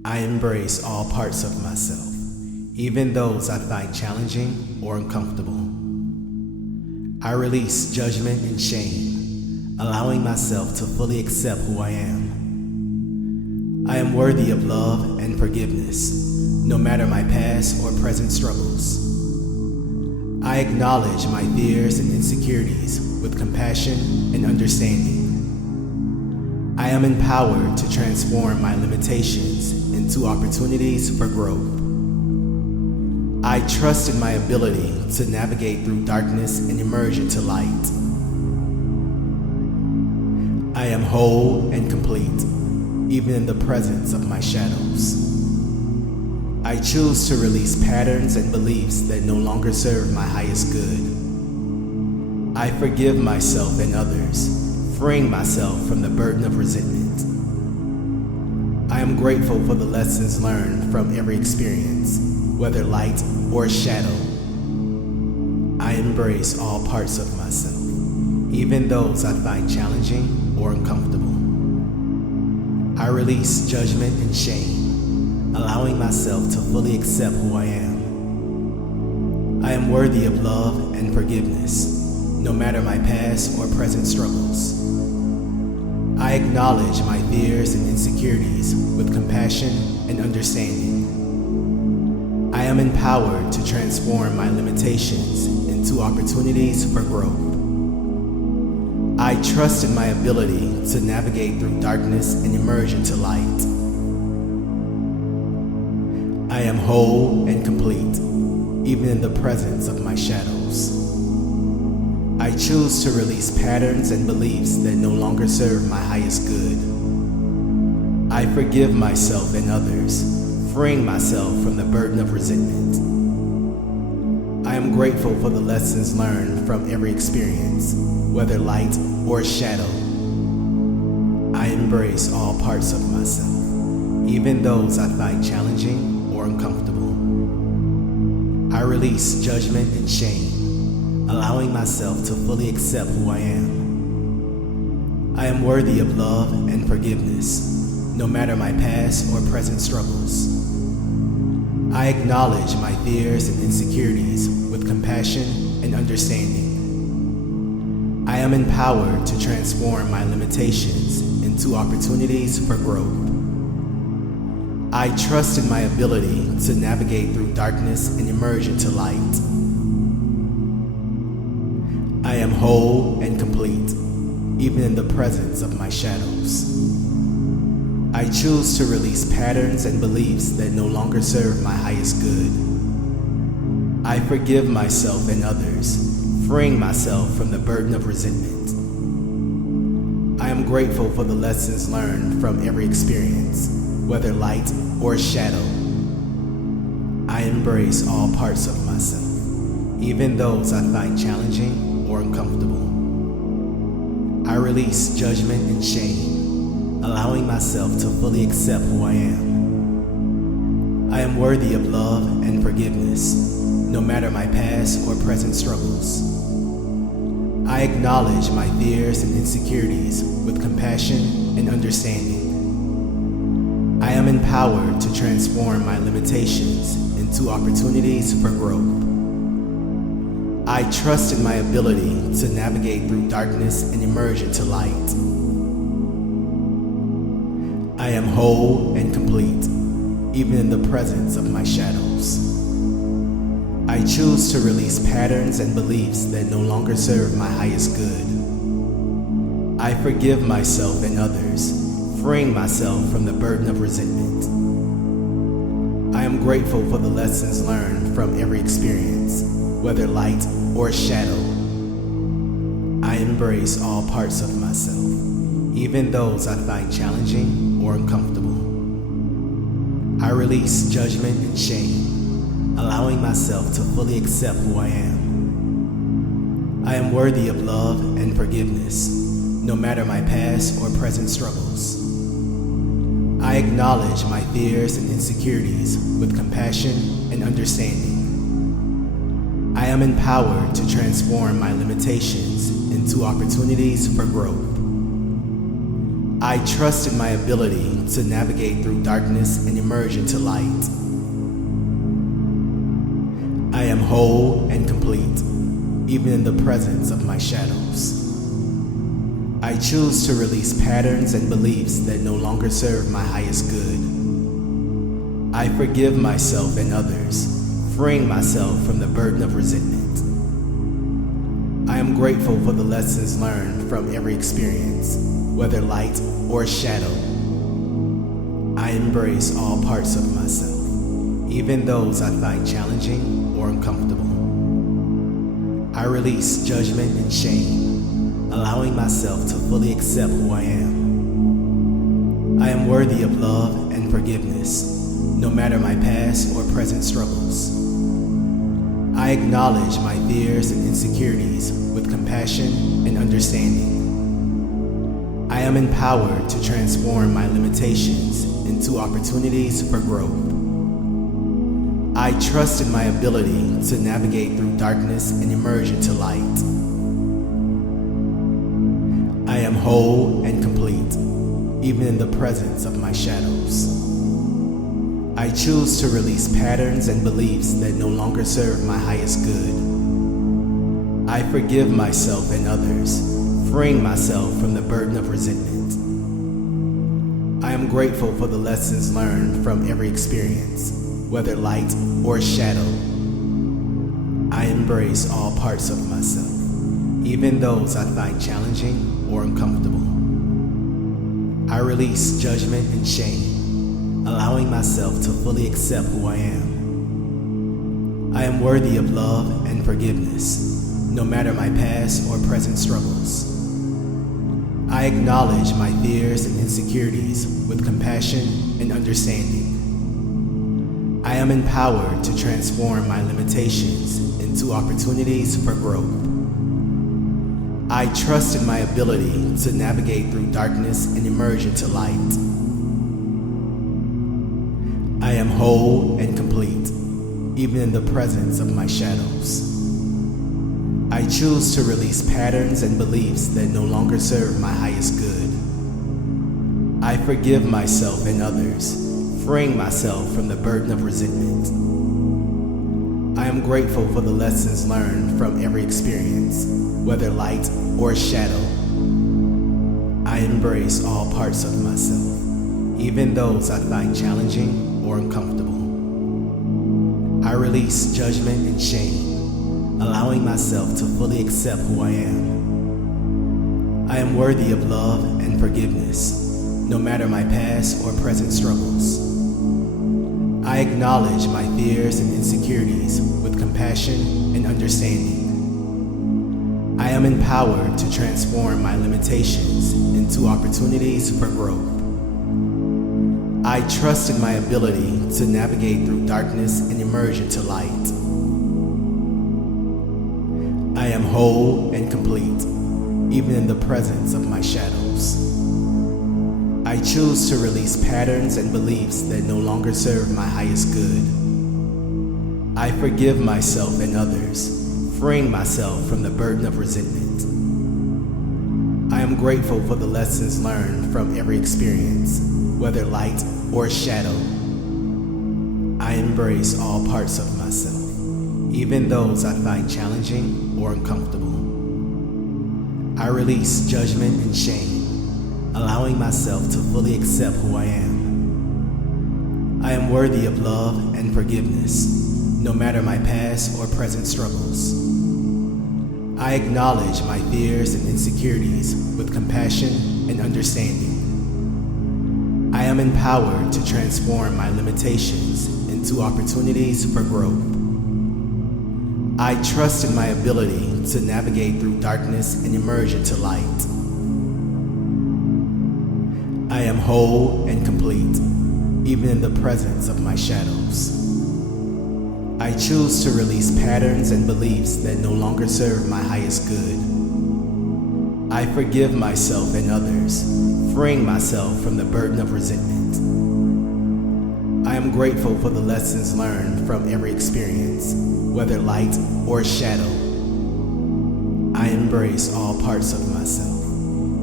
I embrace all parts of myself, even those I find challenging or uncomfortable. I release judgment and shame, allowing myself to fully accept who I am. I am worthy of love and forgiveness, no matter my past or present struggles. I acknowledge my fears and insecurities with compassion and understanding. I am empowered to transform my limitations into opportunities for growth. I trust in my ability to navigate through darkness and emerge into light. I am whole and complete, even in the presence of my shadows. I choose to release patterns and beliefs that no longer serve my highest good. I forgive myself and others, freeing myself from the burden of resentment. I am grateful for the lessons learned from every experience, whether light or shadow. I embrace all parts of myself, even those I find challenging or uncomfortable. I release judgment and shame, allowing myself to fully accept who I am. I am worthy of love and forgiveness, no matter my past or present struggles. I acknowledge my fears and insecurities with compassion and understanding. I am empowered to transform my limitations into opportunities for growth. I trust in my ability to navigate through darkness and emerge into light. I am whole and complete, even in the presence of my shadows. I choose to release patterns and beliefs that no longer serve my highest good. I forgive myself and others, freeing myself from the burden of resentment. I am grateful for the lessons learned from every experience, whether light or shadow. I embrace all parts of myself, even those I find challenging or uncomfortable. I release judgment and shame, allowing myself to fully accept who I am. I am worthy of love and forgiveness, no matter my past or present struggles. I acknowledge my fears and insecurities with compassion and understanding. I am empowered to transform my limitations into opportunities for growth. I trust in my ability to navigate through darkness and emerge into light. I am whole and complete, even in the presence of my shadows. I choose to release patterns and beliefs that no longer serve my highest good. I forgive myself and others, freeing myself from the burden of resentment. I am grateful for the lessons learned from every experience, whether light or shadow. I embrace all parts of myself, even those I find challenging or uncomfortable. I release judgment and shame, allowing myself to fully accept who I am. I am worthy of love and forgiveness, no matter my past or present struggles. I acknowledge my fears and insecurities with compassion and understanding. I am empowered to transform my limitations into opportunities for growth. I trust in my ability to navigate through darkness and emerge into light. I am whole and complete, even in the presence of my shadows. I choose to release patterns and beliefs that no longer serve my highest good. I forgive myself and others, freeing myself from the burden of resentment. I am grateful for the lessons learned from every experience, whether light or shadow. I embrace all parts of myself, even those I find challenging or uncomfortable. I release judgment and shame, allowing myself to fully accept who I am. I am worthy of love and forgiveness, no matter my past or present struggles. I acknowledge my fears and insecurities with compassion and understanding. I am empowered to transform my limitations into opportunities for growth. I trust in my ability to navigate through darkness and emerge into light. I am whole and complete, even in the presence of my shadows. I choose to release patterns and beliefs that no longer serve my highest good. I forgive myself and others, freeing myself from the burden of resentment. I am grateful for the lessons learned from every experience, whether light or shadow. I embrace all parts of myself, even those I find challenging or uncomfortable. I release judgment and shame, allowing myself to fully accept who I am. I am worthy of love and forgiveness, no matter my past or present struggles. I acknowledge my fears and insecurities with compassion and understanding. I am empowered to transform my limitations into opportunities for growth. I trust in my ability to navigate through darkness and emerge into light. I am whole and complete, even in the presence of my shadows. I choose to release patterns and beliefs that no longer serve my highest good. I forgive myself and others, freeing myself from the burden of resentment. I am grateful for the lessons learned from every experience, whether light or shadow. I embrace all parts of myself, even those I find challenging or uncomfortable. I release judgment and shame, allowing myself to fully accept who I am. I am worthy of love and forgiveness, no matter my past or present struggles. I acknowledge my fears and insecurities with compassion and understanding. I am empowered to transform my limitations into opportunities for growth. I trust in my ability to navigate through darkness and emerge into light. I am whole and complete, even in the presence of my shadows. I choose to release patterns and beliefs that no longer serve my highest good. I forgive myself and others, freeing myself from the burden of resentment. I am grateful for the lessons learned from every experience, whether light or shadow. I embrace all parts of myself, even those I find challenging or uncomfortable. I release judgment and shame, allowing myself to fully accept who I am. I am worthy of love and forgiveness, no matter my past or present struggles. I acknowledge my fears and insecurities with compassion and understanding. I am empowered to transform my limitations into opportunities for growth. I trust in my ability to navigate through darkness and emerge into light. I am whole and complete, even in the presence of my shadows. I choose to release patterns and beliefs that no longer serve my highest good. I forgive myself and others, freeing myself from the burden of resentment. I am grateful for the lessons learned from every experience, whether light or shadow. I embrace all parts of myself, even those I find challenging or uncomfortable. I release judgment and shame, allowing myself to fully accept who I am. I am worthy of love and forgiveness, no matter my past or present struggles. I acknowledge my fears and insecurities with compassion and understanding. I am empowered to transform my limitations into opportunities for growth. I trust in my ability to navigate through darkness and emerge into light. I am whole and complete, even in the presence of my shadows. I choose to release patterns and beliefs that no longer serve my highest good. I forgive myself and others, freeing myself from the burden of resentment. I am grateful for the lessons learned from every experience, whether light or shadow. I embrace all parts of myself,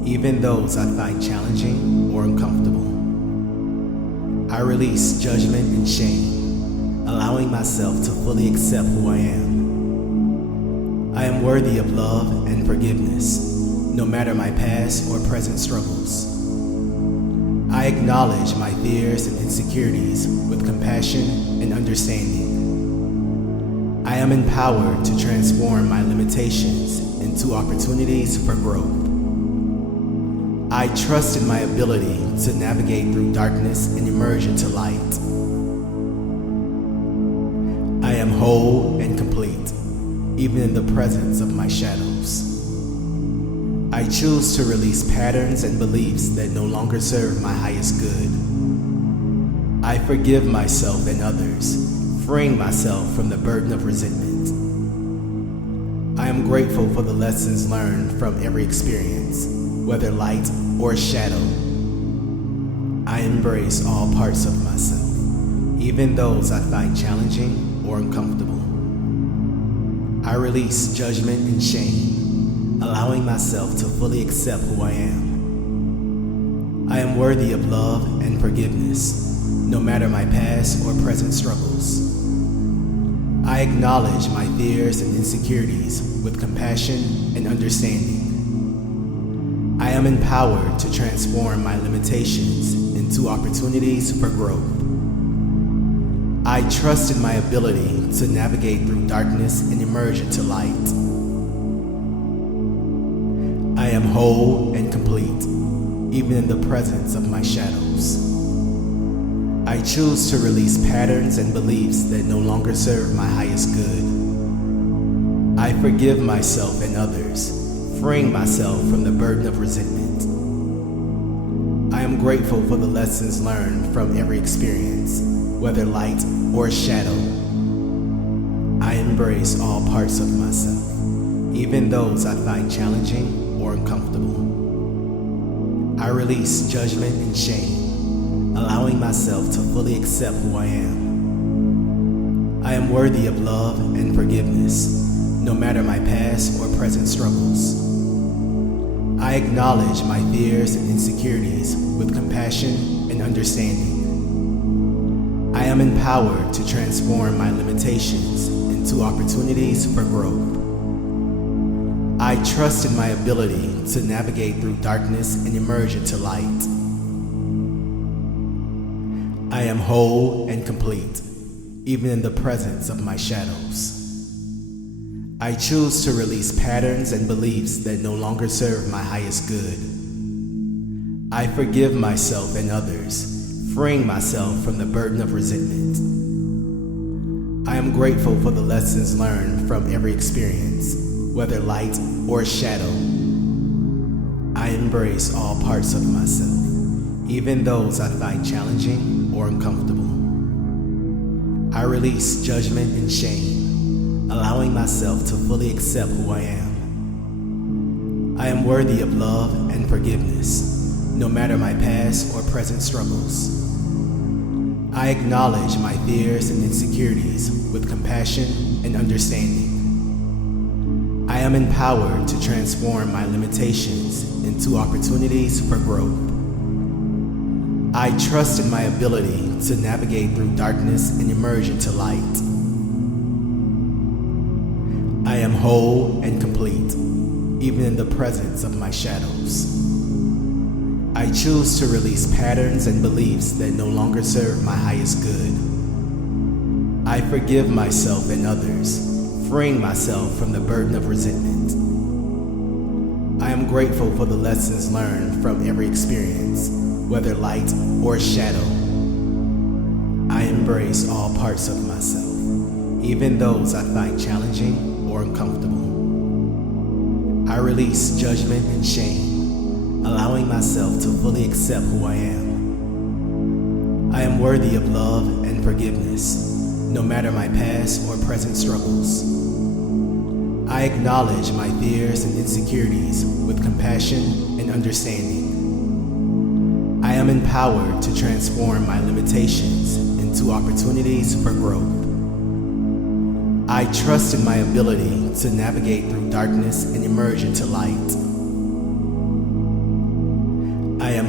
even those I find challenging or uncomfortable. I release judgment and shame, allowing myself to fully accept who I am. I am worthy of love and forgiveness, no matter my past or present struggles. I acknowledge my fears and insecurities with compassion and understanding. I am empowered to transform my limitations into opportunities for growth. I trust in my ability to navigate through darkness and emerge into light. I am whole and complete, even in the presence of my shadows. I choose to release patterns and beliefs that no longer serve my highest good. I forgive myself and others, freeing myself from the burden of resentment. I am grateful for the lessons learned from every experience, whether light or shadow. I embrace all parts of myself, even those I find challenging or uncomfortable. I release judgment and shame, allowing myself to fully accept who I am. I am worthy of love and forgiveness, no matter my past or present struggles. I acknowledge my fears and insecurities with compassion and understanding. I am empowered to transform my limitations into opportunities for growth. I trust in my ability to navigate through darkness and emerge into light. I am whole and complete, even in the presence of my shadows. I choose to release patterns and beliefs that no longer serve my highest good. I forgive myself and others, freeing myself from the burden of resentment. I am grateful for the lessons learned from every experience, whether light or shadow. I embrace all parts of myself, even those I find challenging or uncomfortable. I release judgment and shame, allowing myself to fully accept who I am. I am worthy of love and forgiveness, no matter my past or present struggles. I acknowledge my fears and insecurities with compassion and understanding. I am empowered to transform my limitations into opportunities for growth. I trust in my ability to navigate through darkness and emerge into light. I am whole and complete, even in the presence of my shadows. I choose to release patterns and beliefs that no longer serve my highest good. I forgive myself and others, freeing myself from the burden of resentment. I am grateful for the lessons learned from every experience, whether light or shadow. I embrace all parts of myself, even those I find challenging or uncomfortable. I release judgment and shame, allowing myself to fully accept who I am. I am worthy of love and forgiveness, no matter my past or present struggles. I acknowledge my fears and insecurities with compassion and understanding. I am empowered to transform my limitations into opportunities for growth. I trust in my ability to navigate through darkness and emerge into light. I am whole and complete, even in the presence of my shadows. I choose to release patterns and beliefs that no longer serve my highest good. I forgive myself and others, freeing myself from the burden of resentment. I am grateful for the lessons learned from every experience, whether light or shadow. I embrace all parts of myself, even those I find challenging or uncomfortable. I release judgment and shame, allowing myself to fully accept who I am. I am worthy of love and forgiveness, no matter my past or present struggles. I acknowledge my fears and insecurities with compassion and understanding. I am empowered to transform my limitations into opportunities for growth. I trust in my ability to navigate through darkness and emerge into light.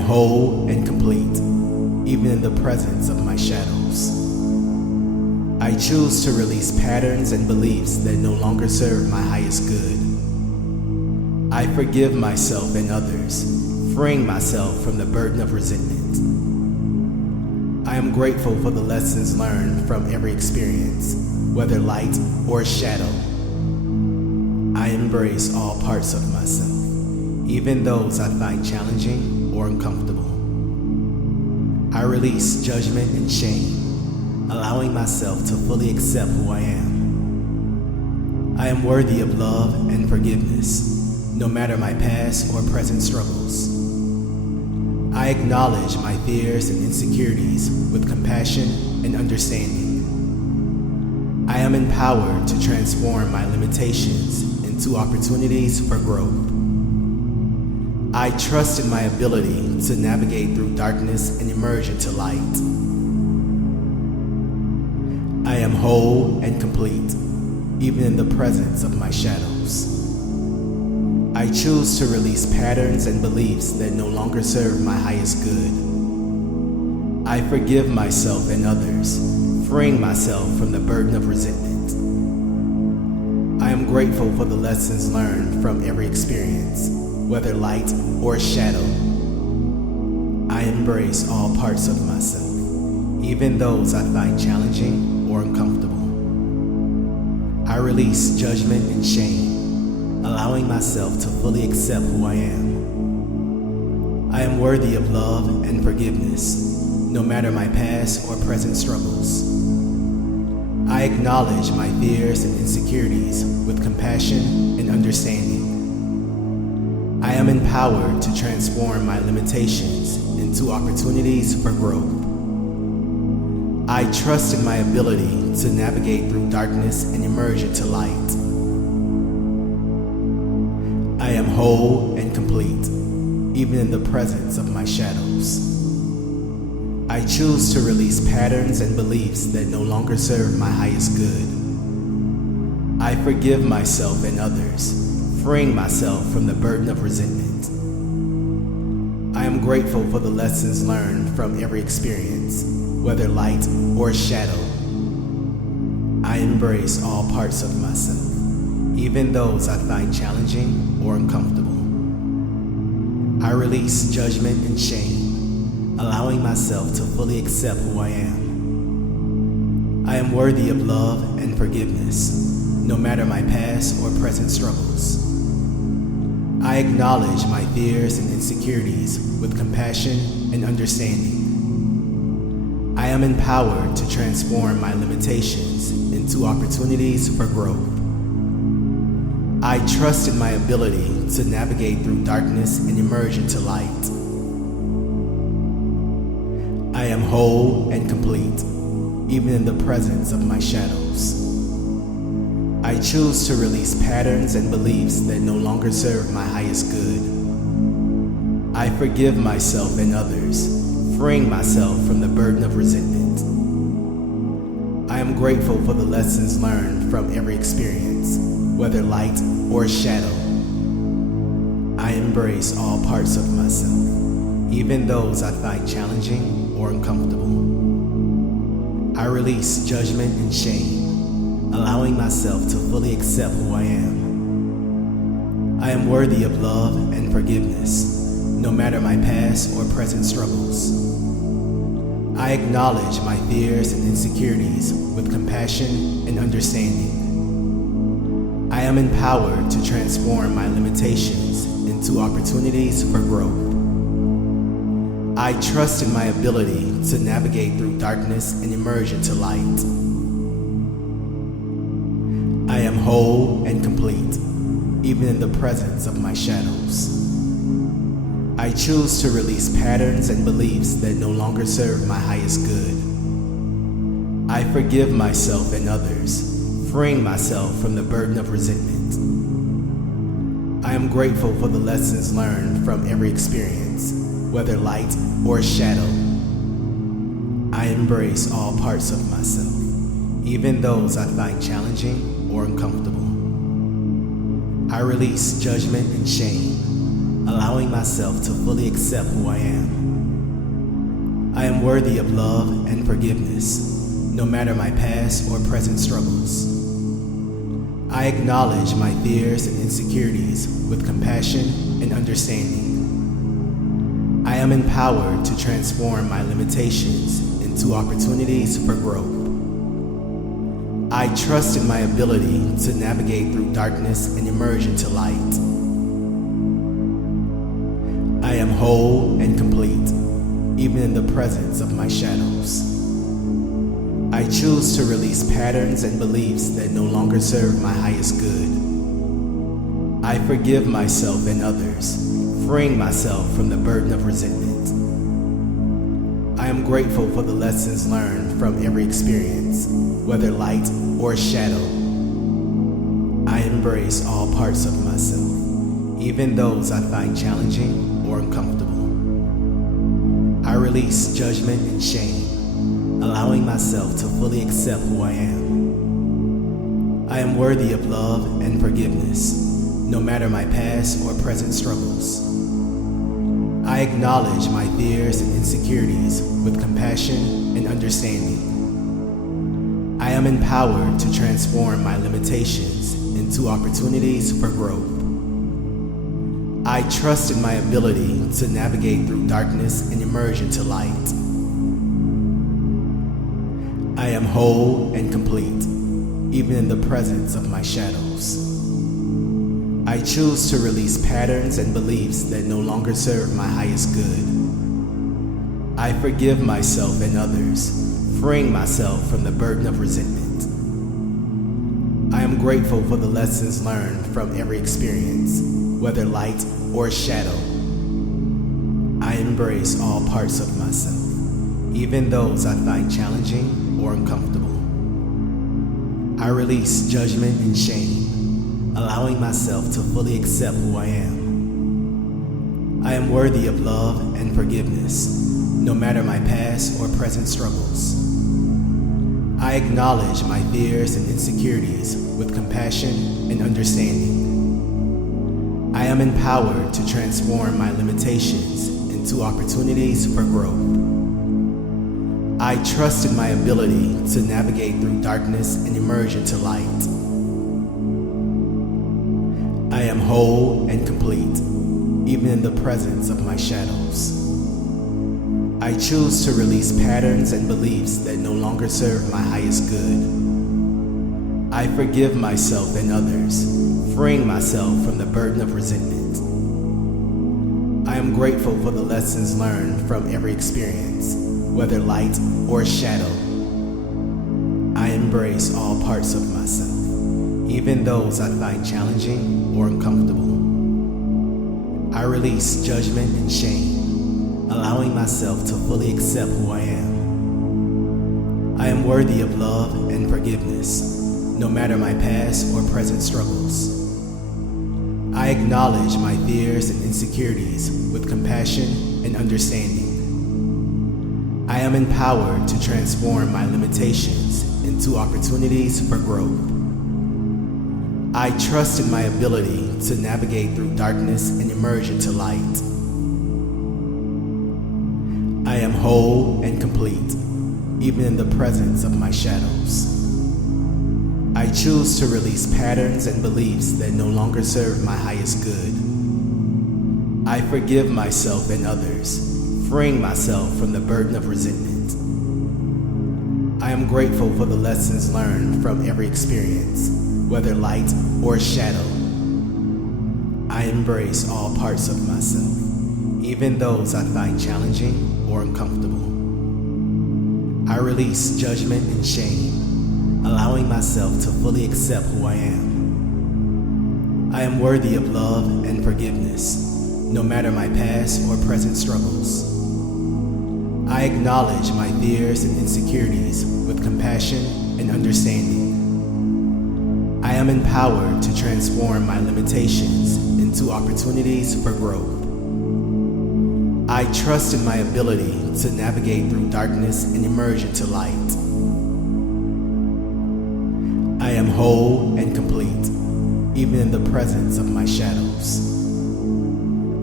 whole and complete, even in the presence of my shadows. I choose to release patterns and beliefs that no longer serve my highest good. I forgive myself and others, freeing myself from the burden of resentment. I am grateful for the lessons learned from every experience, whether light or shadow. I embrace all parts of myself, even those I find challenging or uncomfortable. I release judgment and shame, allowing myself to fully accept who I am. I am worthy of love and forgiveness, no matter my past or present struggles. I acknowledge my fears and insecurities with compassion and understanding. I am empowered to transform my limitations into opportunities for growth. I trust in my ability to navigate through darkness and emerge into light. I am whole and complete, even in the presence of my shadows. I choose to release patterns and beliefs that no longer serve my highest good. I forgive myself and others, freeing myself from the burden of resentment. I am grateful for the lessons learned from every experience, whether light or shadow. I embrace all parts of myself, even those I find challenging or uncomfortable. I release judgment and shame, allowing myself to fully accept who I am. I am worthy of love and forgiveness, no matter my past or present struggles. I acknowledge my fears and insecurities with compassion and understanding. I am empowered to transform my limitations into opportunities for growth. I trust in my ability to navigate through darkness and emerge into light. I am whole and complete, even in the presence of my shadows. I choose to release patterns and beliefs that no longer serve my highest good. I forgive myself and others, freeing myself from the burden of resentment. I am grateful for the lessons learned from every experience, whether light or shadow. I embrace all parts of myself, even those I find challenging or uncomfortable. I release judgment and shame, allowing myself to fully accept who I am. I am worthy of love and forgiveness, no matter my past or present struggles. I acknowledge my fears and insecurities with compassion and understanding. I am empowered to transform my limitations into opportunities for growth. I trust in my ability to navigate through darkness and emerge into light. I am whole and complete, even in the presence of my shadows. I choose to release patterns and beliefs that no longer serve my highest good. I forgive myself and others, freeing myself from the burden of resentment. I am grateful for the lessons learned from every experience, whether light or shadow. I embrace all parts of myself, even those I find challenging or uncomfortable. I release judgment and shame, allowing myself to fully accept who I am. I am worthy of love and forgiveness, no matter my past or present struggles. I acknowledge my fears and insecurities with compassion and understanding. I am empowered to transform my limitations into opportunities for growth. I trust in my ability to navigate through darkness and emerge into light. I am whole and complete, even in the presence of my shadows. I choose to release patterns and beliefs that no longer serve my highest good. I forgive myself and others, freeing myself from the burden of resentment. I am grateful for the lessons learned from every experience, whether light or shadow. I embrace all parts of myself, even those I find challenging or uncomfortable. I release judgment and shame, allowing myself to fully accept who I am. I am worthy of love and forgiveness, no matter my past or present struggles. I acknowledge my fears and insecurities with compassion and understanding. I am empowered to transform my limitations into opportunities for growth. I trust in my ability to navigate through darkness and emerge into light. I am whole and complete, even in the presence of my shadows. I choose to release patterns and beliefs that no longer serve my highest good. I forgive myself and others, freeing myself from the burden of resentment. I am grateful for the lessons learned from every experience, whether light or shadow. I embrace all parts of myself, even those I find challenging or uncomfortable. I release judgment and shame, allowing myself to fully accept who I am. I am worthy of love and forgiveness, no matter my past or present struggles. I acknowledge my fears and insecurities with compassion and understanding. I am empowered to transform my limitations into opportunities for growth. I trust in my ability to navigate through darkness and emerge into light. I am whole and complete, even in the presence of my shadows. I choose to release patterns and beliefs that no longer serve my highest good. I forgive myself and others, freeing myself from the burden of resentment. I am grateful for the lessons learned from every experience, whether light or shadow. I embrace all parts of myself, even those I find challenging or uncomfortable. I release judgment and shame, allowing myself to fully accept who I am. I am worthy of love and forgiveness, no matter my past or present struggles. I acknowledge my fears and insecurities with compassion and understanding. I am empowered to transform my limitations into opportunities for growth. I trust in my ability to navigate through darkness and emerge into light. I am whole and complete, even in the presence of my shadows. I choose to release patterns and beliefs that no longer serve my highest good. I forgive myself and others, freeing myself from the burden of resentment. I am grateful for the lessons learned from every experience, whether light or shadow. I embrace all parts of myself, even those I find challenging or uncomfortable. I release judgment and shame, allowing myself to fully accept who I am. I am worthy of love and forgiveness, no matter my past or present struggles. I acknowledge my fears and insecurities with compassion and understanding. I am empowered to transform my limitations into opportunities for growth. I trust in my ability to navigate through darkness and emerge into light. I am whole and complete, even in the presence of my shadows. I choose to release patterns and beliefs that no longer serve my highest good. I forgive myself and others, freeing myself from the burden of resentment. I am grateful for the lessons learned from every experience, whether light or shadow. I embrace all parts of myself, even those I find challenging or uncomfortable. I release judgment and shame, allowing myself to fully accept who I am. I am worthy of love and forgiveness, no matter my past or present struggles. I acknowledge my fears and insecurities with compassion and understanding. I am empowered to transform my limitations into opportunities for growth. I trust in my ability to navigate through darkness and emerge into light. I am whole and complete, even in the presence of my shadows.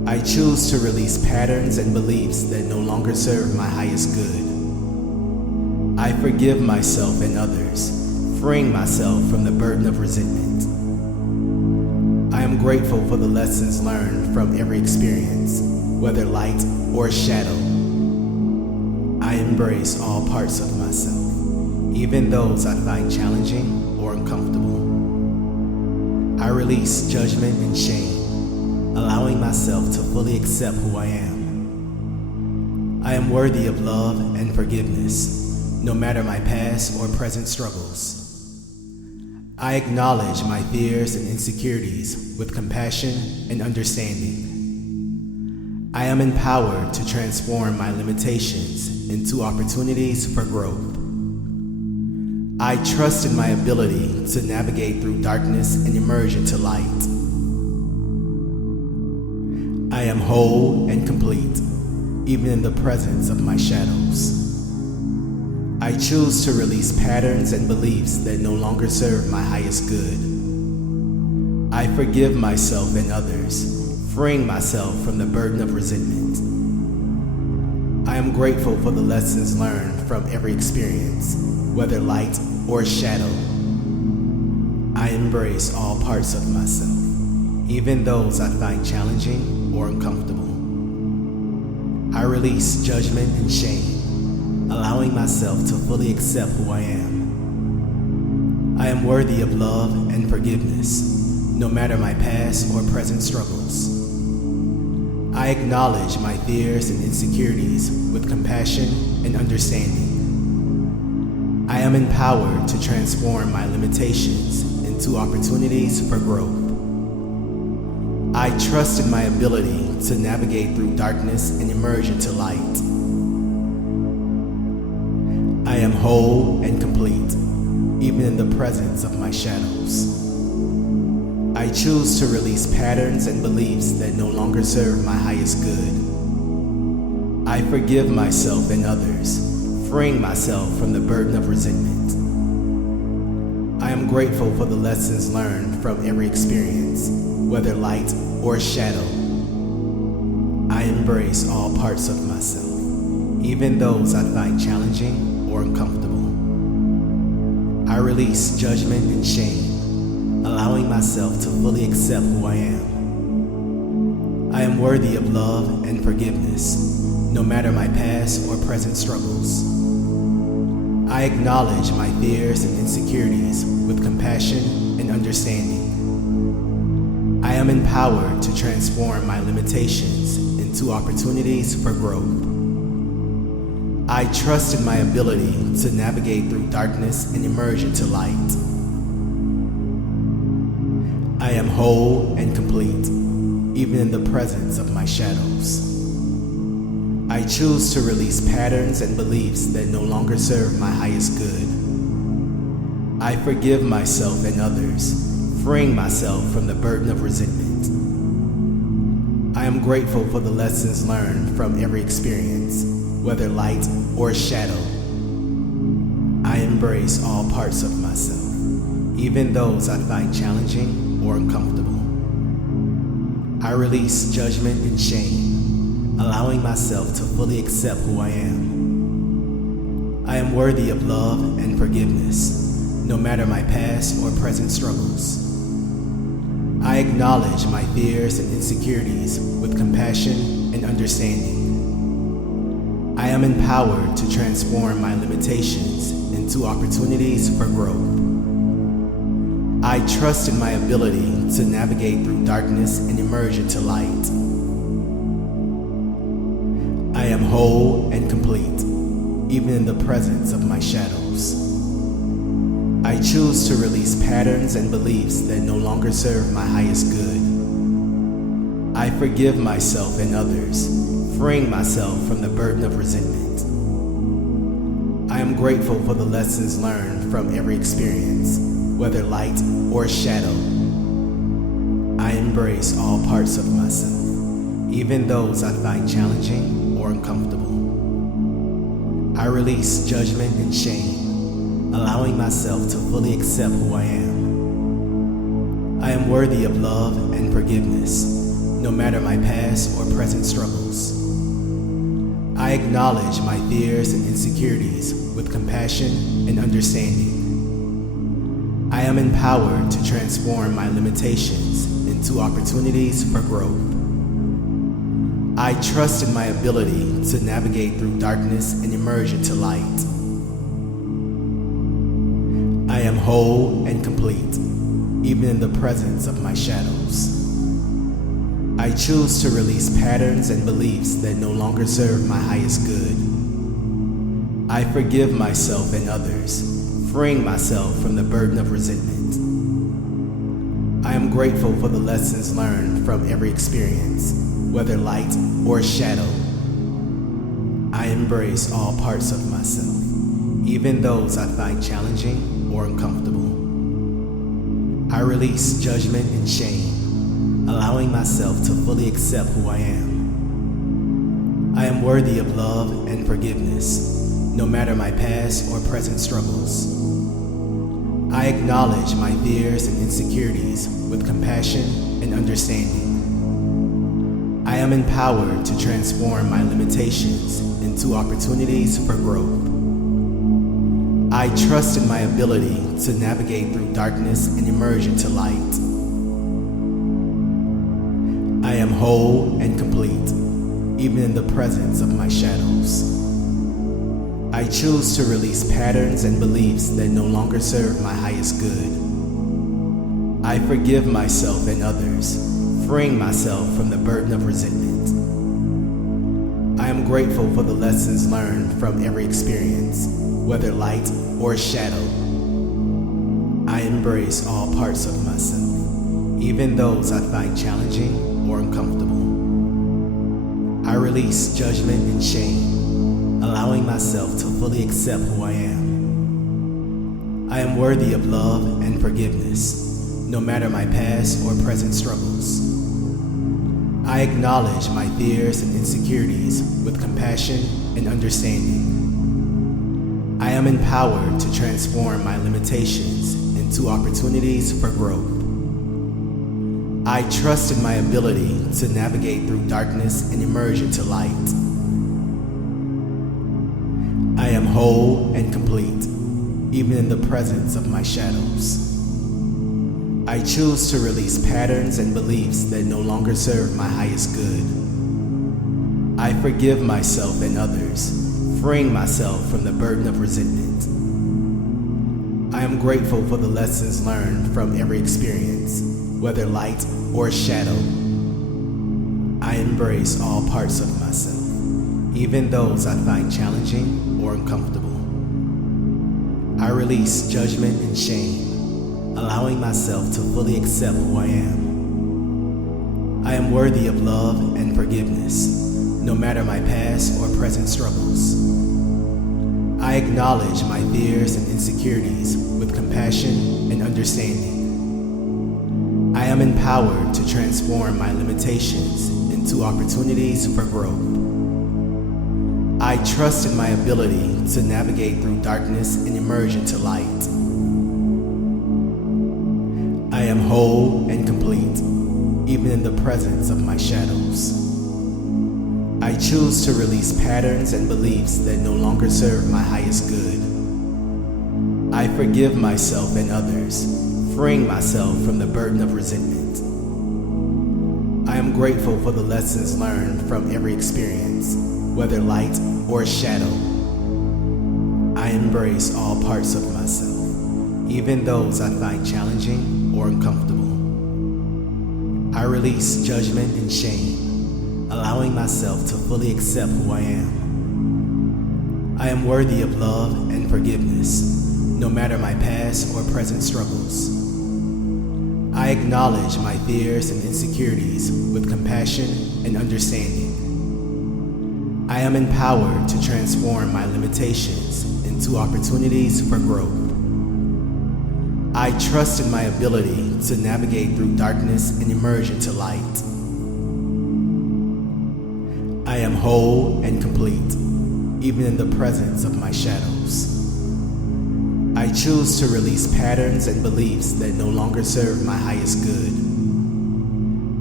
I choose to release patterns and beliefs that no longer serve my highest good. I forgive myself and others, freeing myself from the burden of resentment. I am grateful for the lessons learned from every experience, whether light or shadow. I embrace all parts of myself, even those I find challenging or uncomfortable. I release judgment and shame, allowing myself to fully accept who I am. I am worthy of love and forgiveness, no matter my past or present struggles. I acknowledge my fears and insecurities with compassion and understanding. I am empowered to transform my limitations into opportunities for growth. I trust in my ability to navigate through darkness and emerge into light. I am whole and complete, even in the presence of my shadows. I choose to release patterns and beliefs that no longer serve my highest good. I forgive myself and others, freeing myself from the burden of resentment. I am grateful for the lessons learned from every experience, whether light or shadow. I embrace all parts of myself, even those I find challenging or uncomfortable. I release judgment and shame, allowing myself to fully accept who I am. I am worthy of love and forgiveness, no matter my past or present struggles. I acknowledge my fears and insecurities with compassion and understanding. I am empowered to transform my limitations into opportunities for growth. I trust in my ability to navigate through darkness and emerge into light. I am whole and complete, even in the presence of my shadows. I choose to release patterns and beliefs that no longer serve my highest good. I forgive myself and others, freeing myself from the burden of resentment. I am grateful for the lessons learned from every experience, whether light or shadow. I embrace all parts of myself, even those I find challenging or uncomfortable. I release judgment and shame, allowing myself to fully accept who I am. I am worthy of love and forgiveness, no matter my past or present struggles. I acknowledge my fears and insecurities with compassion and understanding. I am empowered to transform my limitations into opportunities for growth. I trust in my ability to navigate through darkness and emerge into light. I am whole and complete, even in the presence of my shadows. I choose to release patterns and beliefs that no longer serve my highest good. I forgive myself and others, freeing myself from the burden of resentment. I am grateful for the lessons learned from every experience, whether light or shadow. I embrace all parts of myself, even those I find challenging or uncomfortable. I release judgment and shame, allowing myself to fully accept who I am. I am worthy of love and forgiveness, no matter my past or present struggles. I acknowledge my fears and insecurities with compassion and understanding. I am empowered to transform my limitations into opportunities for growth. I trust in my ability to navigate through darkness and emerge into light. I am whole and complete, even in the presence of my shadows. I choose to release patterns and beliefs that no longer serve my highest good. I forgive myself and others, freeing myself from the burden of resentment. I am grateful for the lessons learned from every experience, whether light or shadow. I embrace all parts of myself, even those I find challenging or uncomfortable. I release judgment and shame, allowing myself to fully accept who I am. I am worthy of love and forgiveness, no matter my past or present struggles. I acknowledge my fears and insecurities with compassion and understanding. I am empowered to transform my limitations into opportunities for growth. I trust in my ability to navigate through darkness and emerge into light. I am whole and complete, even in the presence of my shadows. I choose to release patterns and beliefs that no longer serve my highest good. I forgive myself and others, freeing myself from the burden of resentment. I am grateful for the lessons learned from every experience, whether light or shadow. I embrace all parts of myself, even those I find challenging or uncomfortable. I release judgment and shame, allowing myself to fully accept who I am. I am worthy of love and forgiveness, no matter my past or present struggles. I acknowledge my fears and insecurities with compassion and understanding. I am empowered to transform my limitations into opportunities for growth. I trust in my ability to navigate through darkness and emerge into light. I am whole and complete, even in the presence of my shadows. I choose to release patterns and beliefs that no longer serve my highest good. I forgive myself and others, freeing myself from the burden of resentment. I am grateful for the lessons learned from every experience, whether light or shadow. I embrace all parts of myself, even those I find challenging or uncomfortable. I release judgment and shame, allowing myself to fully accept who I am. I am worthy of love and forgiveness, no matter my past or present struggles. I acknowledge my fears and insecurities with compassion and understanding. I am empowered to transform my limitations into opportunities for growth. I trust in my ability to navigate through darkness and emerge into light. I am whole and complete, even in the presence of my shadows. I choose to release patterns and beliefs that no longer serve my highest good. I forgive myself and others, freeing myself from the burden of resentment. I am grateful for the lessons learned from every experience, whether light or shadow. I embrace all parts of myself, even those I find challenging or uncomfortable. I release judgment and shame, allowing myself to fully accept who I am. I am worthy of love and forgiveness, no matter my past or present struggles. I acknowledge my fears and insecurities with compassion and understanding. I am empowered to transform my limitations into opportunities for growth. I trust in my ability to navigate through darkness and emerge into light. I am whole and complete, even in the presence of my shadows. I choose to release patterns and beliefs that no longer serve my highest good. I forgive myself and others, freeing myself from the burden of resentment. I am grateful for the lessons learned from every experience, whether light or shadow. I embrace all parts of myself, even those I find challenging or uncomfortable. I release judgment and shame, allowing myself to fully accept who I am. I am worthy of love and forgiveness, no matter my past or present struggles. I acknowledge my fears and insecurities with compassion and understanding. I am empowered to transform my limitations into opportunities for growth. I trust in my ability to navigate through darkness and emerge into light. I am whole and complete, even in the presence of my shadows. I choose to release patterns and beliefs that no longer serve my highest good.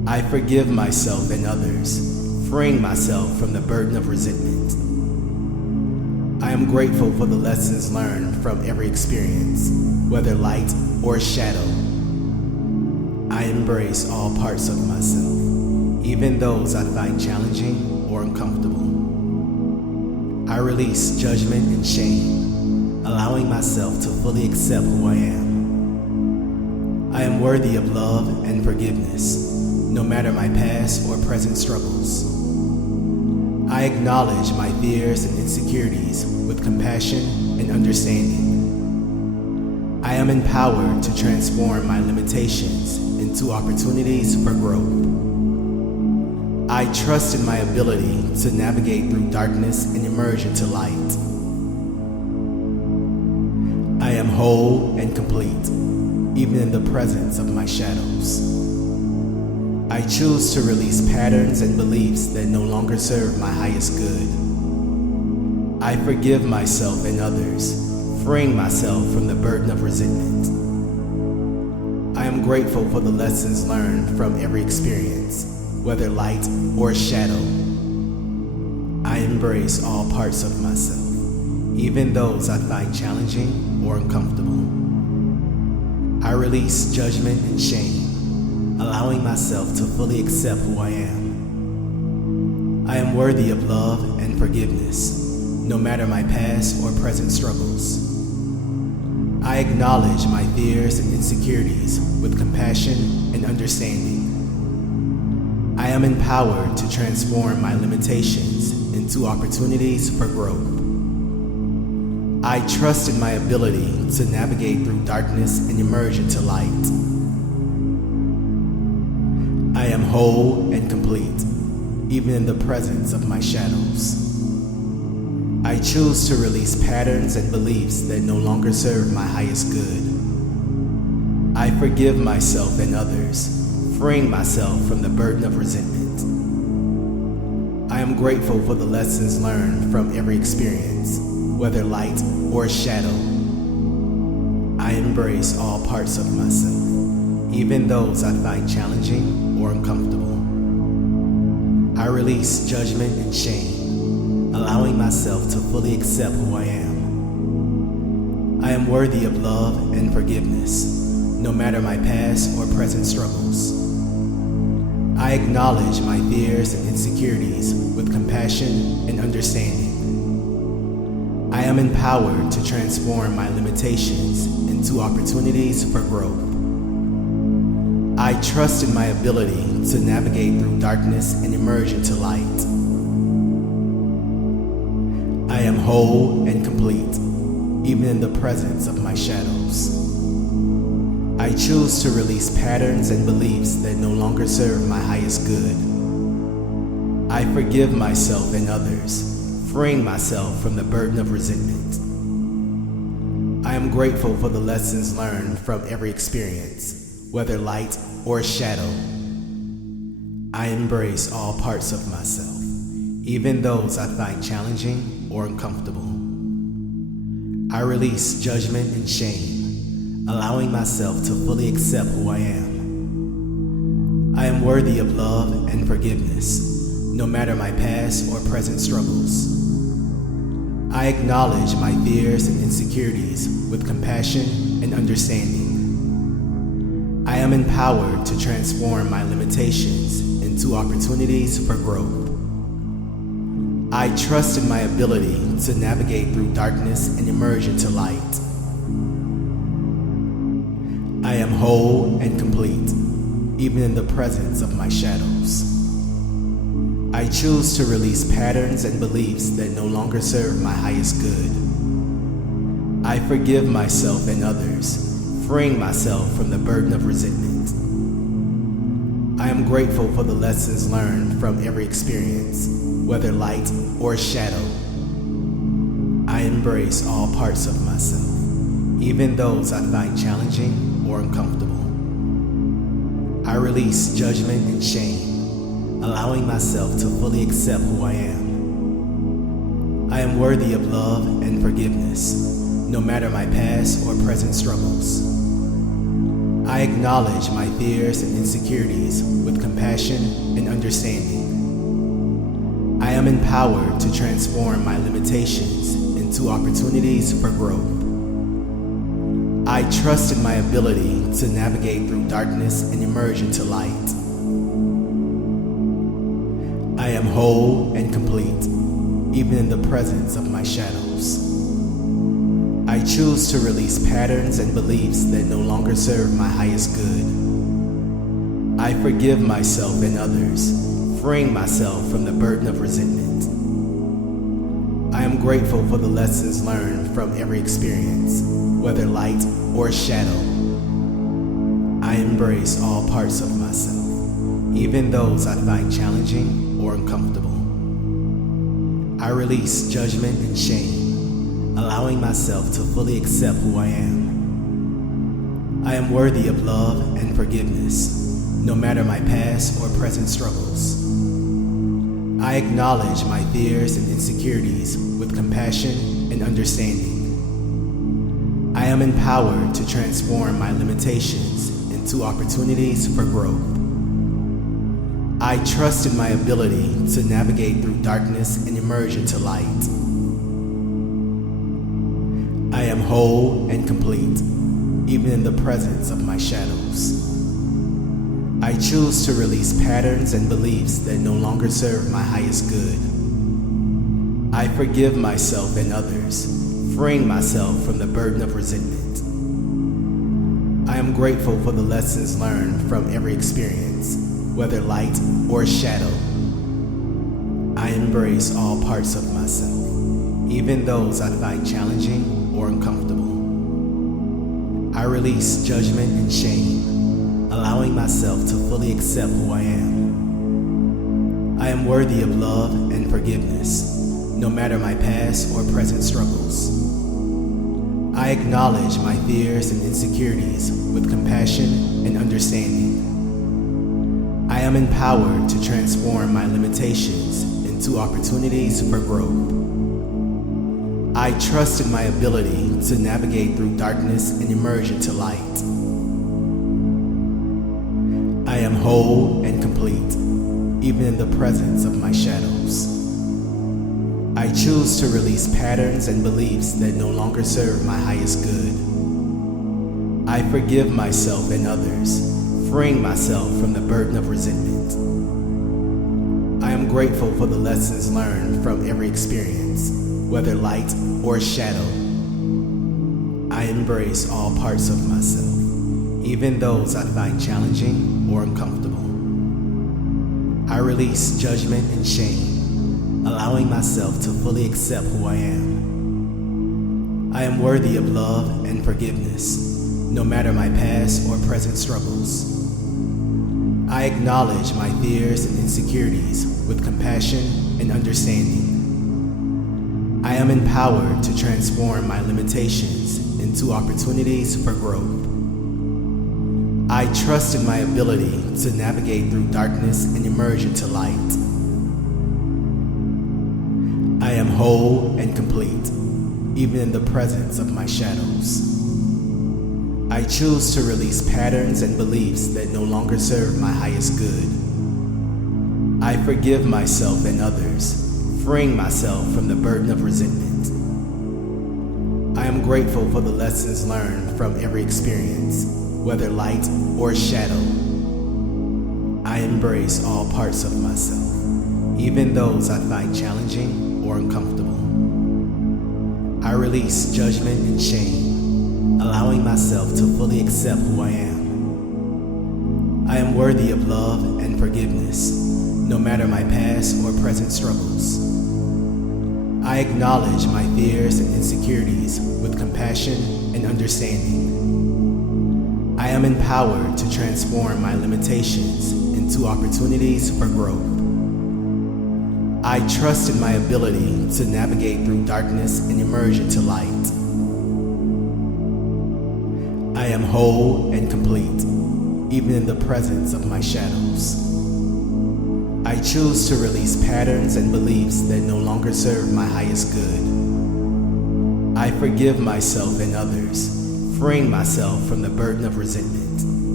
I forgive myself and others, freeing myself from the burden of resentment. I am grateful for the lessons learned from every experience, whether light or shadow. I embrace all parts of myself, even those I find challenging or uncomfortable. I release judgment and shame, allowing myself to fully accept who I am. I am worthy of love and forgiveness, no matter my past or present struggles. I acknowledge my fears and insecurities with compassion and understanding. I am empowered to transform my limitations into opportunities for growth. I trust in my ability to navigate through darkness and emerge into light. I am whole and complete, even in the presence of my shadows. I choose to release patterns and beliefs that no longer serve my highest good. I forgive myself and others, freeing myself from the burden of resentment. I am grateful for the lessons learned from every experience, whether light or shadow. I embrace all parts of myself, even those I find challenging or uncomfortable. I release judgment and shame, allowing myself to fully accept who I am. I am worthy of love and forgiveness, no matter my past or present struggles. I acknowledge my fears and insecurities with compassion and understanding. I am empowered to transform my limitations into opportunities for growth. I trust in my ability to navigate through darkness and emerge into light. I am whole and complete, even in the presence of my shadows. I choose to release patterns and beliefs that no longer serve my highest good. I forgive myself and others, freeing myself from the burden of resentment. I am grateful for the lessons learned from every experience, whether light or shadow. I embrace all parts of myself, even those I find challenging or uncomfortable. I release judgment and shame, allowing myself to fully accept who I am. I am worthy of love and forgiveness, no matter my past or present struggles. I acknowledge my fears and insecurities with compassion and understanding. I am empowered to transform my limitations into opportunities for growth. I trust in my ability to navigate through darkness and emerge into light. I am whole and complete, even in the presence of my shadows. I choose to release patterns and beliefs that no longer serve my highest good. I forgive myself and others, freeing myself from the burden of resentment. I am grateful for the lessons learned from every experience, whether light or shadow. I embrace all parts of myself, even those I find challenging or uncomfortable. I release judgment and shame, allowing myself to fully accept who I am. I am worthy of love and forgiveness, no matter my past or present struggles. I acknowledge my fears and insecurities with compassion and understanding. I am empowered to transform my limitations into opportunities for growth. I trust in my ability to navigate through darkness and emerge into light. I am whole and complete, even in the presence of my shadows. I choose to release patterns and beliefs that no longer serve my highest good. I forgive myself and others, freeing myself from the burden of resentment. I am grateful for the lessons learned from every experience, whether light or shadow. I embrace all parts of myself, even those I find challenging or uncomfortable. I release judgment and shame, allowing myself to fully accept who I am. I am worthy of love and forgiveness, no matter my past or present struggles. I acknowledge my fears and insecurities with compassion and understanding. I am empowered to transform my limitations into opportunities for growth. I trust in my ability to navigate through darkness and emerge into light. I am whole and complete, even in the presence of my shadows. I choose to release patterns and beliefs that no longer serve my highest good. I forgive myself and others, freeing myself from the burden of resentment. I am grateful for the lessons learned from every experience, whether light or shadow. I embrace all parts of myself, even those I find challenging or uncomfortable. I release judgment and shame, allowing myself to fully accept who I am. I am worthy of love and forgiveness, no matter my past or present struggles. I acknowledge my fears and insecurities with compassion and understanding. I am empowered to transform my limitations into opportunities for growth. I trust in my ability to navigate through darkness and emerge into light. I am whole and complete, even in the presence of my shadows. I choose to release patterns and beliefs that no longer serve my highest good. I forgive myself and others, freeing myself from the burden of resentment. I am grateful for the lessons learned from every experience, whether light or shadow. I embrace all parts of myself, even those I find challenging or uncomfortable. I release judgment and shame, allowing myself to fully accept who I am. I am worthy of love and forgiveness, no matter my past or present struggles. I acknowledge my fears and insecurities with compassion and understanding. I am empowered to transform my limitations into opportunities for growth. I trust in my ability to navigate through darkness and emerge into light. I am whole and complete, even in the presence of my shadows. I choose to release patterns and beliefs that no longer serve my highest good. I forgive myself and others, freeing myself from the burden of resentment. I am grateful for the lessons learned from every experience, whether light or shadow. I embrace all parts of myself, even those I find challenging or uncomfortable. I release judgment and shame, allowing myself to fully accept who I am. I am worthy of love and forgiveness, no matter my past or present struggles. I acknowledge my fears and insecurities with compassion and understanding. I am empowered to transform my limitations into opportunities for growth. I trust in my ability to navigate through darkness and emerge into light. I am whole and complete, even in the presence of my shadows. I choose to release patterns and beliefs that no longer serve my highest good. I forgive myself and others, freeing myself from the burden of resentment. I am grateful for the lessons learned from every experience, whether light or shadow. I embrace all parts of myself, even those I find challenging or uncomfortable. I release judgment and shame, allowing myself to fully accept who I am. I am worthy of love and forgiveness, no matter my past or present struggles. I acknowledge my fears and insecurities with compassion and understanding. I am empowered to transform my limitations into opportunities for growth. I trust in my ability to navigate through darkness and emerge into light. I am whole and complete, even in the presence of my shadows. I choose to release patterns and beliefs that no longer serve my highest good. I forgive myself and others, freeing myself from the burden of resentment.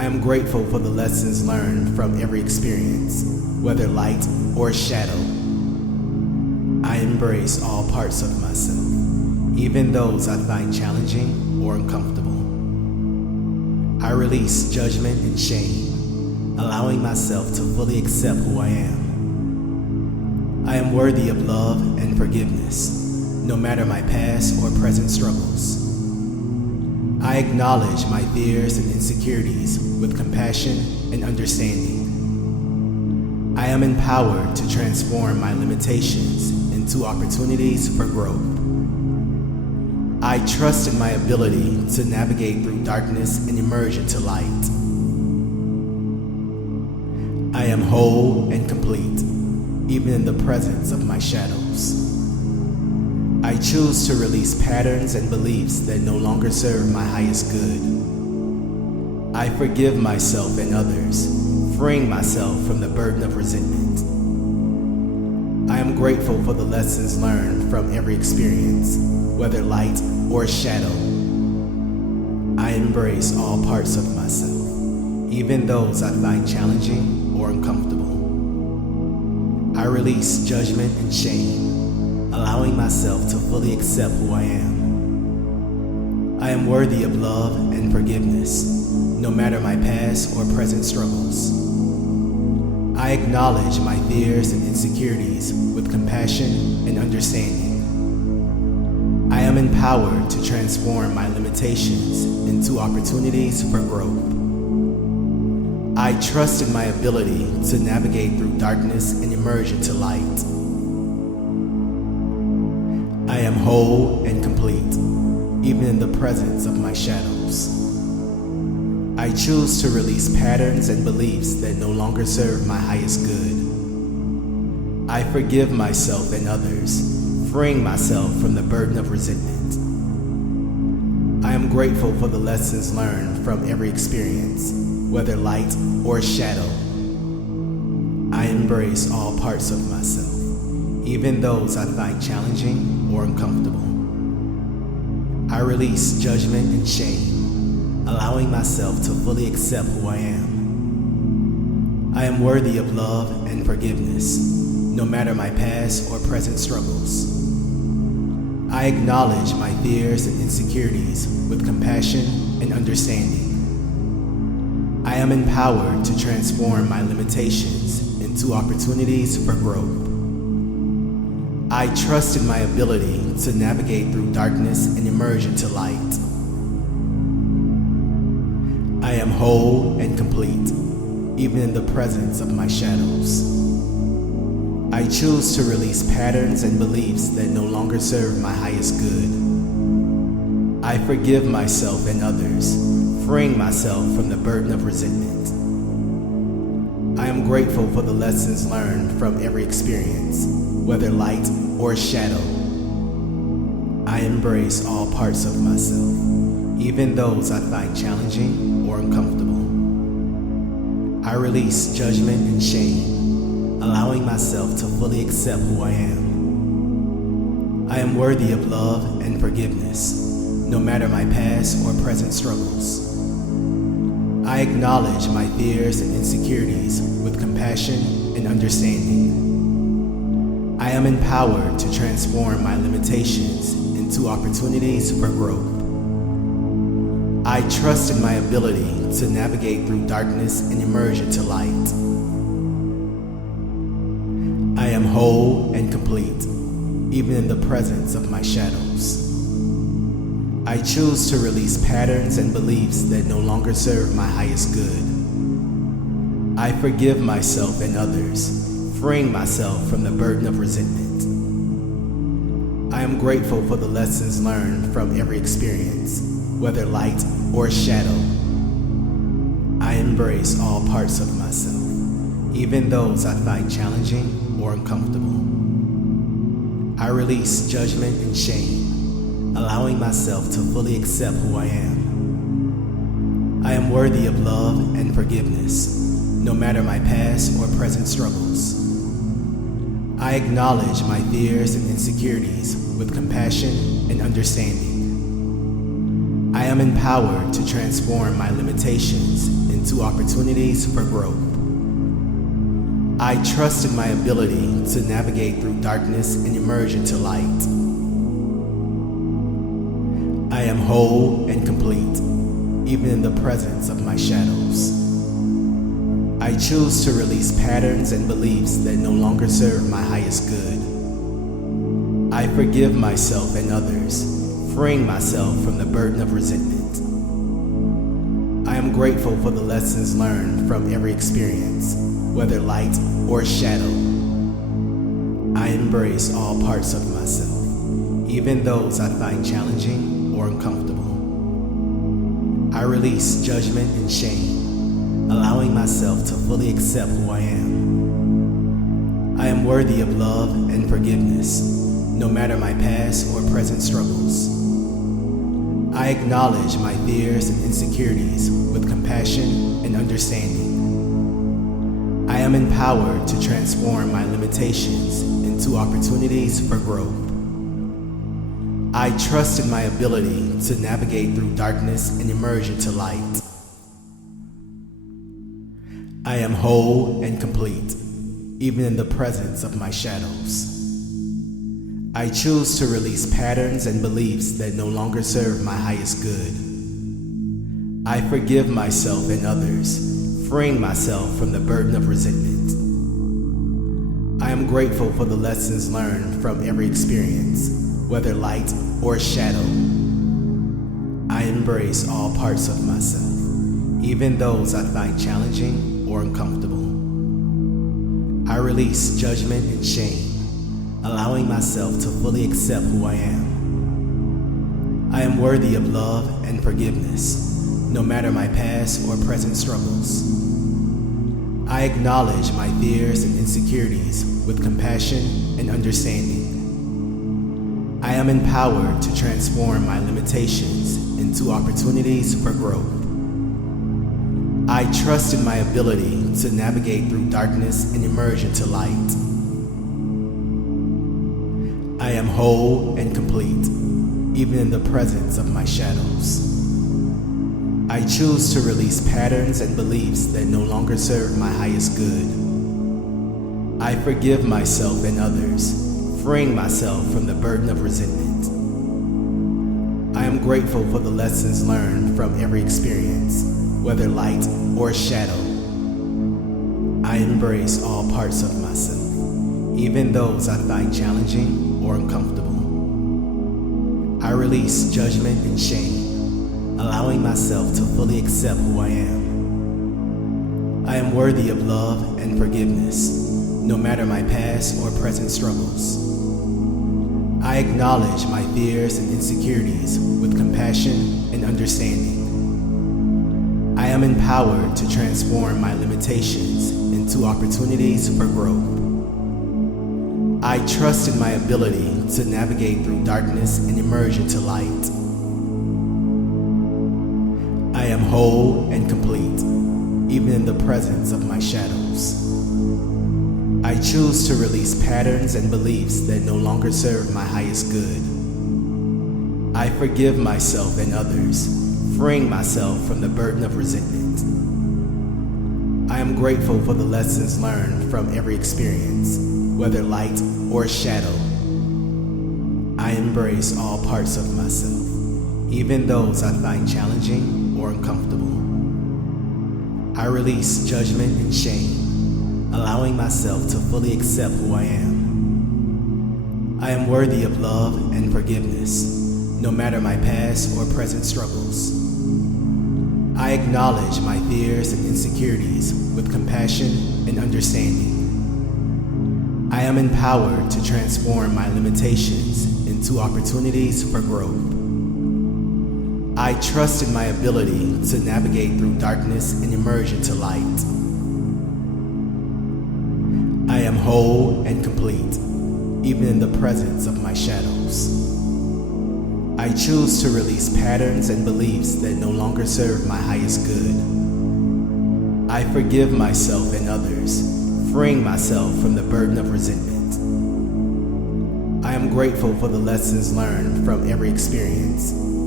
I am grateful for the lessons learned from every experience, whether light or shadow. I embrace all parts of myself, even those I find challenging or uncomfortable. I release judgment and shame, allowing myself to fully accept who I am. I am worthy of love and forgiveness, no matter my past or present struggles. I acknowledge my fears and insecurities with compassion and understanding. I am empowered to transform my limitations into opportunities for growth. I trust in my ability to navigate through darkness and emerge into light. I am whole and complete, even in the presence of my shadows. I choose to release patterns and beliefs that no longer serve my highest good. I forgive myself and others, freeing myself from the burden of resentment. I am grateful for the lessons learned from every experience, whether light or shadow. I embrace all parts of myself, even those I find challenging or uncomfortable. I release judgment and shame, allowing myself to fully accept who I am. I am worthy of love and forgiveness, no matter my past or present struggles. I acknowledge my fears and insecurities with compassion and understanding. I am empowered to transform my limitations into opportunities for growth. I trust in my ability to navigate through darkness and emerge into light. I am whole and complete, even in the presence of my shadows. I choose to release patterns and beliefs that no longer serve my highest good. I forgive myself and others, freeing myself from the burden of resentment. I am grateful for the lessons learned from every experience, whether light or shadow. I embrace all parts of myself, even those I find challenging or uncomfortable. I release judgment and shame, allowing myself to fully accept who I am. I am worthy of love and forgiveness, no matter my past or present struggles. I acknowledge my fears and insecurities with compassion and understanding. I am empowered to transform my limitations into opportunities for growth. I trust in my ability to navigate through darkness and emerge into light. I am whole and complete, even in the presence of my shadows. I choose to release patterns and beliefs that no longer serve my highest good. I forgive myself and others, freeing myself from the burden of resentment. I am grateful for the lessons learned from every experience, whether light or shadow. I embrace all parts of myself, even those I find challenging or uncomfortable. I release judgment and shame, allowing myself to fully accept who I am. I am worthy of love and forgiveness, no matter my past or present struggles. I acknowledge my fears and insecurities with compassion and understanding. I am empowered to transform my limitations into opportunities for growth. I trust in my ability to navigate through darkness and emerge into light. I am whole and complete, even in the presence of my shadows. I choose to release patterns and beliefs that no longer serve my highest good. I forgive myself and others, freeing myself from the burden of resentment. I am grateful for the lessons learned from every experience, whether light or shadow. I embrace all parts of myself, even those I find challenging or uncomfortable. I release judgment and shame, allowing myself to fully accept who I am. I am worthy of love and forgiveness, no matter my past or present struggles. I acknowledge my fears and insecurities with compassion and understanding. I am empowered to transform my limitations into opportunities for growth. I trust in my ability to navigate through darkness and emerge into light. I am whole and complete, even in the presence of my shadows. I choose to release patterns and beliefs that no longer serve my highest good. I forgive myself and others, freeing myself from the burden of resentment. I am grateful for the lessons learned from every experience, whether light or shadow. I embrace all parts of myself, even those I find challenging or uncomfortable. I release judgment and shame, allowing myself to fully accept who I am. I am worthy of love and forgiveness, no matter my past or present struggles. I acknowledge my fears and insecurities with compassion and understanding. I am empowered to transform my limitations into opportunities for growth. I trust in my ability to navigate through darkness and emerge into light. I am whole and complete, even in the presence of my shadows. I choose to release patterns and beliefs that no longer serve my highest good. I forgive myself and others, freeing myself from the burden of resentment. I am grateful for the lessons learned from every experience, whether light or shadow. I embrace all parts of myself, even those I find challenging or uncomfortable. I release judgment and shame, allowing myself to fully accept who I am. I am worthy of love and forgiveness, no matter my past or present struggles. I acknowledge my fears and insecurities with compassion and understanding. I am empowered to transform my limitations into opportunities for growth. I trust in my ability to navigate through darkness and emerge into light. I am whole and complete, even in the presence of my shadows. I choose to release patterns and beliefs that no longer serve my highest good. I forgive myself and others, freeing myself from the burden of resentment. I am grateful for the lessons learned from every experience, whether light or shadow. I embrace all parts of myself, even those I find challenging or uncomfortable. I release judgment and shame, allowing myself to fully accept who I am. I am worthy of love and forgiveness, no matter my past or present struggles. I acknowledge my fears and insecurities with compassion and understanding. I am empowered to transform my limitations into opportunities for growth. I trust in my ability to navigate through darkness and emerge into light. I am whole and complete, even in the presence of my shadows. I choose to release patterns and beliefs that no longer serve my highest good. I forgive myself and others, freeing myself from the burden of resentment. I am grateful for the lessons learned from every experience, whether light or shadow. I embrace all parts of myself, even those I find challenging or uncomfortable. I release judgment and shame, allowing myself to fully accept who I am. I am worthy of love and forgiveness, no matter my past or present struggles. I acknowledge my fears and insecurities with compassion and understanding. I am empowered to transform my limitations into opportunities for growth. I trust in my ability to navigate through darkness and emerge into light. I am whole and complete, even in the presence of my shadows. I choose to release patterns and beliefs that no longer serve my highest good. I forgive myself and others, freeing myself from the burden of resentment. I am grateful for the lessons learned from every experience,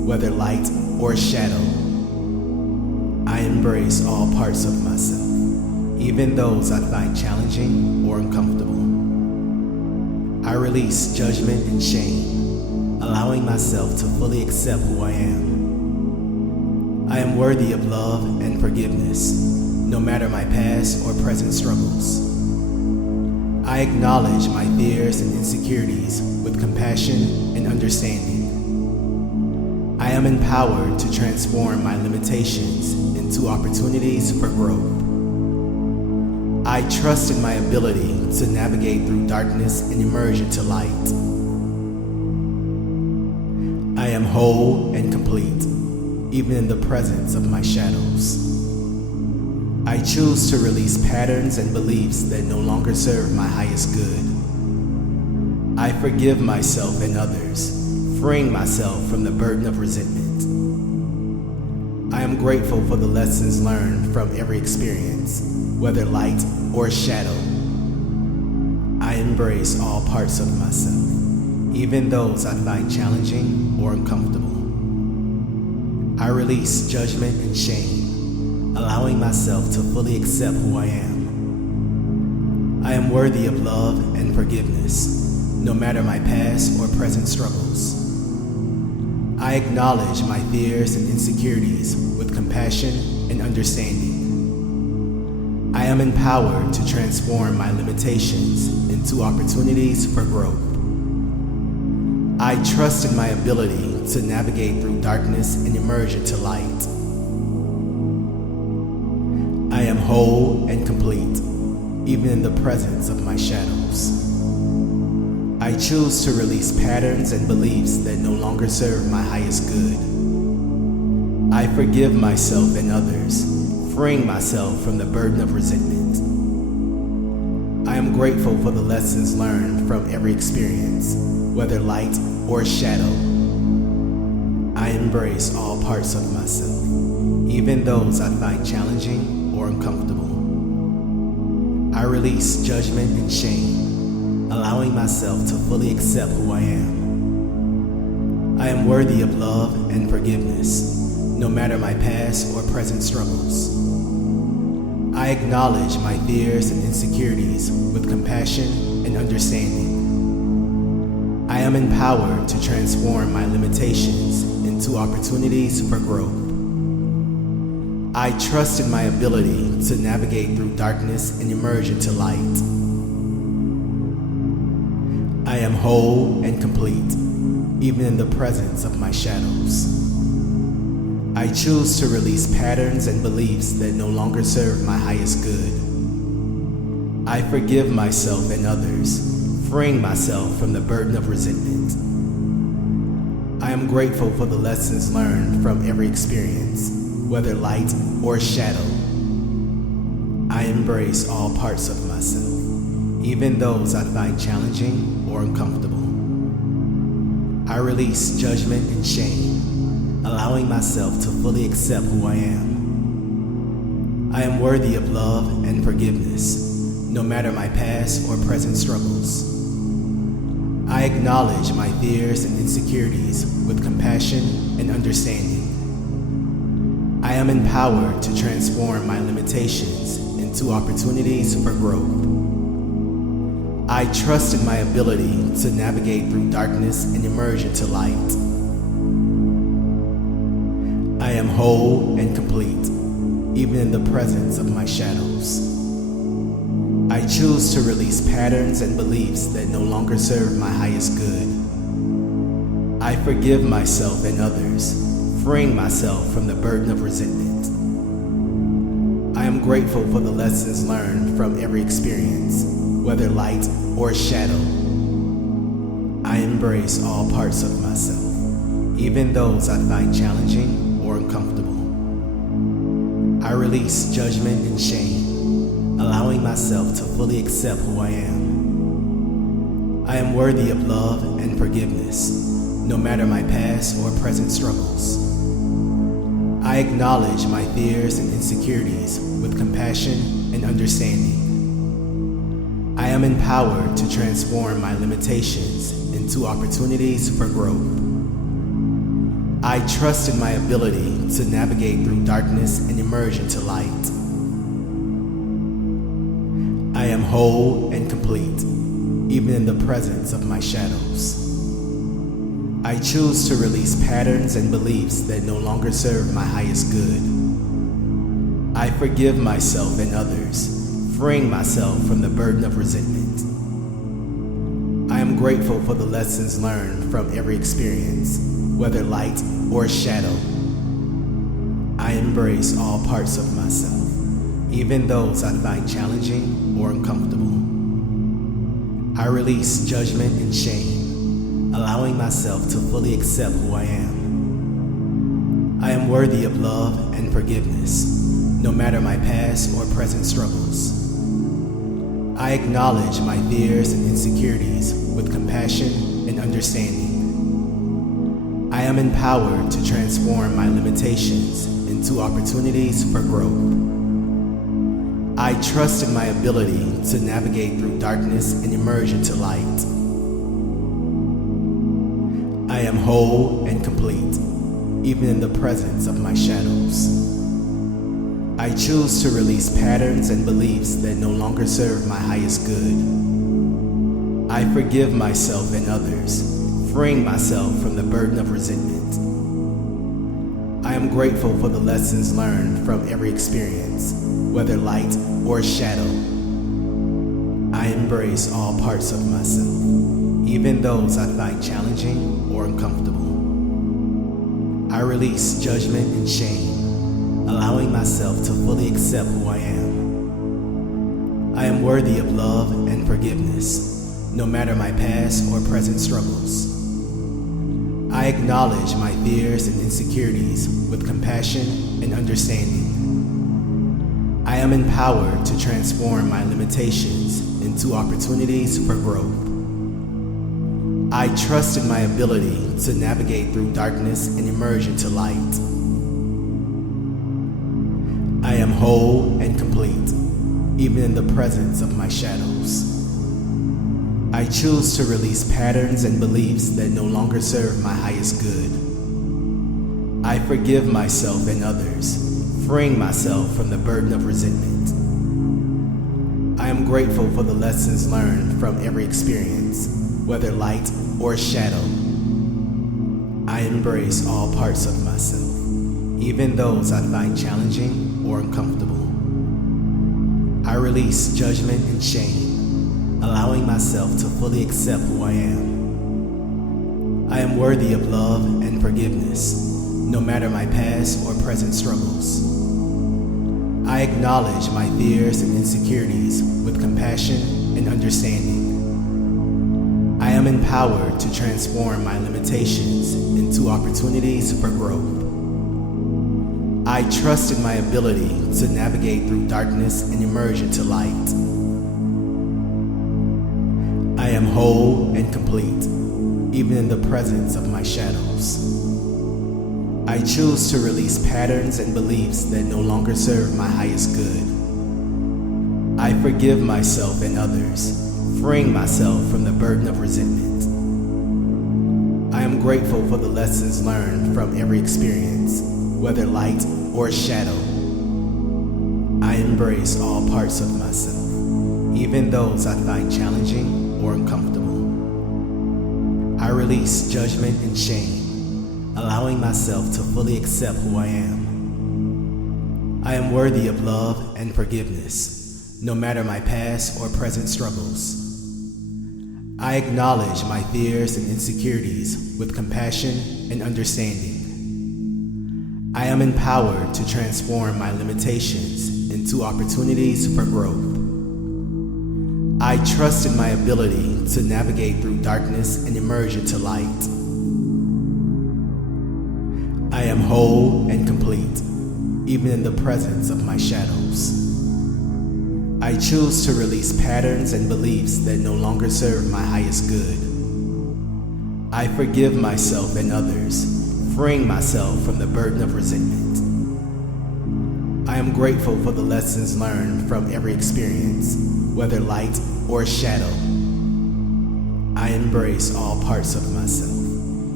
whether light or shadow. I embrace all parts of myself, even those I find challenging or uncomfortable. I release judgment and shame, allowing myself to fully accept who I am. I am worthy of love and forgiveness, no matter my past or present struggles. I acknowledge my fears and insecurities with compassion and understanding. I am empowered to transform my limitations into opportunities for growth. I trust in my ability to navigate through darkness and emerge into light. I am whole and complete, even in the presence of my shadows. I choose to release patterns and beliefs that no longer serve my highest good. I forgive myself and others, freeing myself from the burden of resentment. I am grateful for the lessons learned from every experience, whether light or shadow. I embrace all parts of myself, even those I find challenging or uncomfortable. I release judgment and shame, allowing myself to fully accept who I am. I am worthy of love and forgiveness, no matter my past or present struggles. I acknowledge my fears and insecurities with compassion and understanding. I am empowered to transform my limitations into opportunities for growth. I trust in my ability to navigate through darkness and emerge into light. I am whole and complete, even in the presence of my shadows. I choose to release patterns and beliefs that no longer serve my highest good. I forgive myself and others, freeing myself from the burden of resentment. I am grateful for the lessons learned from every experience, whether light or shadow. I embrace all parts of myself, even those I find challenging or uncomfortable. I release judgment and shame, allowing myself to fully accept who I am. I am worthy of love and forgiveness, no matter my past or present struggles. I acknowledge my fears and insecurities with compassion and understanding. I am empowered to transform my limitations into opportunities for growth. I trust in my ability to navigate through darkness and emerge into light. I am whole and complete, even in the presence of my shadows. I choose to release patterns and beliefs that no longer serve my highest good. I forgive myself and others, freeing myself from the burden of resentment. I am grateful for the lessons learned from every experience, whether light or shadow. I embrace all parts of myself, even those I find challenging or uncomfortable. I release judgment and shame, allowing myself to fully accept who I am. I am worthy of love and forgiveness, no matter my past or present struggles. I acknowledge my fears and insecurities with compassion and understanding. I am empowered to transform my limitations into opportunities for growth. I trust in my ability to navigate through darkness and emerge into light. I am whole and complete, even in the presence of my shadows. I choose to release patterns and beliefs that no longer serve my highest good. I forgive myself and others, freeing myself from the burden of resentment. I am grateful for the lessons learned from every experience, whether light or shadow. I embrace all parts of myself, even those I find challenging or uncomfortable. I release judgment and shame, allowing myself to fully accept who I am. I am worthy of love and forgiveness, no matter my past or present struggles. I acknowledge my fears and insecurities with compassion and understanding. I am empowered to transform my limitations into opportunities for growth. I trust in my ability to navigate through darkness and emerge into light. I am whole and complete, even in the presence of my shadows. I choose to release patterns and beliefs that no longer serve my highest good. I forgive myself and others, freeing myself from the burden of resentment. I am grateful for the lessons learned from every experience, whether light or shadow. I embrace all parts of myself, even those I find challenging or uncomfortable. I release judgment and shame, allowing myself to fully accept who I am. I am worthy of love and forgiveness, no matter my past or present struggles. I acknowledge my fears and insecurities with compassion and understanding. I am empowered to transform my limitations into opportunities for growth. I trust in my ability to navigate through darkness and emerge into light. I am whole and complete, even in the presence of my shadows. I choose to release patterns and beliefs that no longer serve my highest good. I forgive myself and others, freeing myself from the burden of resentment. I am grateful for the lessons learned from every experience, whether light or shadow. I embrace all parts of myself, even those I find challenging or uncomfortable. I release judgment and shame, allowing myself to fully accept who I am. I am worthy of love and forgiveness, no matter my past or present struggles. I acknowledge my fears and insecurities with compassion and understanding. I am empowered to transform my limitations into opportunities for growth. I trust in my ability to navigate through darkness and emerge into light. I am whole and complete, even in the presence of my shadows. I choose to release patterns and beliefs that no longer serve my highest good. I forgive myself and others, freeing myself from the burden of resentment. I am grateful for the lessons learned from every experience, whether light or shadow. I embrace all parts of myself, even those I find challenging or uncomfortable. I release judgment and shame, allowing myself to fully accept who I am. I am worthy of love and forgiveness, no matter my past or present struggles. I acknowledge my fears and insecurities with compassion and understanding. I am empowered to transform my limitations into opportunities for growth. I trust in my ability to navigate through darkness and emerge into light. I am whole and complete, even in the presence of my shadows. I choose to release patterns and beliefs that no longer serve my highest good. I forgive myself and others, freeing myself from the burden of resentment. I am grateful for the lessons learned from every experience, whether light or shadow. I embrace all parts of myself, even those I find challenging or uncomfortable. I release judgment and shame, allowing myself to fully accept who I am. I am worthy of love and forgiveness, no matter my past or present struggles. I acknowledge my fears and insecurities with compassion and understanding. I am empowered to transform my limitations into opportunities for growth. I trust in my ability to navigate through darkness and emerge into light. I am whole and complete, even in the presence of my shadows. I choose to release patterns and beliefs that no longer serve my highest good. I forgive myself and others, freeing myself from the burden of resentment. I am grateful for the lessons learned from every experience, whether light or shadow. I embrace all parts of myself,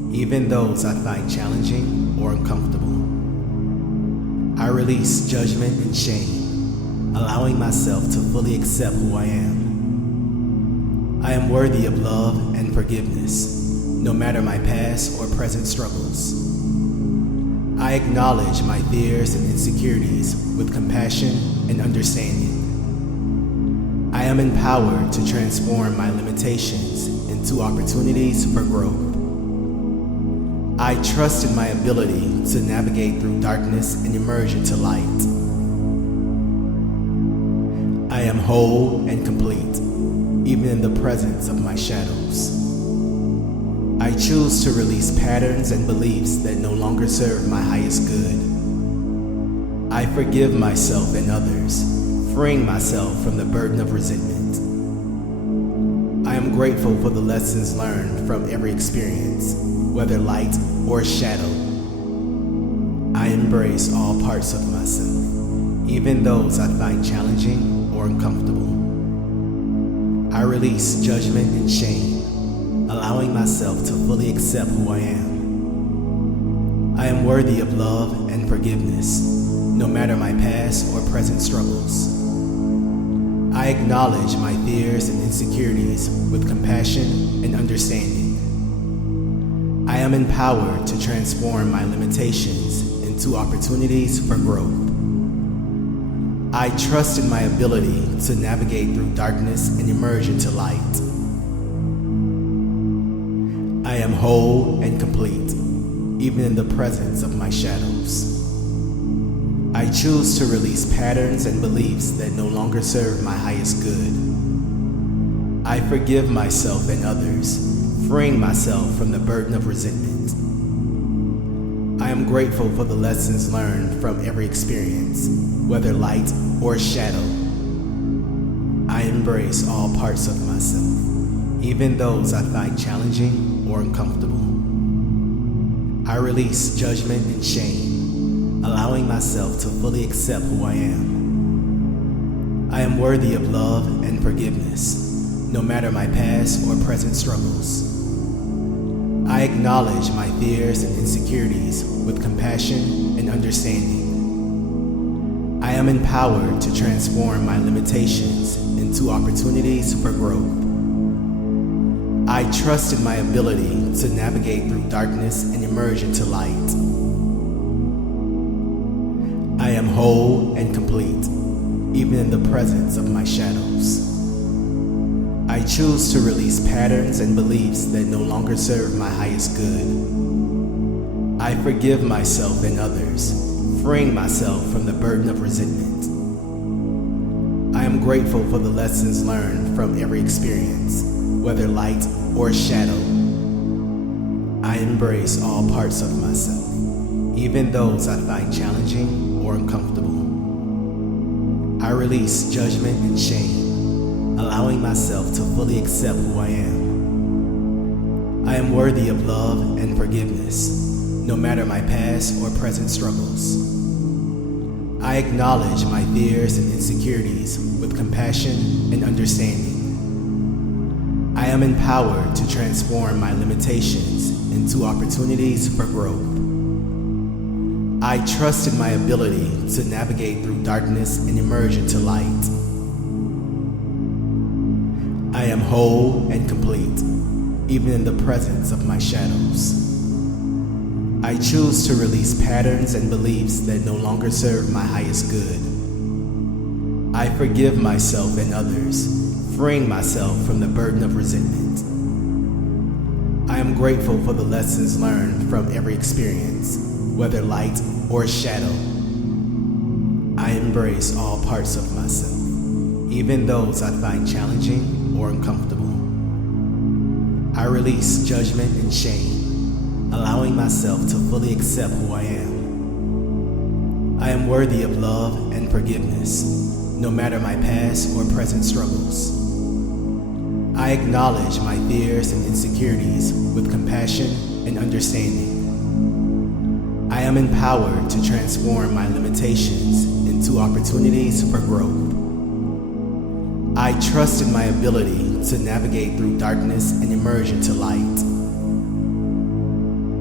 even those I find challenging or uncomfortable. I release judgment and shame, allowing myself to fully accept who I am. I am worthy of love and forgiveness, no matter my past or present struggles. I acknowledge my fears and insecurities with compassion and understanding. I am empowered to transform my limitations into opportunities for growth. I trust in my ability to navigate through darkness and emerge into light. I am whole and complete, even in the presence of my shadows. I choose to release patterns and beliefs that no longer serve my highest good. I forgive myself and others, freeing myself from the burden of resentment. I am grateful for the lessons learned from every experience, whether light or shadow. I embrace all parts of myself, even those I find challenging or uncomfortable. I release judgment and shame, allowing myself to fully accept who I am. I am worthy of love and forgiveness, no matter my past or present struggles. I acknowledge my fears and insecurities with compassion and understanding. I am empowered to transform my limitations into opportunities for growth. I trust in my ability to navigate through darkness and emerge into light. I am whole and complete, even in the presence of my shadows. I choose to release patterns and beliefs that no longer serve my highest good. I forgive myself and others, freeing myself from the burden of resentment. I am grateful for the lessons learned from every experience, whether light or shadow. I embrace all parts of myself, even those I find challenging or uncomfortable. I release judgment and shame, allowing myself to fully accept who I am. I am worthy of love and forgiveness, no matter my past or present struggles. I acknowledge my fears and insecurities with compassion and understanding. I am empowered to transform my limitations into opportunities for growth. I trust in my ability to navigate through darkness and emerge into light. I am whole and complete, even in the presence of my shadows. I choose to release patterns and beliefs that no longer serve my highest good. I forgive myself and others, freeing myself from the burden of resentment. I am grateful for the lessons learned from every experience, whether light or shadow. I embrace all parts of myself, even those I find challenging or uncomfortable. I release judgment and shame, allowing myself to fully accept who I am. I am worthy of love and forgiveness, no matter my past or present struggles. I acknowledge my fears and insecurities with compassion and understanding. I am empowered to transform my limitations into opportunities for growth. I trust in my ability to navigate through darkness and emerge into light. I am whole and complete, even in the presence of my shadows. I choose to release patterns and beliefs that no longer serve my highest good. I forgive myself and others, freeing myself from the burden of resentment. I am grateful for the lessons learned from every experience, whether light or shadow. I embrace all parts of myself, even those I find challenging or uncomfortable. I release judgment and shame, allowing myself to fully accept who I am. I am worthy of love and forgiveness, no matter my past or present struggles. I acknowledge my fears and insecurities with compassion and understanding. I am empowered to transform my limitations into opportunities for growth. I trust in my ability to navigate through darkness and emerge into light.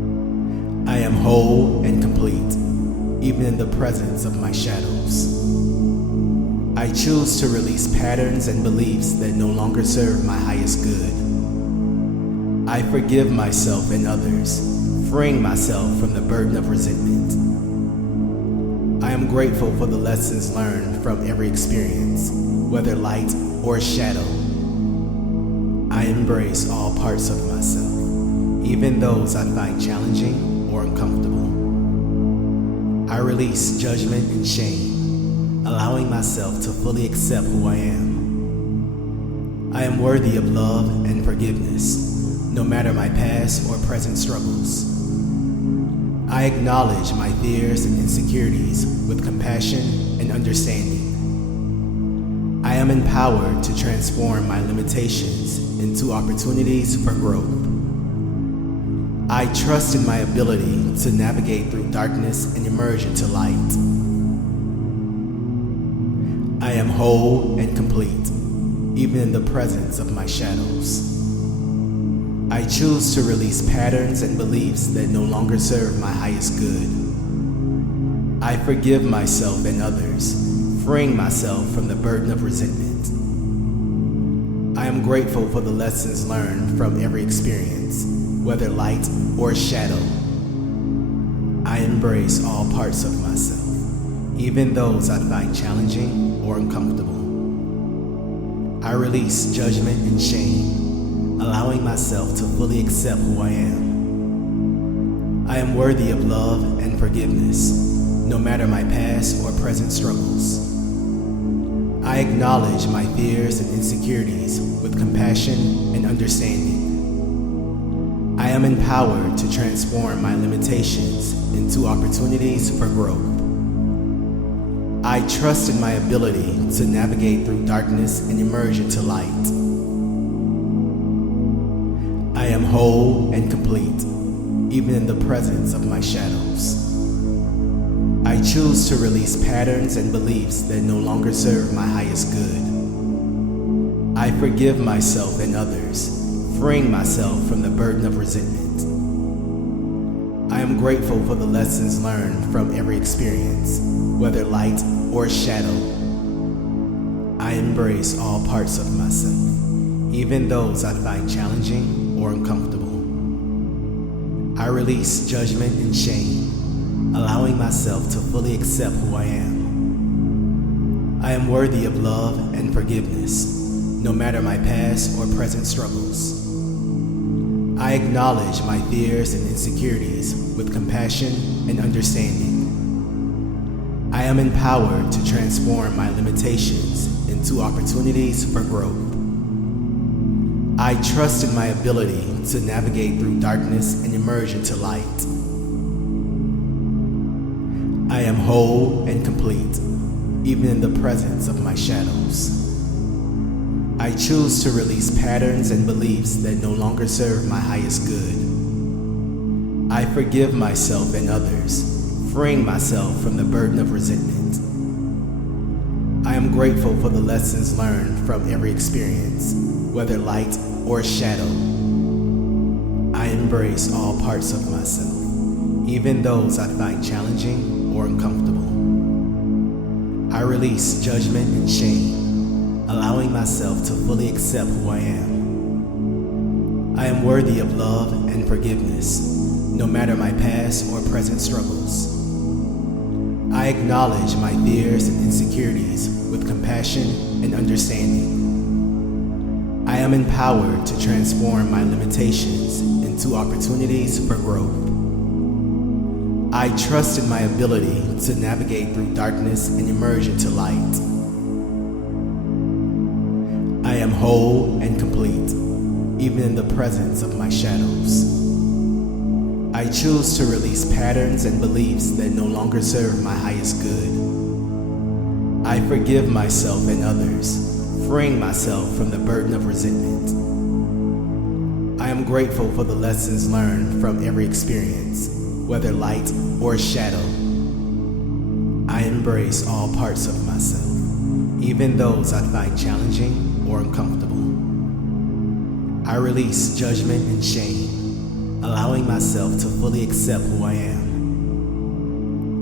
whole and complete, even in the presence of my shadows. I choose to release patterns and beliefs that no longer serve my highest good. I forgive myself and others, freeing myself from the burden of resentment. I am grateful for the lessons learned from every experience, whether light or shadow. I embrace all parts of myself, even those I find challenging or uncomfortable. I release judgment and shame, allowing myself to fully accept who I am. I am worthy of love and forgiveness, no matter my past or present struggles. I acknowledge my fears and insecurities with compassion and understanding. I am empowered to transform my limitations into opportunities for growth. I trust in my ability to navigate through darkness and emerge into light. I am whole and complete, even in the presence of my shadows. I choose to release patterns and beliefs that no longer serve my highest good. I forgive myself and others, freeing myself from the burden of resentment. I am grateful for the lessons learned from every experience, whether light or shadow. I embrace all parts of myself, even those I find challenging or uncomfortable. I release judgment and shame, allowing myself to fully accept who I am. I am worthy of love and forgiveness, no matter my past or present struggles. I acknowledge my fears and insecurities with compassion and understanding. I am empowered to transform my limitations into opportunities for growth. I trust in my ability to navigate through darkness and emerge into light. I am whole and complete, even in the presence of my shadows. I choose to release patterns and beliefs that no longer serve my highest good. I forgive myself and others, freeing myself from the burden of resentment. I am grateful for the lessons learned from every experience, whether light or shadow. I embrace all parts of myself, even those I find challenging or uncomfortable. I release judgment and shame, allowing myself to fully accept who I am. I am worthy of love and forgiveness, no matter my past or present struggles. I acknowledge my fears and insecurities with compassion and understanding. I am empowered to transform my limitations into opportunities for growth. I trust in my ability to navigate through darkness and emerge into light. I am whole and complete, even in the presence of my shadows. I choose to release patterns and beliefs that no longer serve my highest good. I forgive myself and others, freeing myself from the burden of resentment. I am grateful for the lessons learned from every experience, whether light or shadow. I embrace all parts of myself, even those I find challenging or uncomfortable. I release judgment and shame, allowing myself to fully accept who I am. I am worthy of love and forgiveness, no matter my past or present struggles. I acknowledge my fears and insecurities with compassion and understanding. I am empowered to transform my limitations into opportunities for growth. I trust in my ability to navigate through darkness and emerge into light. I am whole and complete, even in the presence of my shadows. I choose to release patterns and beliefs that no longer serve my highest good. I forgive myself and others, freeing myself from the burden of resentment. I am grateful for the lessons learned from every experience, whether light or shadow. I embrace all parts of myself, even those I find challenging or uncomfortable. I release judgment and shame, allowing myself to fully accept who I am.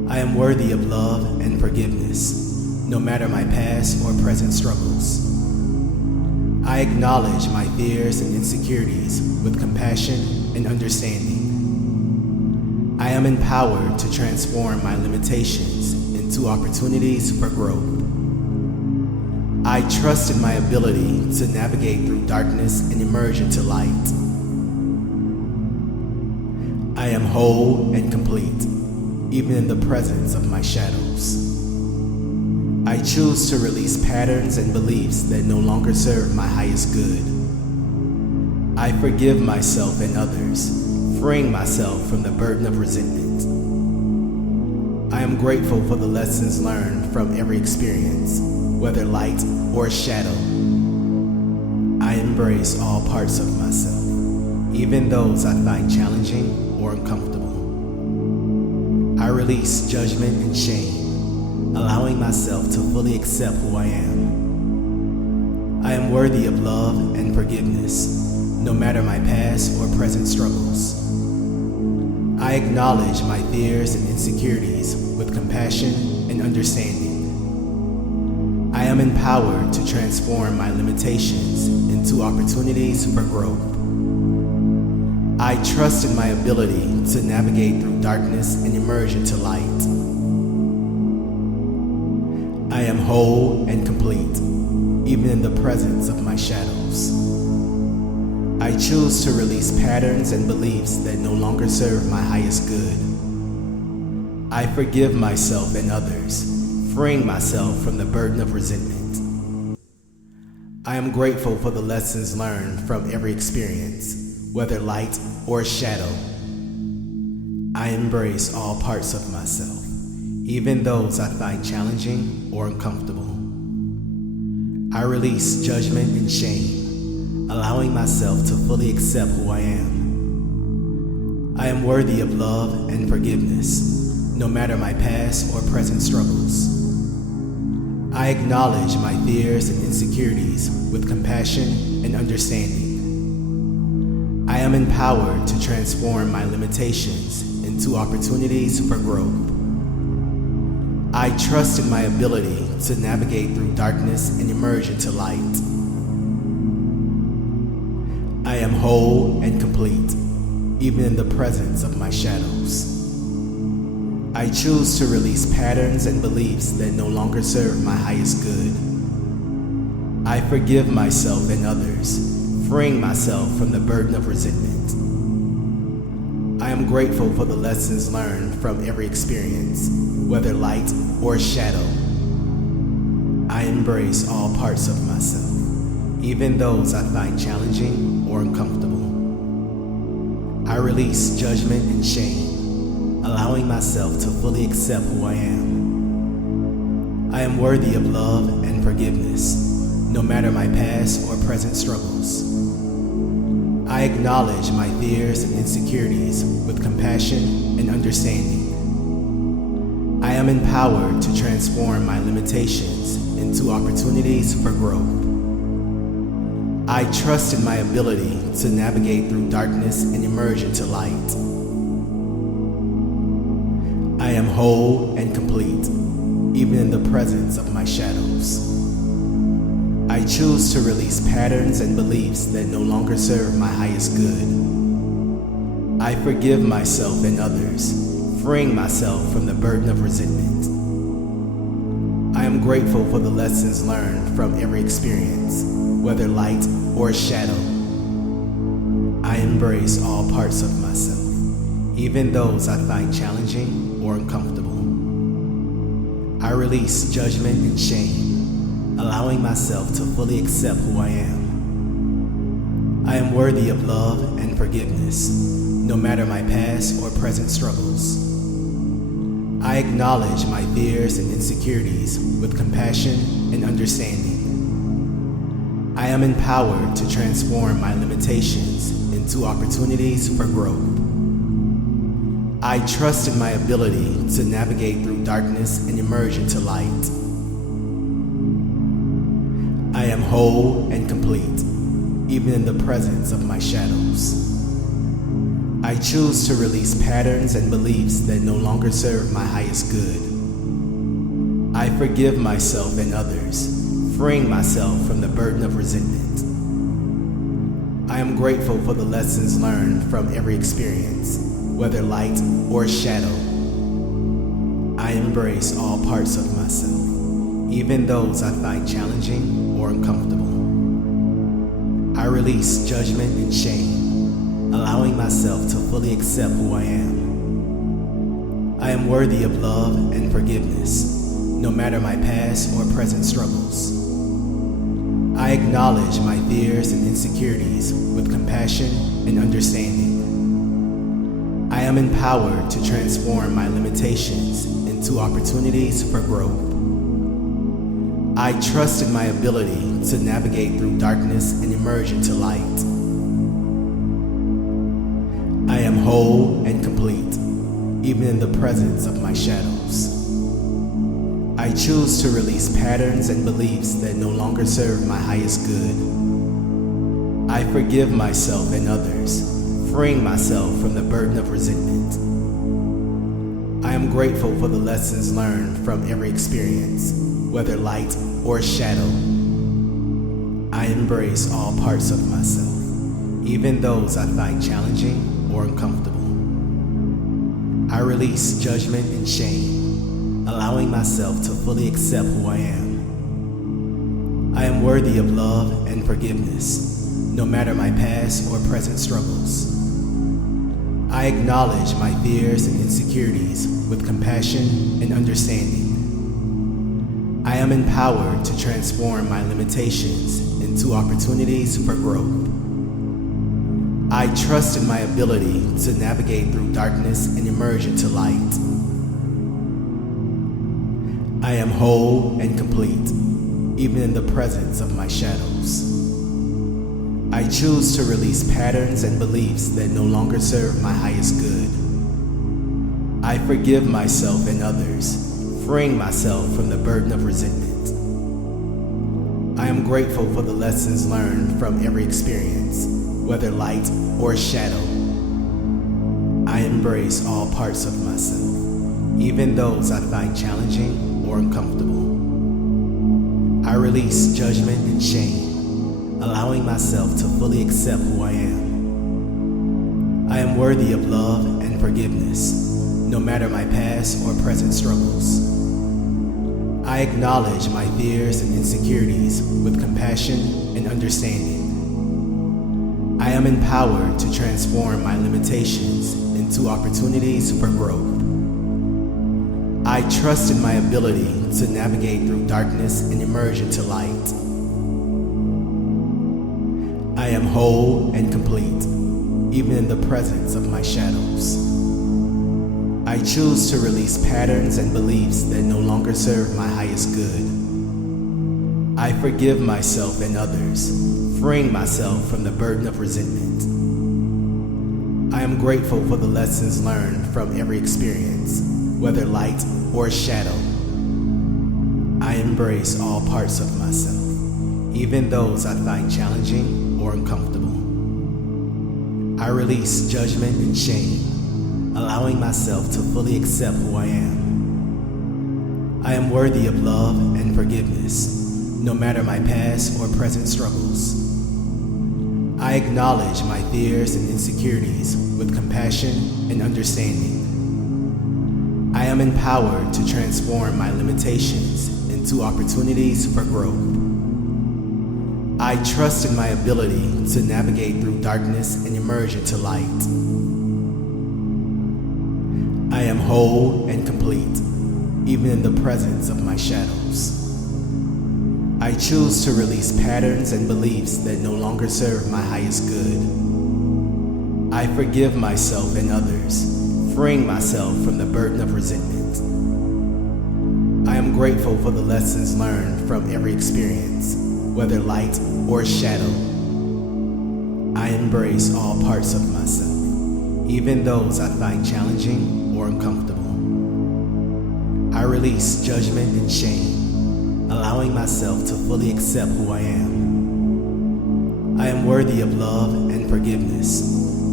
I am worthy of love and forgiveness, no matter my past or present struggles. I acknowledge my fears and insecurities with compassion and understanding. I am empowered to transform my limitations into opportunities for growth. I trust in my ability to navigate through darkness and emerge into light. I am whole and complete, even in the presence of my shadows. I choose to release patterns and beliefs that no longer serve my highest good. I forgive myself and others, freeing myself from the burden of resentment. I am grateful for the lessons learned from every experience, whether light or shadow. I embrace all parts of myself, even those I find challenging or uncomfortable. I release judgment and shame, allowing myself to fully accept who I am. I am worthy of love and forgiveness, no matter my past or present struggles. I acknowledge my fears and insecurities with compassion and understanding. I am empowered to transform my limitations into opportunities for growth. I trust in my ability to navigate through darkness and emerge into light. I am whole and complete, even in the presence of my shadows. I choose to release patterns and beliefs that no longer serve my highest good. I forgive myself and others, freeing myself from the burden of resentment. I am grateful for the lessons learned from every experience, whether light or shadow. I embrace all parts of myself, even those I find challenging or uncomfortable. I release judgment and shame, allowing myself to fully accept who I am. I am worthy of love and forgiveness, no matter my past or present struggles. I acknowledge my fears and insecurities with compassion and understanding. I am empowered to transform my limitations into opportunities for growth. I trust in my ability to navigate through darkness and emerge into light. I am whole and complete, even in the presence of my shadows. I choose to release patterns and beliefs that no longer serve my highest good. I forgive myself and others, freeing myself from the burden of resentment. I am grateful for the lessons learned from every experience, whether light or shadow. I embrace all parts of myself, even those I find challenging or uncomfortable. I release judgment and shame, allowing myself to fully accept who I am. I am worthy of love and forgiveness, no matter my past or present struggles. I acknowledge my fears and insecurities with compassion and understanding. I am empowered to transform my limitations into opportunities for growth. I trust in my ability to navigate through darkness and emerge into light. I am whole and complete, even in the presence of my shadows. I choose to release patterns and beliefs that no longer serve my highest good. I forgive myself and others, freeing myself from the burden of resentment. I am grateful for the lessons learned from every experience, whether light or shadow. I embrace all parts of myself, even those I find challenging or uncomfortable. I release judgment and shame, allowing myself to fully accept who I am. I am worthy of love and forgiveness, no matter my past or present struggles. I acknowledge my fears and insecurities with compassion and understanding. I am empowered to transform my limitations into opportunities for growth. I trust in my ability to navigate through darkness and emerge into light. I am whole and complete, even in the presence of my shadows. I choose to release patterns and beliefs that no longer serve my highest good. I forgive myself and others, freeing myself from the burden of resentment. I am grateful for the lessons learned from every experience, whether light or shadow. I embrace all parts of myself, even those I find challenging or uncomfortable. I release judgment and shame, allowing myself to fully accept who I am. I am worthy of love and forgiveness, no matter my past or present struggles. I acknowledge my fears and insecurities with compassion and understanding. I am empowered to transform my limitations into opportunities for growth. I trust in my ability to navigate through darkness and emerge into light. I am whole and complete, even in the presence of my shadows. I choose to release patterns and beliefs that no longer serve my highest good. I forgive myself and others, freeing myself from the burden of resentment. I am grateful for the lessons learned from every experience, whether light or shadow. I embrace all parts of myself, even those I find challenging or uncomfortable. I release judgment and shame, allowing myself to fully accept who I am. I am worthy of love and forgiveness, no matter my past or present struggles. I acknowledge my fears and insecurities with compassion and understanding. I am empowered to transform my limitations into opportunities for growth. I trust in my ability to navigate through darkness and emerge into light. I am whole and complete, even in the presence of my shadows. I choose to release patterns and beliefs that no longer serve my highest good. I forgive myself and others, freeing myself from the burden of resentment. I am grateful for the lessons learned from every experience, whether light or shadow. I embrace all parts of myself, even those I find challenging or uncomfortable. I release judgment and shame, allowing myself to fully accept who I am. I am worthy of love and forgiveness, no matter my past or present struggles. I acknowledge my fears and insecurities with compassion and understanding. I am empowered to transform my limitations into opportunities for growth. I trust in my ability to navigate through darkness and emerge into light. I am whole and complete, even in the presence of my shadows. I choose to release patterns and beliefs that no longer serve my highest good. I forgive myself and others, freeing myself from the burden of resentment. I am grateful for the lessons learned from every experience, whether light or shadow. I embrace all parts of myself, even those I find challenging or uncomfortable. I release judgment and shame, allowing myself to fully accept who I am. I am worthy of love and forgiveness, no matter my past or present struggles. I acknowledge my fears and insecurities with compassion and understanding. I am empowered to transform my limitations into opportunities for growth. I trust in my ability to navigate through darkness and emerge into light. I am whole and complete, even in the presence of my shadows. I choose to release patterns and beliefs that no longer serve my highest good. I forgive myself and others, freeing myself from the burden of resentment. I am grateful for the lessons learned from every experience, whether light or shadow. I embrace all parts of myself, even those I find challenging or uncomfortable. I release judgment and shame, allowing myself to fully accept who I am. I am worthy of love and forgiveness,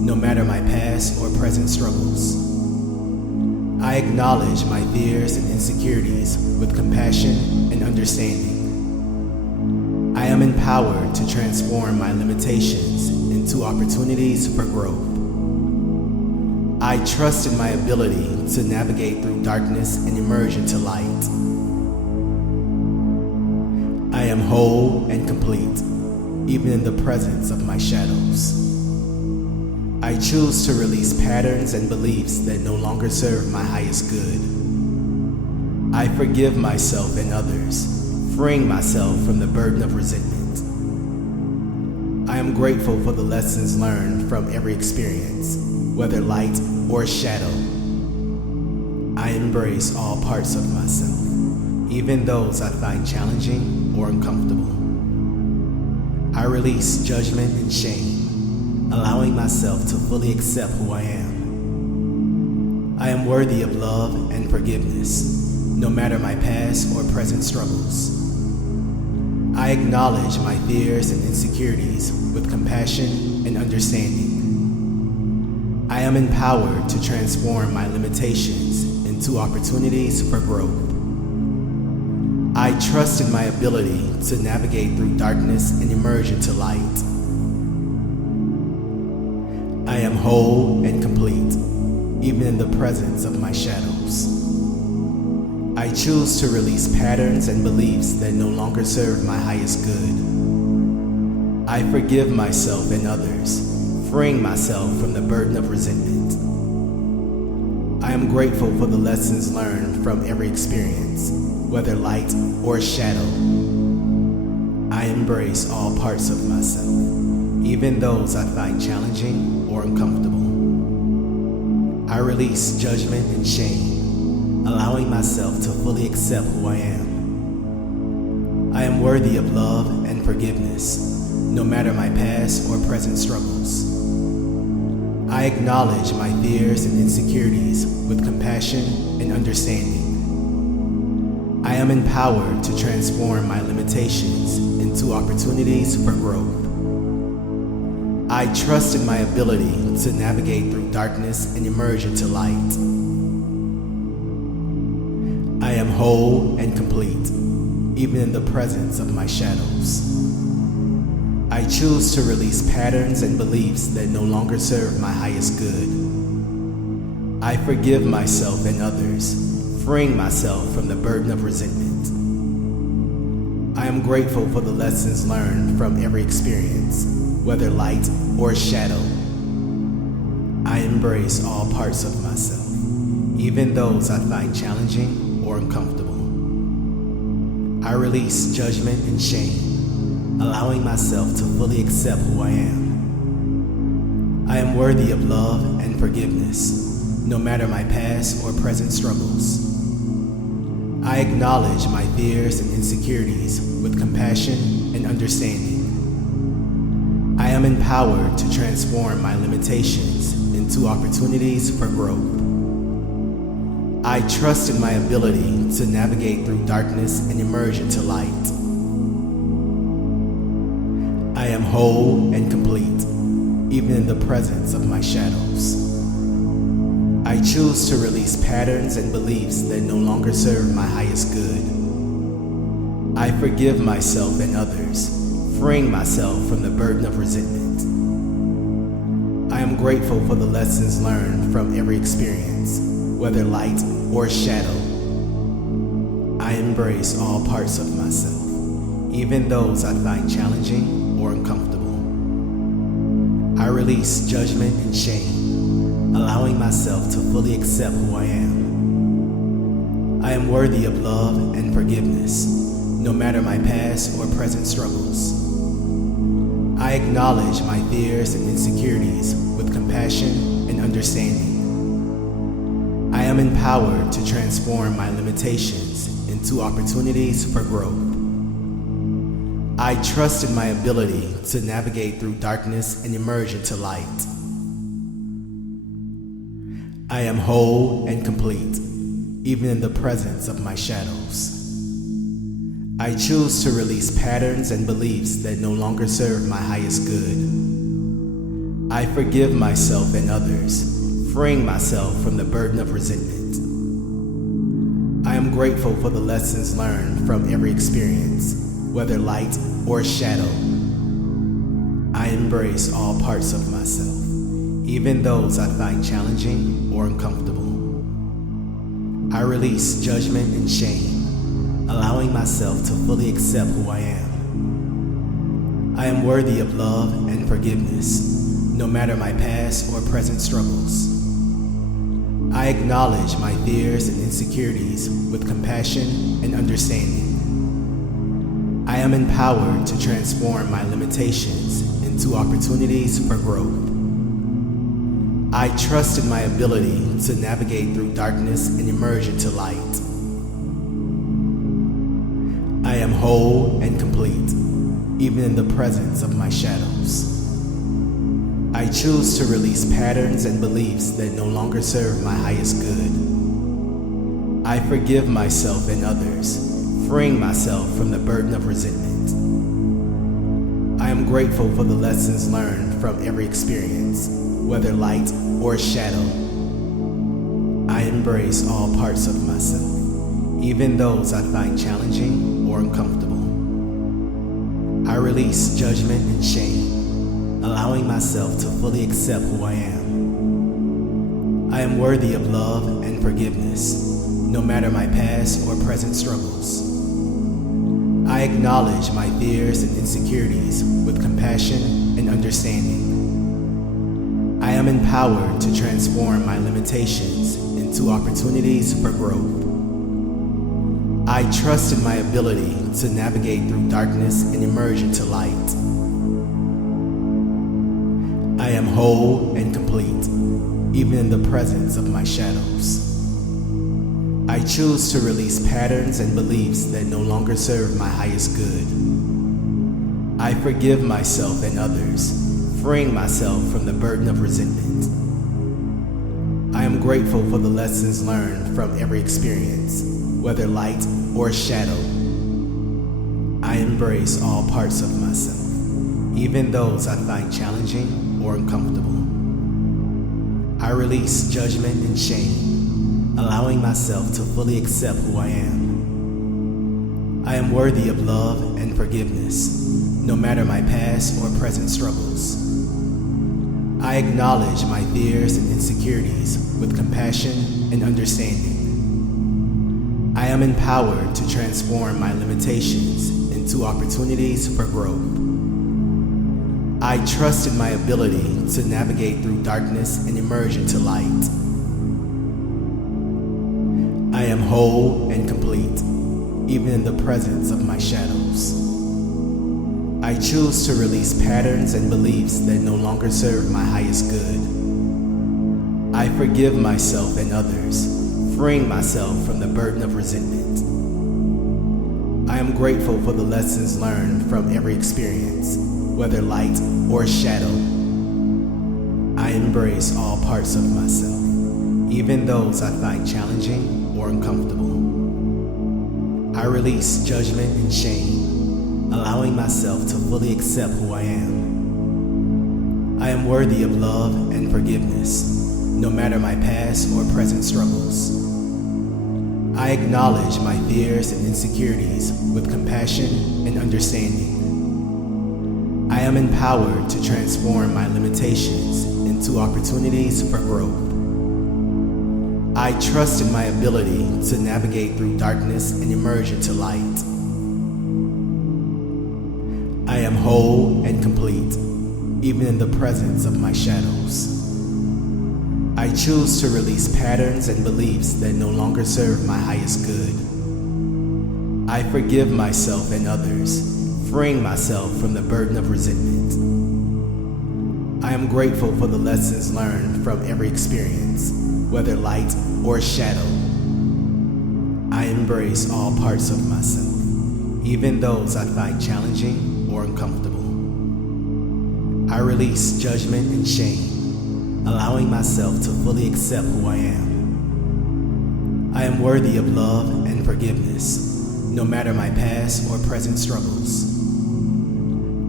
no matter my past or present struggles. I acknowledge my fears and insecurities with compassion and understanding. I am empowered to transform my limitations into opportunities for growth. I trust in my ability to navigate through darkness and emerge into light. I am whole and complete, even in the presence of my shadows. I choose to release patterns and beliefs that no longer serve my highest good. I forgive myself and others, freeing myself from the burden of resentment. I am grateful for the lessons learned from every experience, whether light or shadow. I embrace all parts of myself, even those I find challenging or uncomfortable. I release judgment and shame, allowing myself to fully accept who I am. I am worthy of love and forgiveness, no matter my past or present struggles. I acknowledge my fears and insecurities with compassion and understanding. I am empowered to transform my limitations into opportunities for growth. I trust in my ability to navigate through darkness and emerge into light. I am whole and complete, even in the presence of my shadows. I choose to release patterns and beliefs that no longer serve my highest good. I forgive myself and others, freeing myself from the burden of resentment. I am grateful for the lessons learned from every experience, whether light or shadow. I embrace all parts of myself, even those I find challenging or uncomfortable. I release judgment and shame, allowing myself to fully accept who I am. I am worthy of love and forgiveness, no matter my past or present struggles. I acknowledge my fears and insecurities with compassion and understanding. I am empowered to transform my limitations into opportunities for growth. I trust in my ability to navigate through darkness and emerge into light. I am whole and complete, even in the presence of my shadows. I choose to release patterns and beliefs that no longer serve my highest good. I forgive myself and others, freeing myself from the burden of resentment. I am grateful for the lessons learned from every experience, whether light or shadow. I embrace all parts of myself, even those I find challenging or uncomfortable. I release judgment and shame, allowing myself to fully accept who I am. I am worthy of love and forgiveness, no matter my past or present struggles. I acknowledge my fears and insecurities with compassion and understanding. I am empowered to transform my limitations into opportunities for growth. I trust in my ability to navigate through darkness and emerge into light. I am whole and complete, even in the presence of my shadows. I choose to release patterns and beliefs that no longer serve my highest good. I forgive myself and others, freeing myself from the burden of resentment. I am grateful for the lessons learned from every experience, whether light or shadow. I embrace all parts of myself, even those I find challenging or uncomfortable. I release judgment and shame, allowing myself to fully accept who I am. I am worthy of love and forgiveness, no matter my past or present struggles. I acknowledge my fears and insecurities with compassion and understanding. I am empowered to transform my limitations into opportunities for growth. I trust in my ability to navigate through darkness and emerge into light. I am whole and complete, even in the presence of my shadows. I choose to release patterns and beliefs that no longer serve my highest good. I forgive myself and others, freeing myself from the burden of resentment. I am grateful for the lessons learned from every experience, whether light or shadow. I embrace all parts of myself, even those I find challenging or uncomfortable. I release judgment and shame, allowing myself to fully accept who I am. I am worthy of love and forgiveness, no matter my past or present struggles. I acknowledge my fears and insecurities with compassion and understanding. I am empowered to transform my limitations into opportunities for growth. I trust in my ability to navigate through darkness and emerge into light. I am whole and complete, even in the presence of my shadows. I choose to release patterns and beliefs that no longer serve my highest good. I forgive myself and others, freeing myself from the burden of resentment. I am grateful for the lessons learned from every experience, whether light or shadow. I embrace all parts of myself, even those I find challenging or uncomfortable. I release judgment and shame, allowing myself to fully accept who I am. I am worthy of love and forgiveness, no matter my past or present struggles. I acknowledge my fears and insecurities with compassion and understanding. I am empowered to transform my limitations into opportunities for growth. I trust in my ability to navigate through darkness and emerge into light. I am whole and complete, even in the presence of my shadows. I choose to release patterns and beliefs that no longer serve my highest good. I forgive myself and others, freeing myself from the burden of resentment. I am grateful for the lessons learned from every experience, whether light or shadow. I embrace all parts of myself, even those I find challenging or uncomfortable. I release judgment and shame, allowing myself to fully accept who I am. I am worthy of love and forgiveness, no matter my past or present struggles. I acknowledge my fears and insecurities with compassion and understanding. I am empowered to transform my limitations into opportunities for growth. I trust in my ability to navigate through darkness and emerge into light. I am whole and complete, even in the presence of my shadows. I choose to release patterns and beliefs that no longer serve my highest good. I forgive myself and others, freeing myself from the burden of resentment. I am grateful for the lessons learned from every experience, whether light or shadow. I embrace all parts of myself, even those I find challenging or uncomfortable. I release judgment and shame, allowing myself to fully accept who I am. I am worthy of love and forgiveness, no matter my past or present struggles. I acknowledge my fears and insecurities with compassion and understanding. I am empowered to transform my limitations into opportunities for growth. I trust in my ability to navigate through darkness and emerge into light. I am whole and complete, even in the presence of my shadows. I choose to release patterns and beliefs that no longer serve my highest good. I forgive myself and others, freeing myself from the burden of resentment. I am grateful for the lessons learned from every experience, whether light or shadow. I embrace all parts of myself, even those I find challenging or uncomfortable. I release judgment and shame, allowing myself to fully accept who I am. I am worthy of love and forgiveness, no matter my past or present struggles.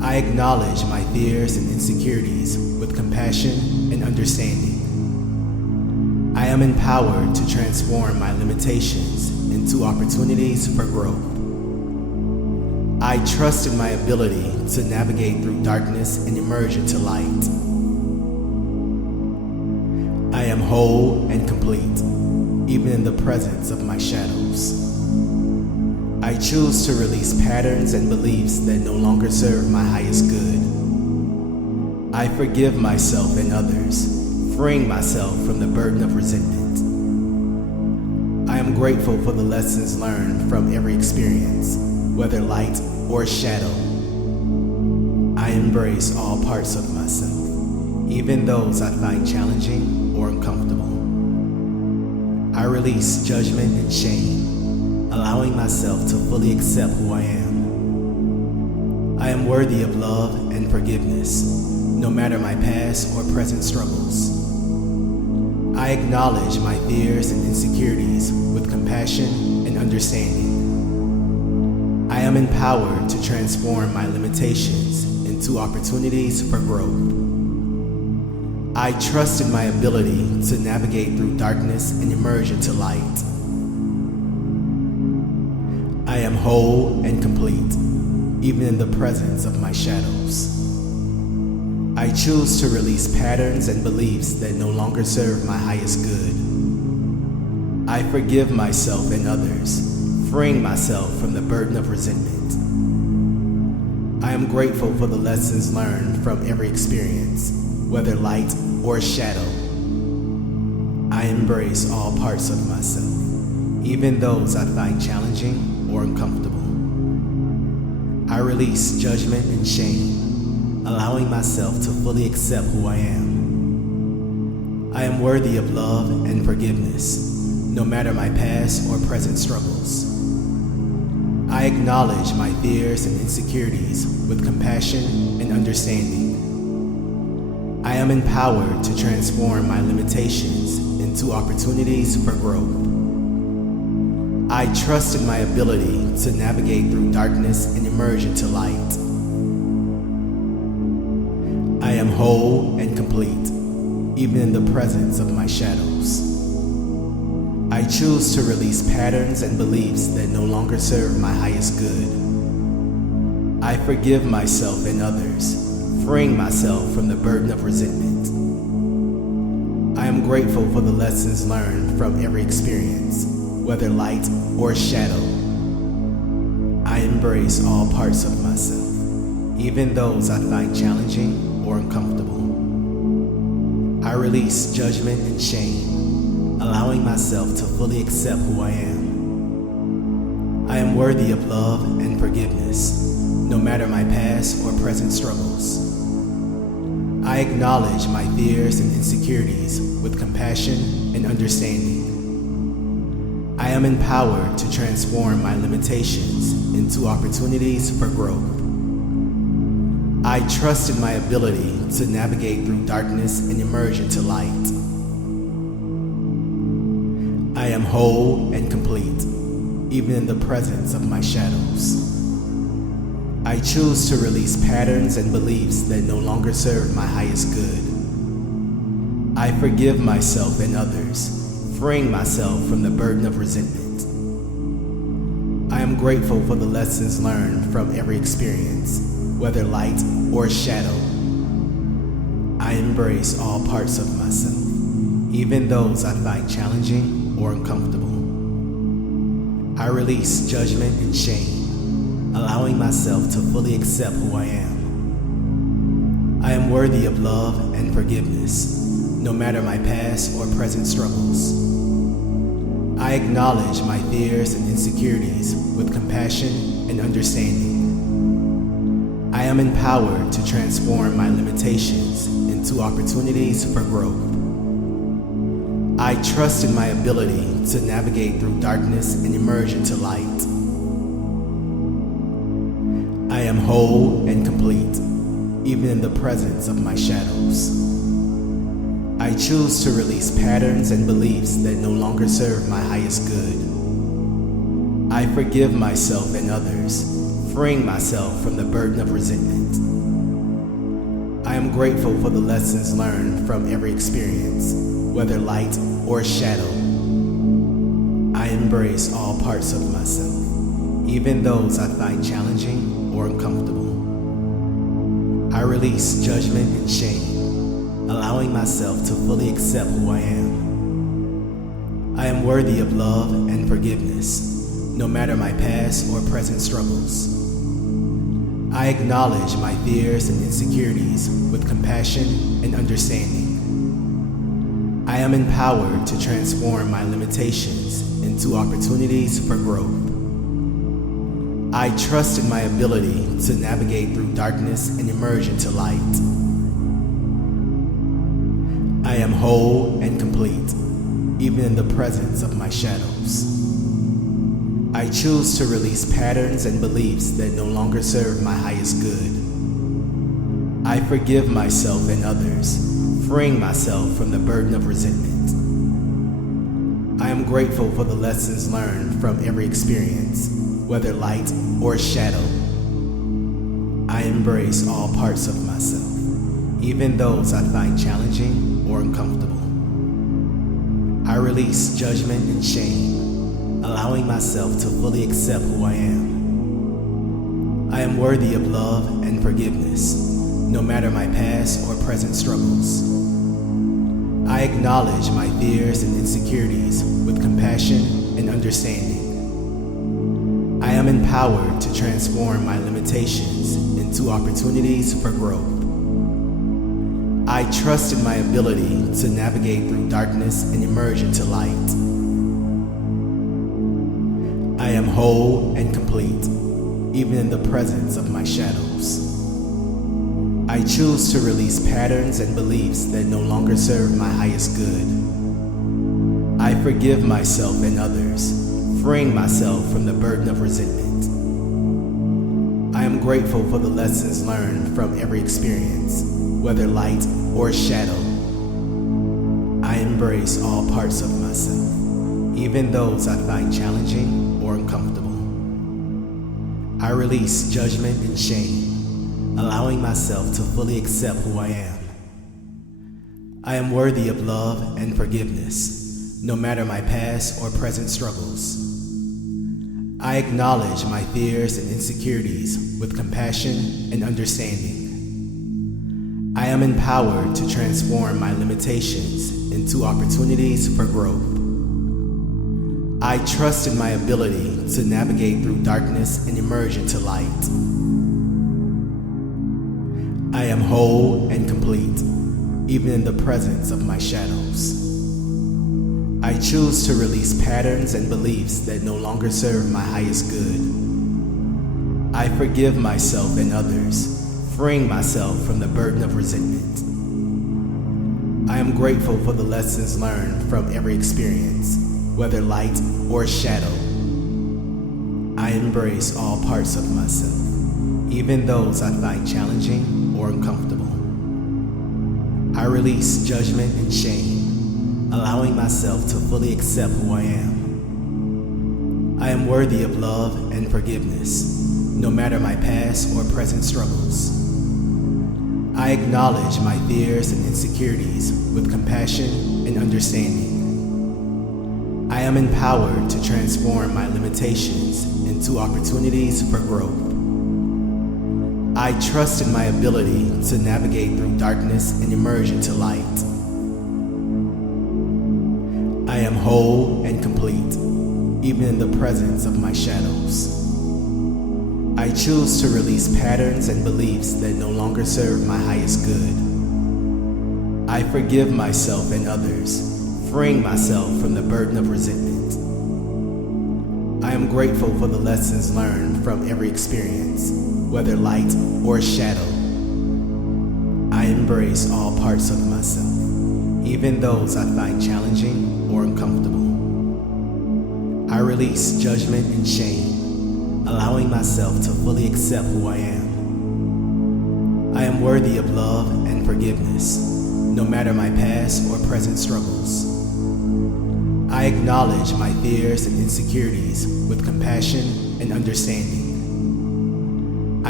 I acknowledge my fears and insecurities with compassion and understanding. I am empowered to transform my limitations into opportunities for growth. I trust in my ability to navigate through darkness and emerge into light. I am whole and complete, even in the presence of my shadows. I choose to release patterns and beliefs that no longer serve my highest good. I forgive myself and others, freeing myself from the burden of resentment. I am grateful for the lessons learned from every experience, whether light or shadow. I embrace all parts of myself, even those I find challenging or uncomfortable. I release judgment and shame, allowing myself to fully accept who I am. I am worthy of love and forgiveness, no matter my past or present struggles. I acknowledge my fears and insecurities with compassion and understanding. I am empowered to transform my limitations into opportunities for growth. I trust in my ability to navigate through darkness and emerge into light. I am whole and complete, even in the presence of my shadows. I choose to release patterns and beliefs that no longer serve my highest good. I forgive myself and others, freeing myself from the burden of resentment. I am grateful for the lessons learned from every experience, whether light or shadow. I embrace all parts of myself, even those I find challenging or uncomfortable. I release judgment and shame, allowing myself to fully accept who I am. I am worthy of love and forgiveness, no matter my past or present struggles. I acknowledge my fears and insecurities with compassion and understanding. I am empowered to transform my limitations into opportunities for growth. I trust in my ability to navigate through darkness and emerge into light. I am whole and complete, even in the presence of my shadows. I choose to release patterns and beliefs that no longer serve my highest good. I forgive myself and others, freeing myself from the burden of resentment. I am grateful for the lessons learned from every experience, whether light or shadow. I embrace all parts of myself, even those I find challenging or uncomfortable. I release judgment and shame, allowing myself to fully accept who I am. I am worthy of love and forgiveness, no matter my past or present struggles. I acknowledge my fears and insecurities with compassion and understanding. I am empowered to transform my limitations into opportunities for growth. I trust in my ability to navigate through darkness and emerge into light. I am whole and complete, even in the presence of my shadows. I choose to release patterns and beliefs that no longer serve my highest good. I forgive myself and others, freeing myself from the burden of resentment. I am grateful for the lessons learned from every experience, whether light or shadow. I embrace all parts of myself, even those I find challenging or uncomfortable. I release judgment and shame, allowing myself to fully accept who I am. I am worthy of love and forgiveness, no matter my past or present struggles. I acknowledge my fears and insecurities with compassion and understanding. I am empowered to transform my limitations into opportunities for growth. I trust in my ability to navigate through darkness and emerge into light. I am whole and complete, even in the presence of my shadows. I choose to release patterns and beliefs that no longer serve my highest good. I forgive myself and others, freeing myself from the burden of resentment. I am grateful for the lessons learned from every experience, whether light or shadow. I embrace all parts of myself, even those I find challenging or uncomfortable. I release judgment and shame, allowing myself to fully accept who I am. I am worthy of love and forgiveness, no matter my past or present struggles. I acknowledge my fears and insecurities with compassion and understanding. I am empowered to transform my limitations into opportunities for growth. I trust in my ability to navigate through darkness and emerge into light. I am whole and complete, even in the presence of my shadows. I choose to release patterns and beliefs that no longer serve my highest good. I forgive myself and others, freeing myself from the burden of resentment. I am grateful for the lessons learned from every experience, whether light or shadow. I embrace all parts of myself, even those I find challenging or uncomfortable. I release judgment and shame, allowing myself to fully accept who I am. I am worthy of love and forgiveness, no matter my past or present struggles. I acknowledge my fears and insecurities with compassion and understanding. I am empowered to transform my limitations into opportunities for growth. I trust in my ability to navigate through darkness and emerge into light. I am whole and complete, even in the presence of my shadows. I choose to release patterns and beliefs that no longer serve my highest good. I forgive myself and others, freeing myself from the burden of resentment. I am grateful for the lessons learned from every experience, whether light or shadow. I embrace all parts of myself, even those I find challenging or uncomfortable. I release judgment and shame, allowing myself to fully accept who I am. I am worthy of love and forgiveness, no matter my past or present struggles. I acknowledge my fears and insecurities with compassion and understanding. I am empowered to transform my limitations into opportunities for growth. I trust in my ability to navigate through darkness and emerge into light. I am whole and complete, even in the presence of my shadows. I choose to release patterns and beliefs that no longer serve my highest good. I forgive myself and others, freeing myself from the burden of resentment. I am grateful for the lessons learned from every experience, whether light or shadow. I embrace all parts of myself, even those I find challenging or uncomfortable. I release judgment and shame, allowing myself to fully accept who I am. I am worthy of love and forgiveness, no matter my past or present struggles. I acknowledge my fears and insecurities with compassion and understanding. I am empowered to transform my limitations into opportunities for growth. I trust in my ability to navigate through darkness and emerge into light. I am whole and complete, even in the presence of my shadows. I choose to release patterns and beliefs that no longer serve my highest good. I forgive myself and others, freeing myself from the burden of resentment. I am grateful for the lessons learned from every experience, whether light or shadow. I embrace all parts of myself, even those I find challenging or uncomfortable. I release judgment and shame, allowing myself to fully accept who I am. I am worthy of love and forgiveness, no matter my past or present struggles. I acknowledge my fears and insecurities with compassion and understanding.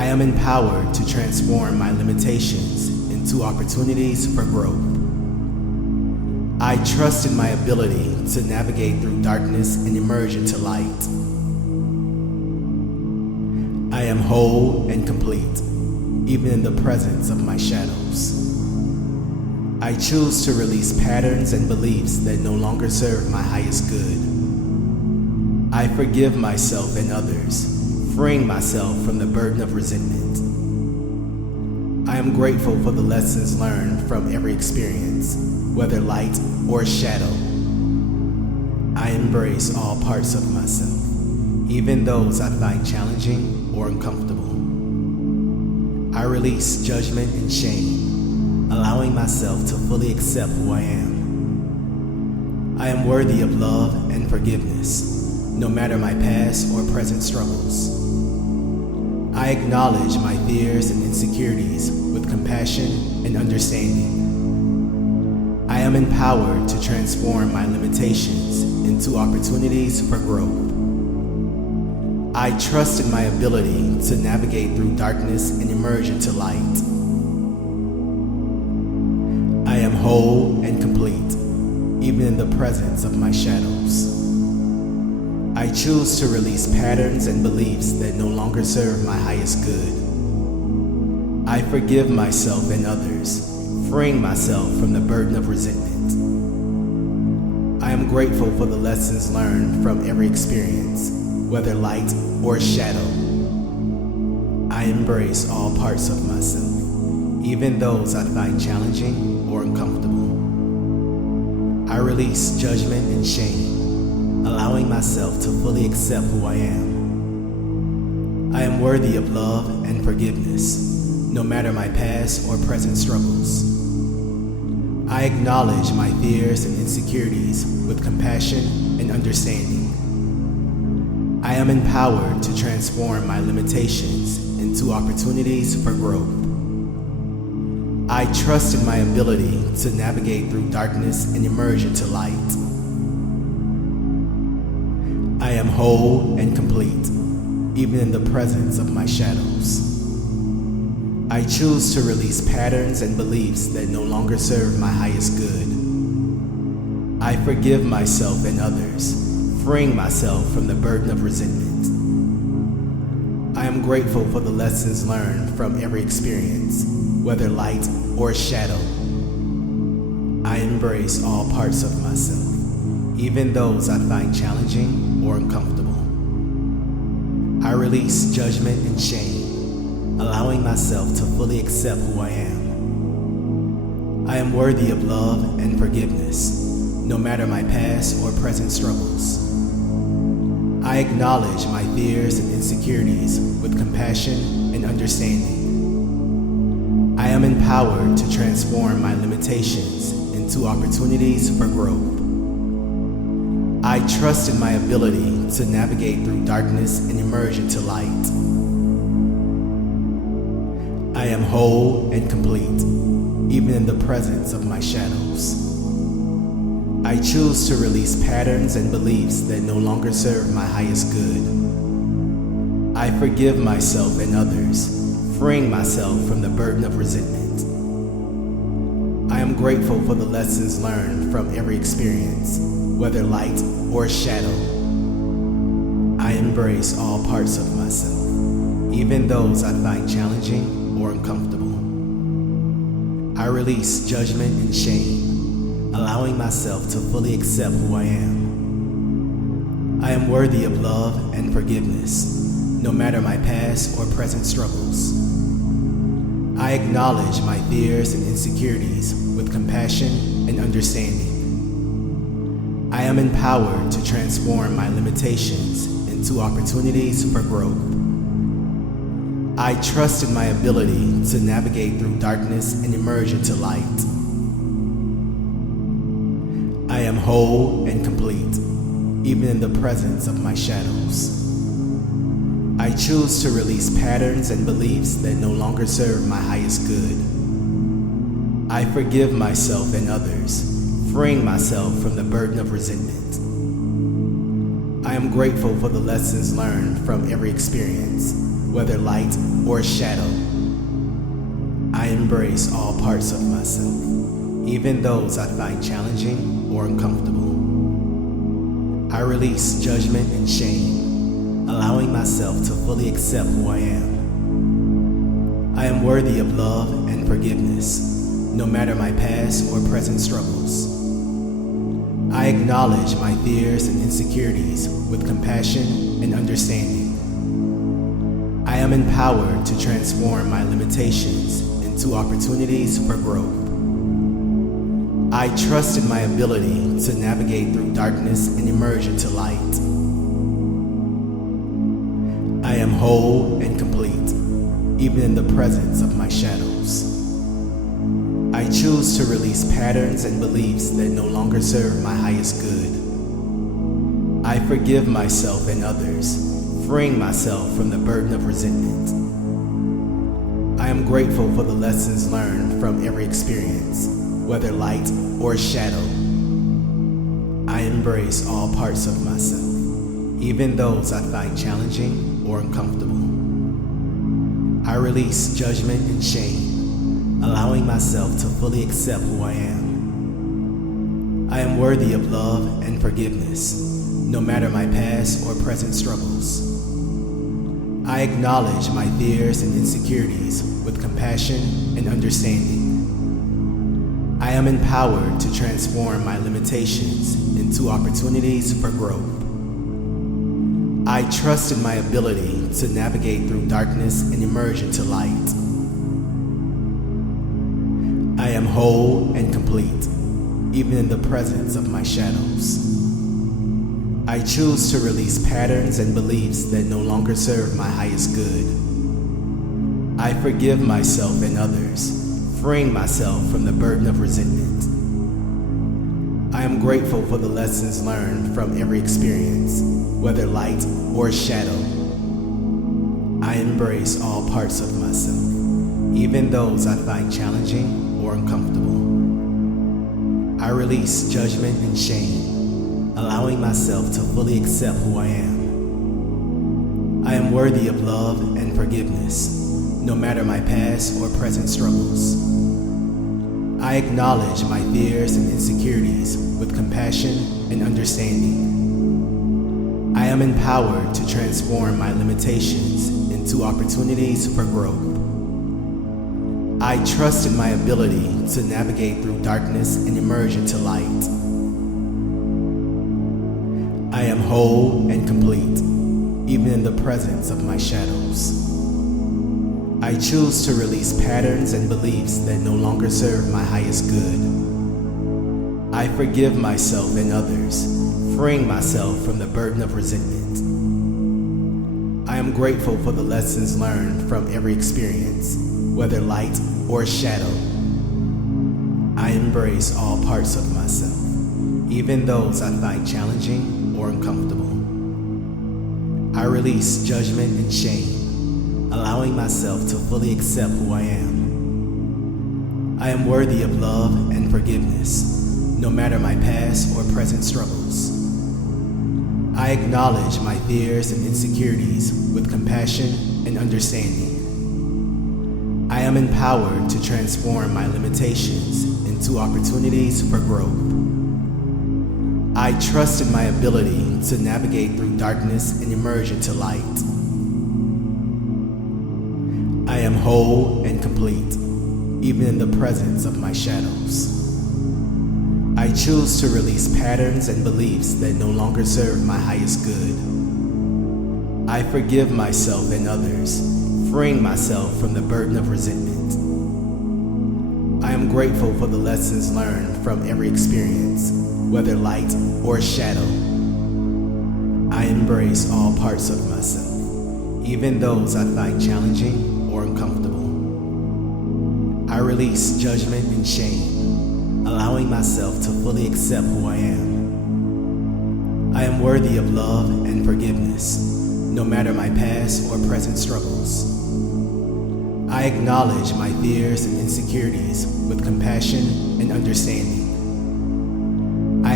I am empowered to transform my limitations into opportunities for growth. I trust in my ability to navigate through darkness and emerge into light. I am whole and complete, even in the presence of my shadows. I choose to release patterns and beliefs that no longer serve my highest good. I forgive myself and others, freeing myself from the burden of resentment. I am grateful for the lessons learned from every experience, whether light or shadow. I embrace all parts of myself, even those I find challenging or uncomfortable. I release judgment and shame, allowing myself to fully accept who I am. I am worthy of love and forgiveness, no matter my past or present struggles. I acknowledge my fears and insecurities with compassion and understanding. I am empowered to transform my limitations into opportunities for growth. I trust in my ability to navigate through darkness and emerge into light. I am whole and complete, even in the presence of my shadows. I choose to release patterns and beliefs that no longer serve my highest good. I forgive myself and others, freeing myself from the burden of resentment. I am grateful for the lessons learned from every experience, whether light or shadow. I embrace all parts of myself, even those I find challenging or uncomfortable. I release judgment and shame, allowing myself to fully accept who I am. I am worthy of love and forgiveness, no matter my past or present struggles. I acknowledge my fears and insecurities with compassion and understanding. I am empowered to transform my limitations into opportunities for growth. I trust in my ability to navigate through darkness and emerge into light. I am whole and complete, even in the presence of my shadows. I choose to release patterns and beliefs that no longer serve my highest good. I forgive myself and others, freeing myself from the burden of resentment. I am grateful for the lessons learned from every experience, whether light or shadow. I embrace all parts of myself, even those I find challenging or uncomfortable. I release judgment and shame, allowing myself to fully accept who I am. I am worthy of love and forgiveness, no matter my past or present struggles. I acknowledge my fears and insecurities with compassion and understanding. I am empowered to transform my limitations into opportunities for growth. I trust in my ability to navigate through darkness and emerge into light. I am whole and complete, even in the presence of my shadows. I choose to release patterns and beliefs that no longer serve my highest good. I forgive myself and others, freeing myself from the burden of resentment. I am grateful for the lessons learned from every experience, whether light or shadow. I embrace all parts of myself, even those I find challenging or uncomfortable. I release judgment and shame, allowing myself to fully accept who I am. I am worthy of love and forgiveness, no matter my past or present struggles. I acknowledge my fears and insecurities with compassion and understanding. I am empowered to transform my limitations into opportunities for growth. I trust in my ability to navigate through darkness and emerge into light. I am whole and complete, even in the presence of my shadows. I choose to release patterns and beliefs that no longer serve my highest good. I forgive myself and others, freeing myself from the burden of resentment. I I am grateful for the lessons learned from every experience, whether light or shadow. I embrace all parts of myself, even those I find challenging or uncomfortable. I release judgment and shame, allowing myself to fully accept who I am. I am worthy of love and forgiveness, no matter my past or present struggles. I acknowledge my fears and insecurities with compassion and understanding. I am empowered to transform my limitations into opportunities for growth. I trust in my ability to navigate through darkness and emerge into light. I am whole and complete, even in the presence of my shadows. I choose to release patterns and beliefs that no longer serve my highest good. I forgive myself and others, freeing myself from the burden of resentment. I am grateful for the lessons learned from every experience, whether light or shadow. I embrace all parts of myself, even those I find challenging or uncomfortable. I release judgment and shame, allowing myself to fully accept who I am. I am worthy of love and forgiveness, no matter my past or present struggles. I acknowledge my fears and insecurities with compassion and understanding. I am empowered to transform my limitations into opportunities for growth. I trust in my ability to navigate through darkness and emerge into light. I am whole and complete, even in the presence of my shadows. I choose to release patterns and beliefs that no longer serve my highest good. I forgive myself and others, freeing myself from the burden of resentment. I am grateful for the lessons learned from every experience, whether light or shadow. I embrace all parts of myself, even those I find challenging or uncomfortable. I release judgment and shame, allowing myself to fully accept who I am. I am worthy of love and forgiveness, no matter my past or present struggles. I acknowledge my fears and insecurities with compassion and understanding. I am empowered to transform my limitations into opportunities for growth. I trust in my ability to navigate through darkness and emerge into light. I am whole and complete, even in the presence of my shadows. I choose to release patterns and beliefs that no longer serve my highest good. I forgive myself and others, freeing myself from the burden of resentment. I am grateful for the lessons learned from every experience, whether light or shadow. I embrace all parts of myself, even those I find challenging or uncomfortable. I release judgment and shame, allowing myself to fully accept who I am. I am worthy of love and forgiveness, no matter my past or present struggles. I acknowledge my fears and insecurities with compassion and understanding. I am empowered to transform my limitations into opportunities for growth. I trust in my ability to navigate through darkness and emerge into light. I am whole and complete, even in the presence of my shadows. I choose to release patterns and beliefs that no longer serve my highest good. I forgive myself and others, freeing myself from the burden of resentment. I am grateful for the lessons learned from every experience, whether light or shadow. I embrace all parts of myself, even those I find challenging or uncomfortable. I release judgment and shame, allowing myself to fully accept who I am. I am worthy of love and forgiveness, no matter my past or present struggles. I acknowledge my fears and insecurities with compassion and understanding. I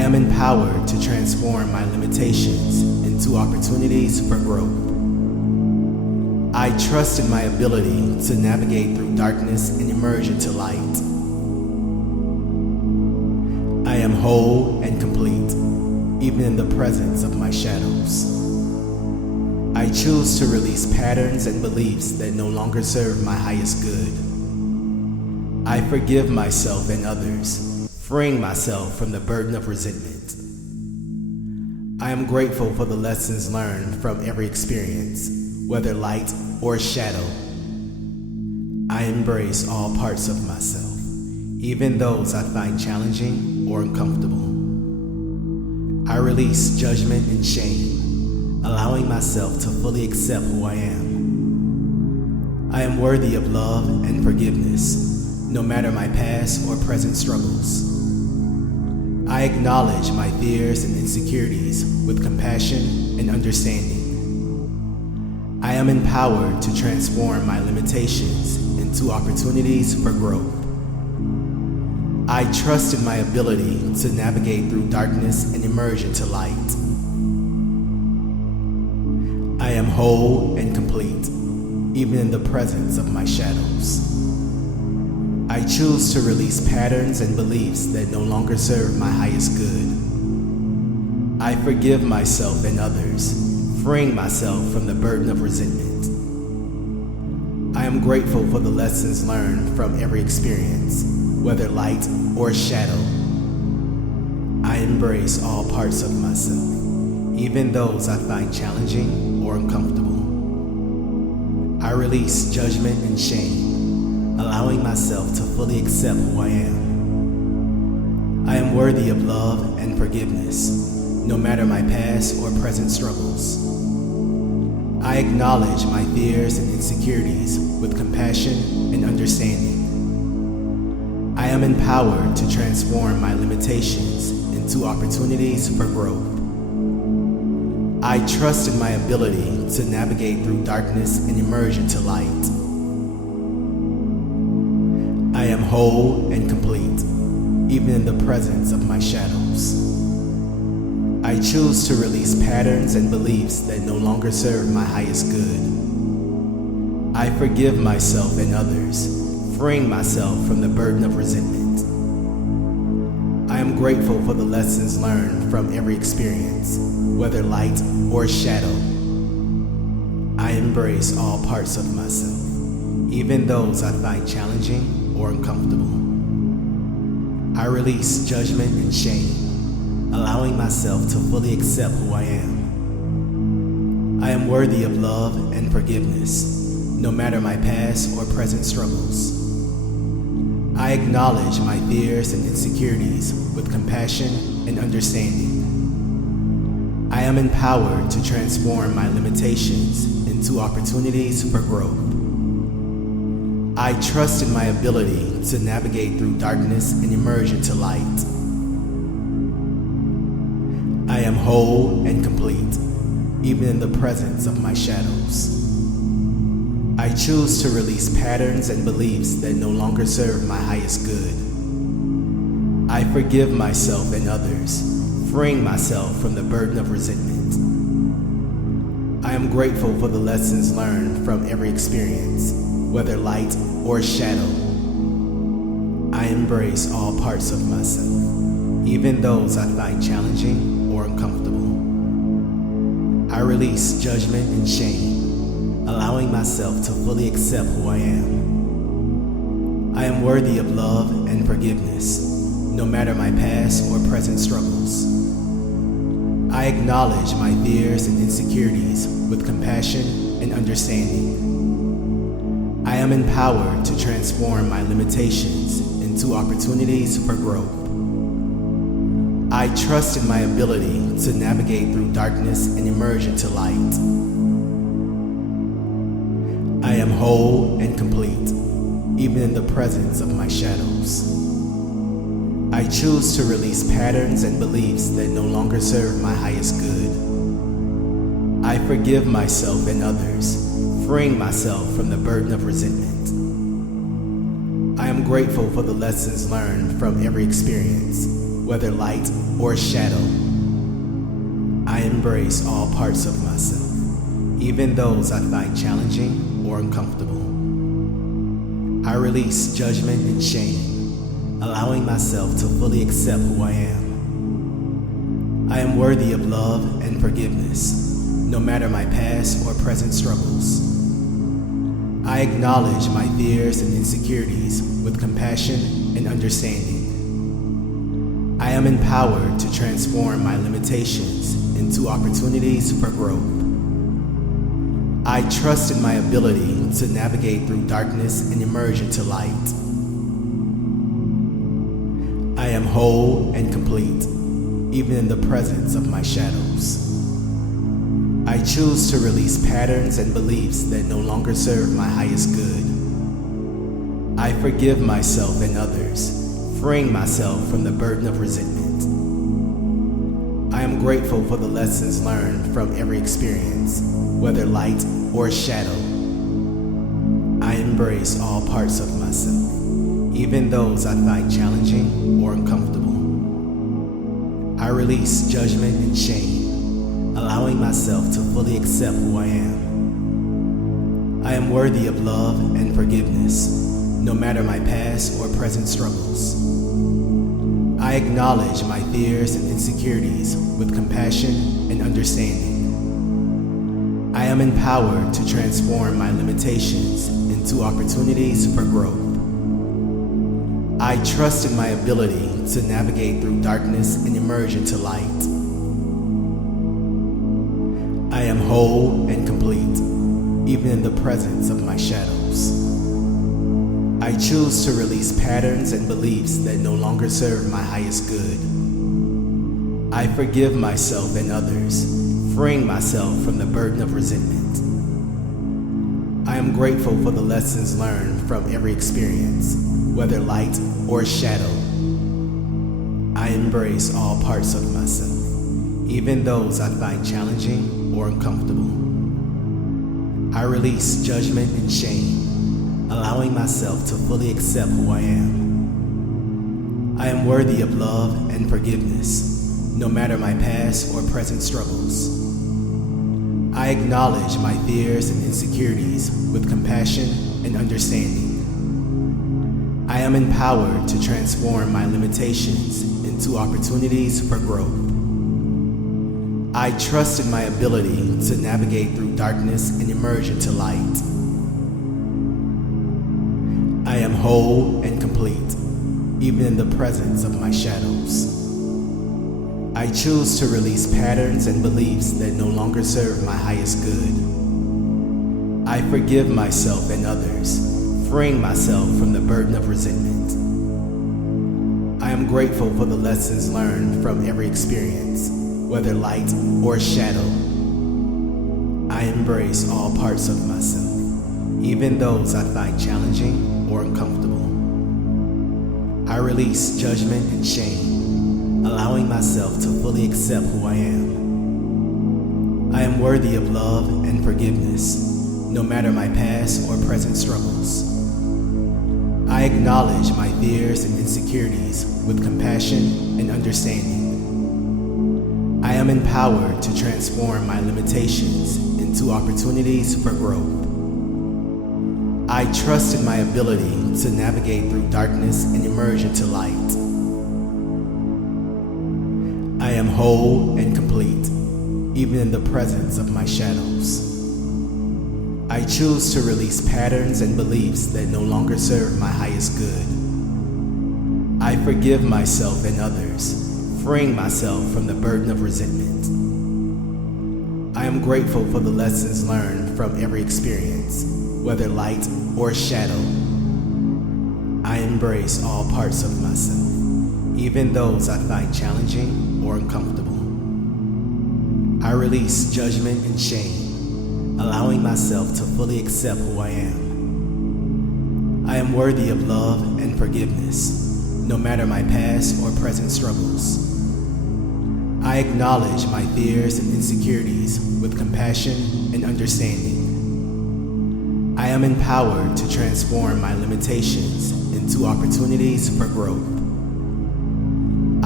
I am empowered to transform my limitations into opportunities for growth. I trust in my ability to navigate through darkness and emerge into light. I am whole and complete, even in the presence of my shadows. I choose to release patterns and beliefs that no longer serve my highest good. I forgive myself and others, freeing myself from the burden of resentment. I am grateful for the lessons learned from every experience, whether light or shadow. I embrace all parts of myself, even those I find challenging or uncomfortable. I release judgment and shame, allowing myself to fully accept who I am. I am worthy of love and forgiveness, no matter my past or present struggles. I acknowledge my fears and insecurities with compassion and understanding. I am empowered to transform my limitations into opportunities for growth. I trust in my ability to navigate through darkness and emerge into light. I am whole and complete, even in the presence of my shadows. I choose to release patterns and beliefs that no longer serve my highest good. I forgive myself and others, freeing myself from the burden of resentment. I am grateful for the lessons learned from every experience, whether light or shadow. I embrace all parts of myself, even those I find challenging or uncomfortable. I release judgment and shame, allowing myself to fully accept who I am. I am worthy of love and forgiveness, no matter my past or present struggles. I acknowledge my fears and insecurities with compassion and understanding. I am empowered to transform my limitations into opportunities for growth. I trust in my ability to navigate through darkness and emerge into light. I am whole and complete, even in the presence of my shadows. I choose to release patterns and beliefs that no longer serve my highest good. I forgive myself and others, freeing myself from the burden of resentment. I am grateful for the lessons learned from every experience, whether light or shadow. I embrace all parts of myself, even those I find challenging or uncomfortable. I release judgment and shame, allowing myself to fully accept who I am. I am worthy of love and forgiveness, no matter my past or present struggles. I acknowledge my fears and insecurities with compassion and understanding. I am empowered to transform my limitations into opportunities for growth. I trust in my ability to navigate through darkness and emerge into light. I am whole and complete, even in the presence of my shadows. I choose to release patterns and beliefs that no longer serve my highest good. I forgive myself and others, freeing myself from the burden of resentment. I am grateful for the lessons learned from every experience, whether light or shadow. I embrace all parts of myself, even those I find challenging or uncomfortable. I release judgment and shame, allowing myself to fully accept who I am. I am worthy of love and forgiveness, no matter my past or present struggles. I acknowledge my fears and insecurities with compassion and understanding. I am empowered to transform my limitations into opportunities for growth. I trust in my ability to navigate through darkness and emerge into light. I am whole and complete, even in the presence of my shadows. I choose to release patterns and beliefs that no longer serve my highest good. I forgive myself and others, freeing myself from the burden of resentment. I am grateful for the lessons learned from every experience, whether light or shadow. I embrace all parts of myself, even those I find challenging or uncomfortable. I release judgment and shame, allowing myself to fully accept who I am. I am worthy of love and forgiveness, no matter my past or present struggles. I acknowledge my fears and insecurities with compassion and understanding. I am empowered to transform my limitations into opportunities for growth. I trust in my ability to navigate through darkness and emerge into light. I am whole and complete, even in the presence of my shadows. I choose to release patterns and beliefs that no longer serve my highest good. I forgive myself and others, freeing myself from the burden of resentment. I am grateful for the lessons learned from every experience, whether light or shadow. I embrace all parts of myself, even those I find challenging or uncomfortable. I release judgment and shame, allowing myself to fully accept who I am. I am worthy of love and forgiveness, no matter my past or present struggles. I acknowledge my fears and insecurities with compassion and understanding. I am empowered to transform my limitations into opportunities for growth. I trust in my ability to navigate through darkness and emerge into light. I am whole and complete, even in the presence of my shadows. I choose to release patterns and beliefs that no longer serve my highest good. I forgive myself and others, freeing myself from the burden of resentment. I am grateful for the lessons learned from every experience, whether light or shadow. I embrace all parts of myself, even those I find challenging or uncomfortable. I release judgment and shame, allowing myself to fully accept who I am. I am worthy of love and forgiveness, no matter my past or present struggles. I acknowledge my fears and insecurities with compassion and understanding. I am empowered to transform my limitations into opportunities for growth. I trust in my ability to navigate through darkness and emerge into light. I am whole and complete, even in the presence of my shadows. I choose to release patterns and beliefs that no longer serve my highest good. I forgive myself and others, freeing myself from the burden of resentment. I am grateful for the lessons learned from every experience, whether light or shadow. I embrace all parts of myself, even those I find challenging or uncomfortable. I release judgment and shame, allowing myself to fully accept who I am. I am worthy of love and forgiveness, no matter my past or present struggles. I acknowledge my fears and insecurities with compassion and understanding. I am empowered to transform my limitations into opportunities for growth. I trust in my ability to navigate through darkness and emerge into light. I am whole and complete, even in the presence of my shadows. I choose to release patterns and beliefs that no longer serve my highest good. I forgive myself and others, freeing myself from the burden of resentment. I am grateful for the lessons learned from every experience, whether light or shadow. I embrace all parts of myself, even those I find challenging or uncomfortable. I release judgment and shame, allowing myself to fully accept who I am. I am worthy of love and forgiveness, no matter my past or present struggles. I acknowledge my fears and insecurities with compassion and understanding. I am empowered to transform my limitations into opportunities for growth.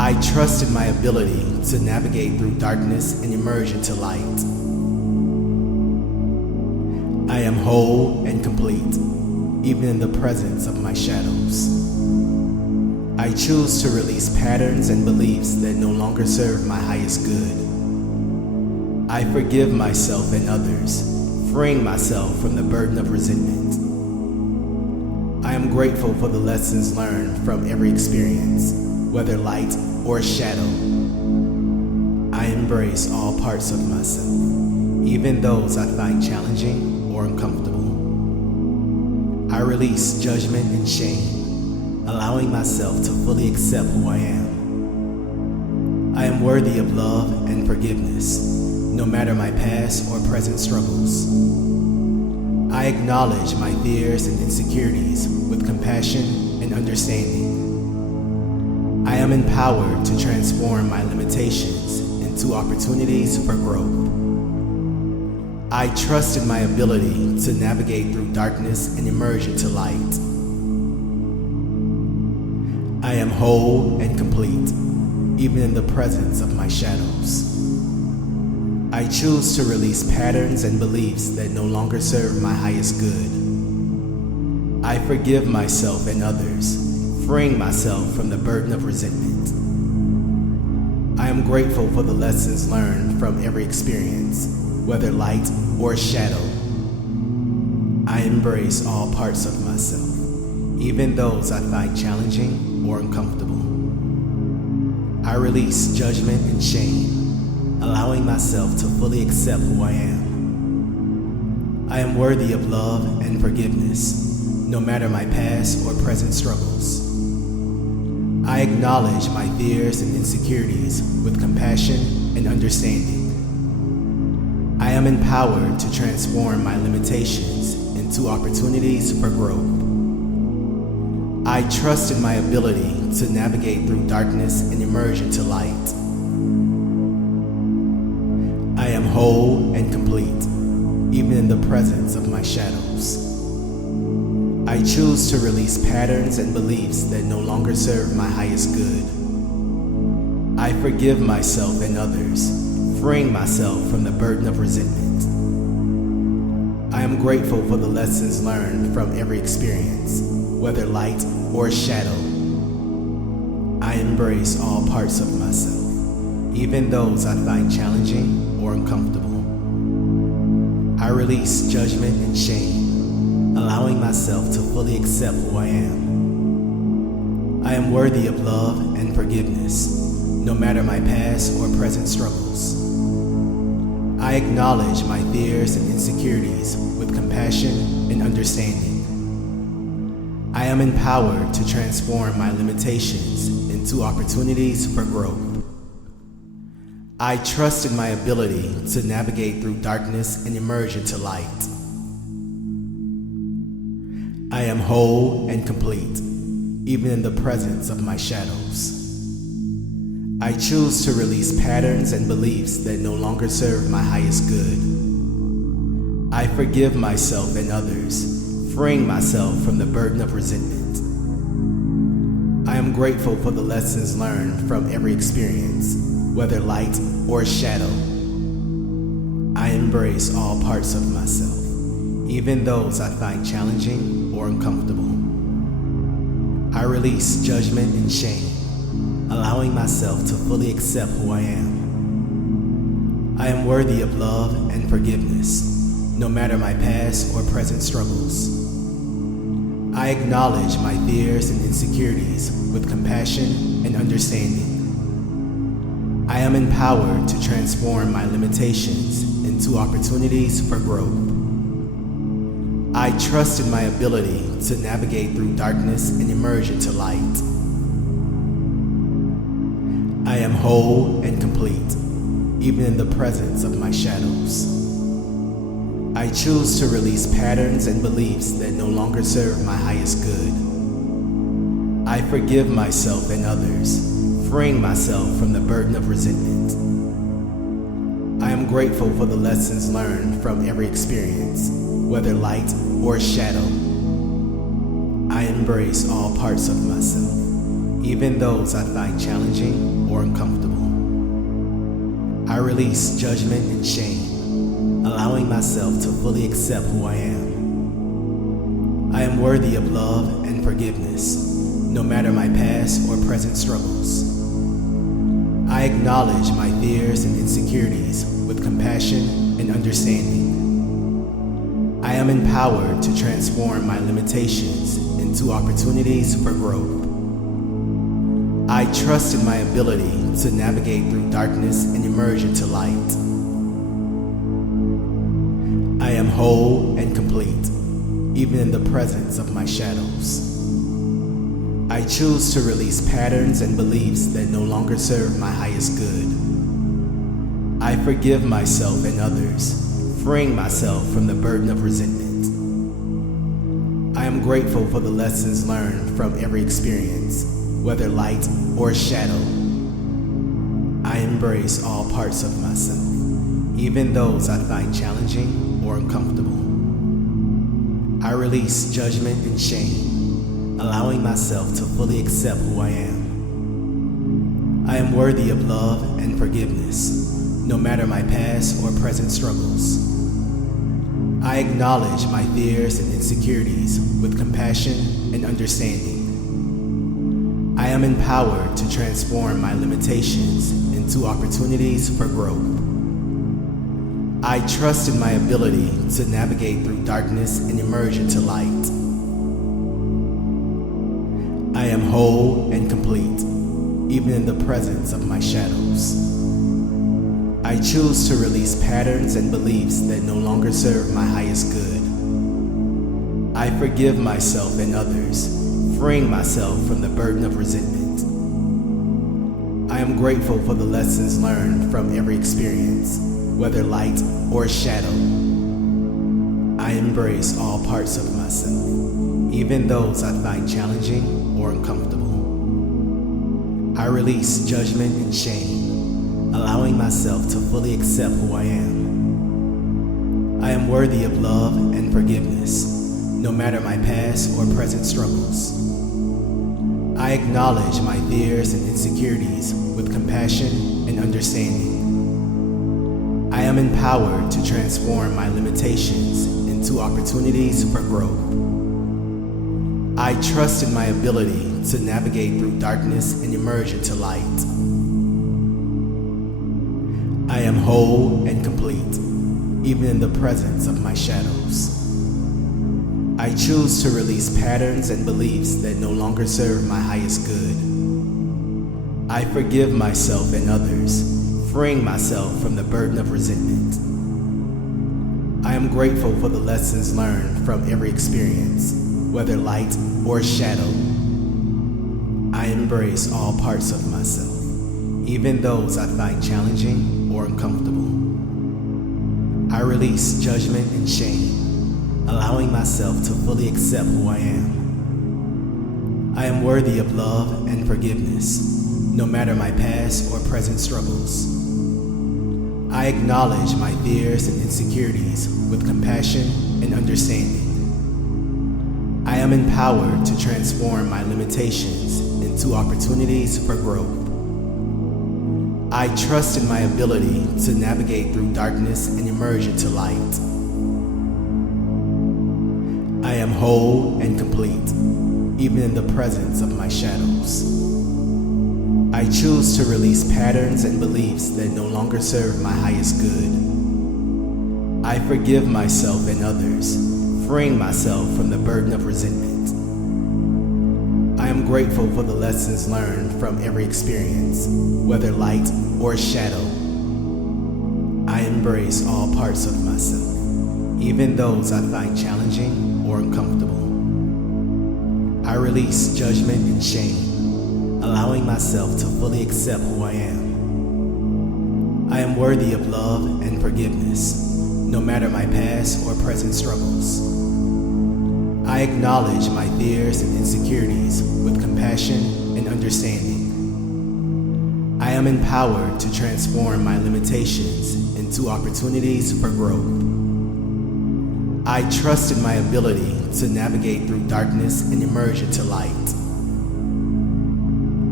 I trust in my ability to navigate through darkness and emerge into light. I am whole and complete, even in the presence of my shadows. I choose to release patterns and beliefs that no longer serve my highest good. I forgive myself and others, freeing myself from the burden of resentment. I am grateful for the lessons learned from every experience, whether light or shadow. I embrace all parts of myself, even those I find challenging or uncomfortable. I release judgment and shame, allowing myself to fully accept who I am. I am worthy of love and forgiveness, no matter my past or present struggles. I acknowledge my fears and insecurities with compassion and understanding. I am empowered to transform my limitations into opportunities for growth. I trust in my ability to navigate through darkness and emerge into light. I am whole and complete, even in the presence of my shadows. I choose to release patterns and beliefs that no longer serve my highest good. I forgive myself and others, freeing myself from the burden of resentment. I am grateful for the lessons learned from every experience, whether light or shadow. I embrace all parts of myself, even those I find challenging or uncomfortable. I release judgment and shame, allowing myself to fully accept who I am. I am worthy of love and forgiveness, no matter my past or present struggles. I acknowledge my fears and insecurities with compassion and understanding. I am empowered to transform my limitations into opportunities for growth. I trust in my ability to navigate through darkness and emerge into light. I am whole and complete, even in the presence of my shadows. I choose to release patterns and beliefs that no longer serve my highest good. I forgive myself and others, freeing myself from the burden of resentment. I am grateful for the lessons learned from every experience, whether light or shadow. I embrace all parts of myself, even those I find challenging or uncomfortable. I release judgment and shame, allowing myself to fully accept who I am. I am worthy of love and forgiveness, no matter my past or present struggles. I acknowledge my fears and insecurities with compassion and understanding. I am empowered to transform my limitations into opportunities for growth. I trust in my ability to navigate through darkness and emerge into light. I am whole and complete, even in the presence of my shadows. I choose to release patterns and beliefs that no longer serve my highest good. I forgive myself and others, freeing myself from the burden of resentment. I am grateful for the lessons learned from every experience, whether light or shadow. I embrace all parts of myself, even those I find challenging or uncomfortable. I release judgment and shame, allowing myself to fully accept who I am. I am worthy of love and forgiveness, no matter my past or present struggles. I acknowledge my fears and insecurities with compassion and understanding. I am empowered to transform my limitations into opportunities for growth. I trust in my ability to navigate through darkness and emerge into light. I am whole and complete, even in the presence of my shadows. I choose to release patterns and beliefs that no longer serve my highest good. I forgive myself and others, freeing myself from the burden of resentment. I am grateful for the lessons learned from every experience, whether light or shadow. I embrace all parts of myself, even those I find challenging or uncomfortable. I release judgment and shame, allowing myself to fully accept who I am. I am worthy of love and forgiveness, no matter my past or present struggles. I acknowledge my fears and insecurities with compassion and understanding. I am empowered to transform my limitations into opportunities for growth. I trust in my ability to navigate through darkness and emerge into light. I am whole and complete, even in the presence of my shadows. I choose to release patterns and beliefs that no longer serve my highest good. I forgive myself and others, freeing myself from the burden of resentment. I am grateful for the lessons learned from every experience, whether light or shadow. I embrace all parts of myself, even those I find challenging or uncomfortable. I release judgment and shame, allowing myself to fully accept who I am. I am worthy of love and forgiveness, no matter my past or present struggles. I acknowledge my fears and insecurities with compassion and understanding. I am empowered to transform my limitations into opportunities for growth. I trust in my ability to navigate through darkness and emerge into light. I am whole and complete, even in the presence of my shadows. I choose to release patterns and beliefs that no longer serve my highest good. I forgive myself and others, freeing myself from the burden of resentment. I am grateful for the lessons learned from every experience, whether light or shadow. I embrace all parts of myself, even those I find challenging or uncomfortable. I release judgment and shame, allowing myself to fully accept who I am. I am worthy of love and forgiveness, no matter my past or present struggles. I acknowledge my fears and insecurities with compassion and understanding. I am empowered to transform my limitations into opportunities for growth. I trust in my ability to navigate through darkness and emerge into light. I am whole and complete, even in the presence of my shadows. I choose to release patterns and beliefs that no longer serve my highest good. I forgive myself and others, freeing myself from the burden of resentment. I am grateful for the lessons learned from every experience, whether light or shadow. I embrace all parts of myself, even those I find challenging or uncomfortable. I release judgment and shame, allowing myself to fully accept who I am. I am worthy of love and forgiveness, no matter my past or present struggles. I acknowledge my fears and insecurities with compassion and understanding. I am empowered to transform my limitations into opportunities for growth. I trust in my ability to navigate through darkness and emerge into light. I am whole and complete, even in the presence of my shadows. I choose to release patterns and beliefs that no longer serve my highest good. I forgive myself and others, freeing myself from the burden of resentment. I am grateful for the lessons learned from every experience, whether light or shadow. I embrace all parts of myself, even those I find challenging or uncomfortable. I release judgment and shame, allowing myself to fully accept who I am. I am worthy of love and forgiveness, no matter my past or present struggles. I acknowledge my fears and insecurities with compassion and understanding. I am empowered to transform my limitations into opportunities for growth. I trust in my ability to navigate through darkness and emerge into light.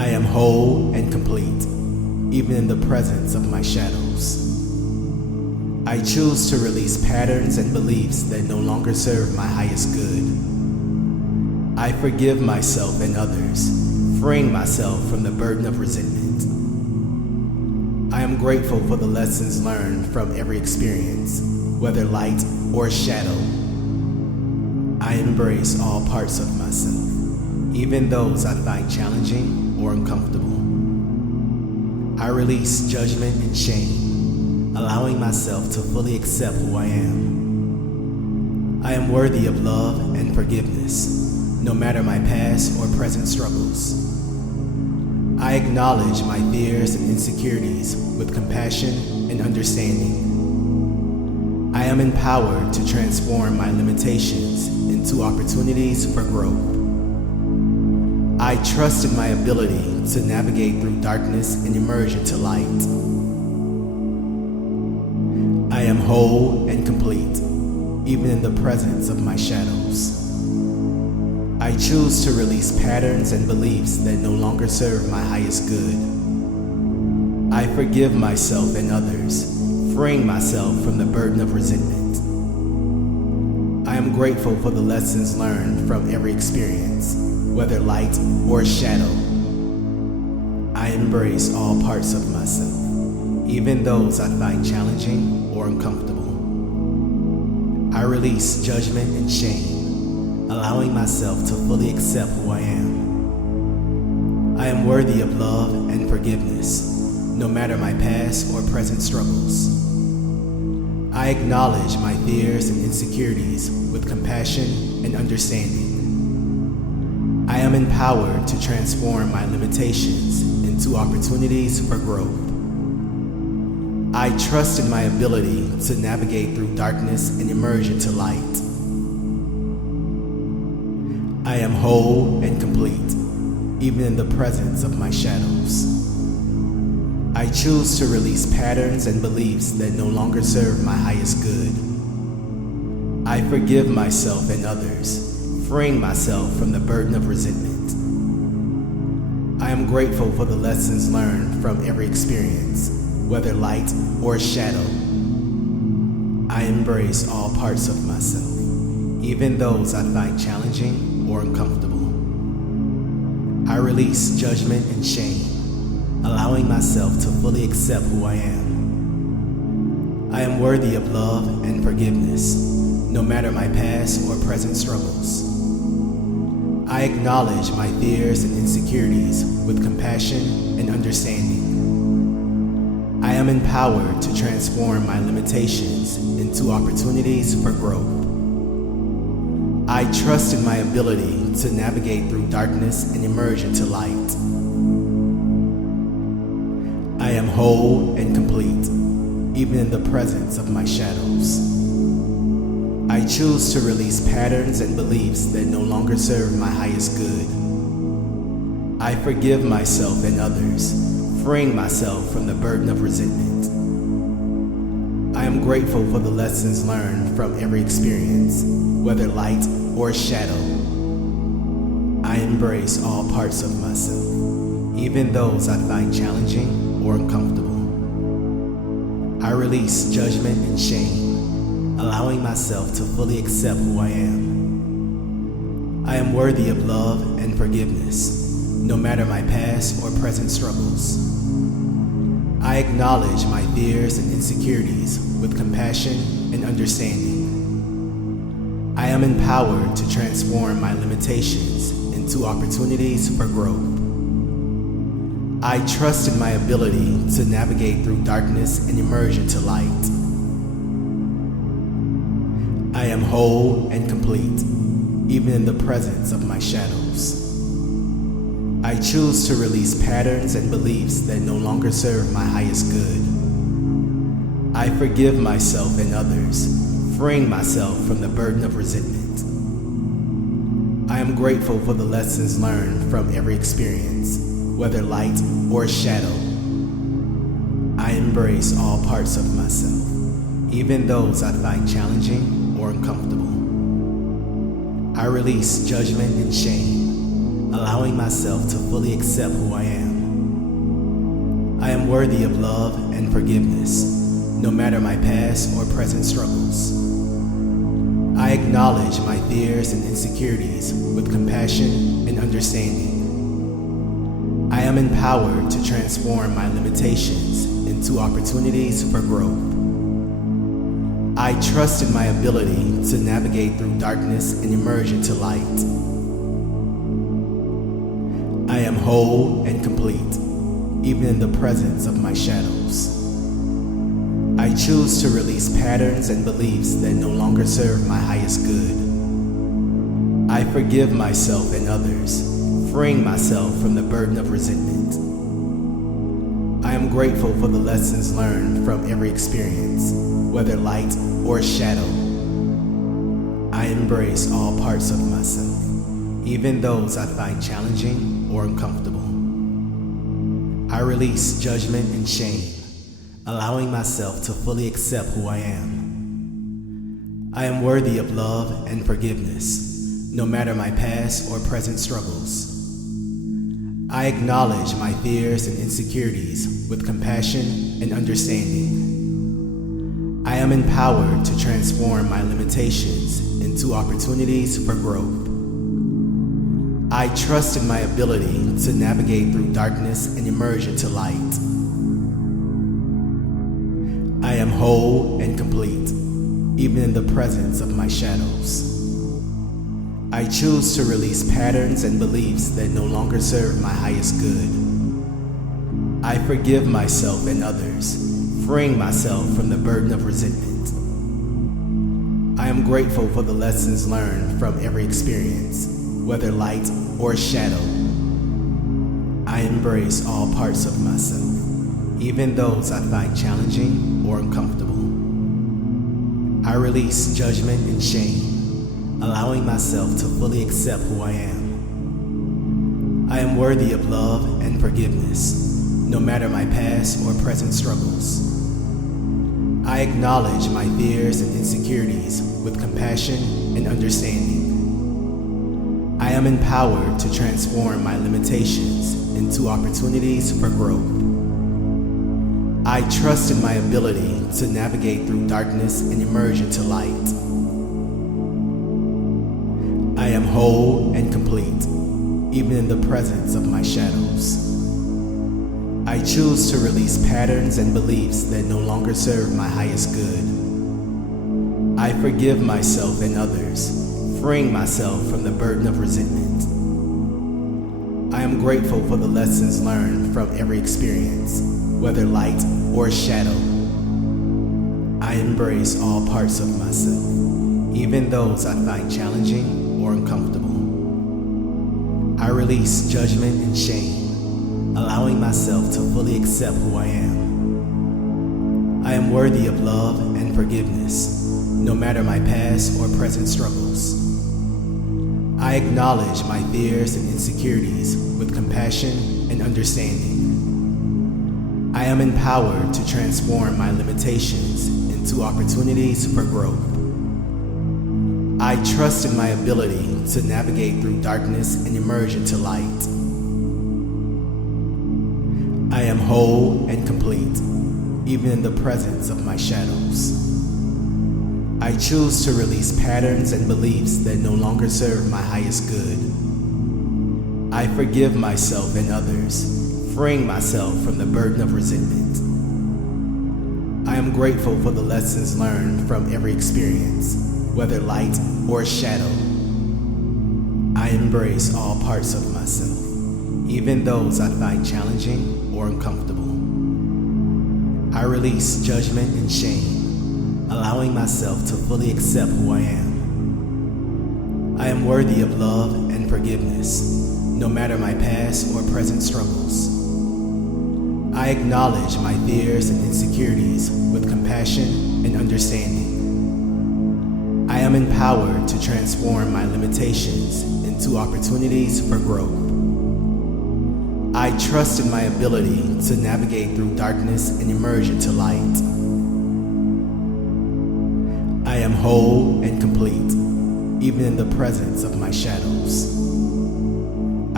I am whole and complete, even in the presence of my shadows. I choose to release patterns and beliefs that no longer serve my highest good. I forgive myself and others, freeing myself from the burden of resentment. I am grateful for the lessons learned from every experience, whether light or shadow. I embrace all parts of myself, even those I find challenging or uncomfortable. I release judgment and shame, allowing myself to fully accept who I am. I am worthy of love and forgiveness, no matter my past or present struggles. I acknowledge my fears and insecurities with compassion and understanding. I am empowered to transform my limitations into opportunities for growth. I trust in my ability to navigate through darkness and emerge into light. I am whole and complete, even in the presence of my shadows. I choose to release patterns and beliefs that no longer serve my highest good. I forgive myself and others, freeing myself from the burden of resentment. I am grateful for the lessons learned from every experience, whether light or shadow. I embrace all parts of myself, even those I find challenging or uncomfortable. I release judgment and shame, allowing myself to fully accept who I am. I am worthy of love and forgiveness, no matter my past or present struggles. I acknowledge my fears and insecurities with compassion and understanding. I am empowered to transform my limitations into opportunities for growth. I trust in my ability to navigate through darkness and emerge into light. I am whole and complete, even in the presence of my shadows. I choose to release patterns and beliefs that no longer serve my highest good. I forgive myself and others, freeing myself from the burden of resentment. I am grateful for the lessons learned from every experience, whether light or shadow. I embrace all parts of myself, even those I find challenging or uncomfortable. I release judgment and shame, allowing myself to fully accept who I am. I am worthy of love and forgiveness, no matter my past or present struggles. I acknowledge my fears and insecurities with compassion and understanding. I am empowered to transform my limitations into opportunities for growth. I trust in my ability to navigate through darkness and emerge into light. I am whole and complete, even in the presence of my shadows. I choose to release patterns and beliefs that no longer serve my highest good. I forgive myself and others, freeing myself from the burden of resentment. I am grateful for the lessons learned from every experience, whether light or shadow. I embrace all parts of myself, even those I find challenging or uncomfortable. I release judgment and shame, allowing myself to fully accept who I am. I am worthy of love and forgiveness, no matter my past or present struggles. I acknowledge my fears and insecurities with compassion and understanding. I am empowered to transform my limitations into opportunities for growth. I trust in my ability to navigate through darkness and emerge into light. I am whole and complete, even in the presence of my shadows. I choose to release patterns and beliefs that no longer serve my highest good. I forgive myself and others, freeing myself from the burden of resentment. I am grateful for the lessons learned from every experience, whether light or shadow. I embrace all parts of myself, even those I find challenging or uncomfortable. I release judgment and shame, allowing myself to fully accept who I am. I am worthy of love and forgiveness, no matter my past or present struggles. I acknowledge my fears and insecurities with compassion and understanding. I am empowered to transform my limitations into opportunities for growth. I trust in my ability to navigate through darkness and emerge into light. I am whole and complete, even in the presence of my shadows. I choose to release patterns and beliefs that no longer serve my highest good. I forgive myself and others, freeing myself from the burden of resentment. I am grateful for the lessons learned from every experience, whether light or shadow. I embrace all parts of myself, even those I find challenging or uncomfortable. I release judgment and shame, allowing myself to fully accept who I am. I am worthy of love and forgiveness, no matter my past or present struggles. I acknowledge my fears and insecurities with compassion and understanding. I am empowered to transform my limitations into opportunities for growth. I trust in my ability to navigate through darkness and emerge into light. I am whole and complete, even in the presence of my shadows. I choose to release patterns and beliefs that no longer serve my highest good. I forgive myself and others, freeing myself from the burden of resentment. I am grateful for the lessons learned from every experience, whether light or shadow. I embrace all parts of myself, even those I find challenging or uncomfortable. I release judgment and shame, allowing myself to fully accept who I am. I am worthy of love and forgiveness, no matter my past or present struggles. I acknowledge my fears and insecurities with compassion and understanding. I am empowered to transform my limitations into opportunities for growth. I trust in my ability to navigate through darkness and emerge into light. I am whole and complete, even in the presence of my shadows. I choose to release patterns and beliefs that no longer serve my highest good. I forgive myself and others, freeing myself from the burden of resentment. I am grateful for the lessons learned from every experience, whether light or shadow. I embrace all parts of myself, even those I find challenging or uncomfortable. I release judgment and shame, allowing myself to fully accept who I am. I am worthy of love and forgiveness, no matter my past or present struggles. I acknowledge my fears and insecurities with compassion and understanding. I am empowered to transform my limitations into opportunities for growth. I trust in my ability to navigate through darkness and emerge into light. I am whole and complete, even in the presence of my shadows. I choose to release patterns and beliefs that no longer serve my highest good. I forgive myself and others, freeing myself from the burden of resentment. I am grateful for the lessons learned from every experience, whether light or shadow. I embrace all parts of myself, even those I find challenging or uncomfortable. I release judgment and shame, allowing myself to fully accept who I am. I am worthy of love and forgiveness, no matter my past or present struggles. I acknowledge my fears and insecurities with compassion and understanding. I am empowered to transform my limitations into opportunities for growth. I trust in my ability to navigate through darkness and emerge into light. I am whole and complete, even in the presence of my shadows.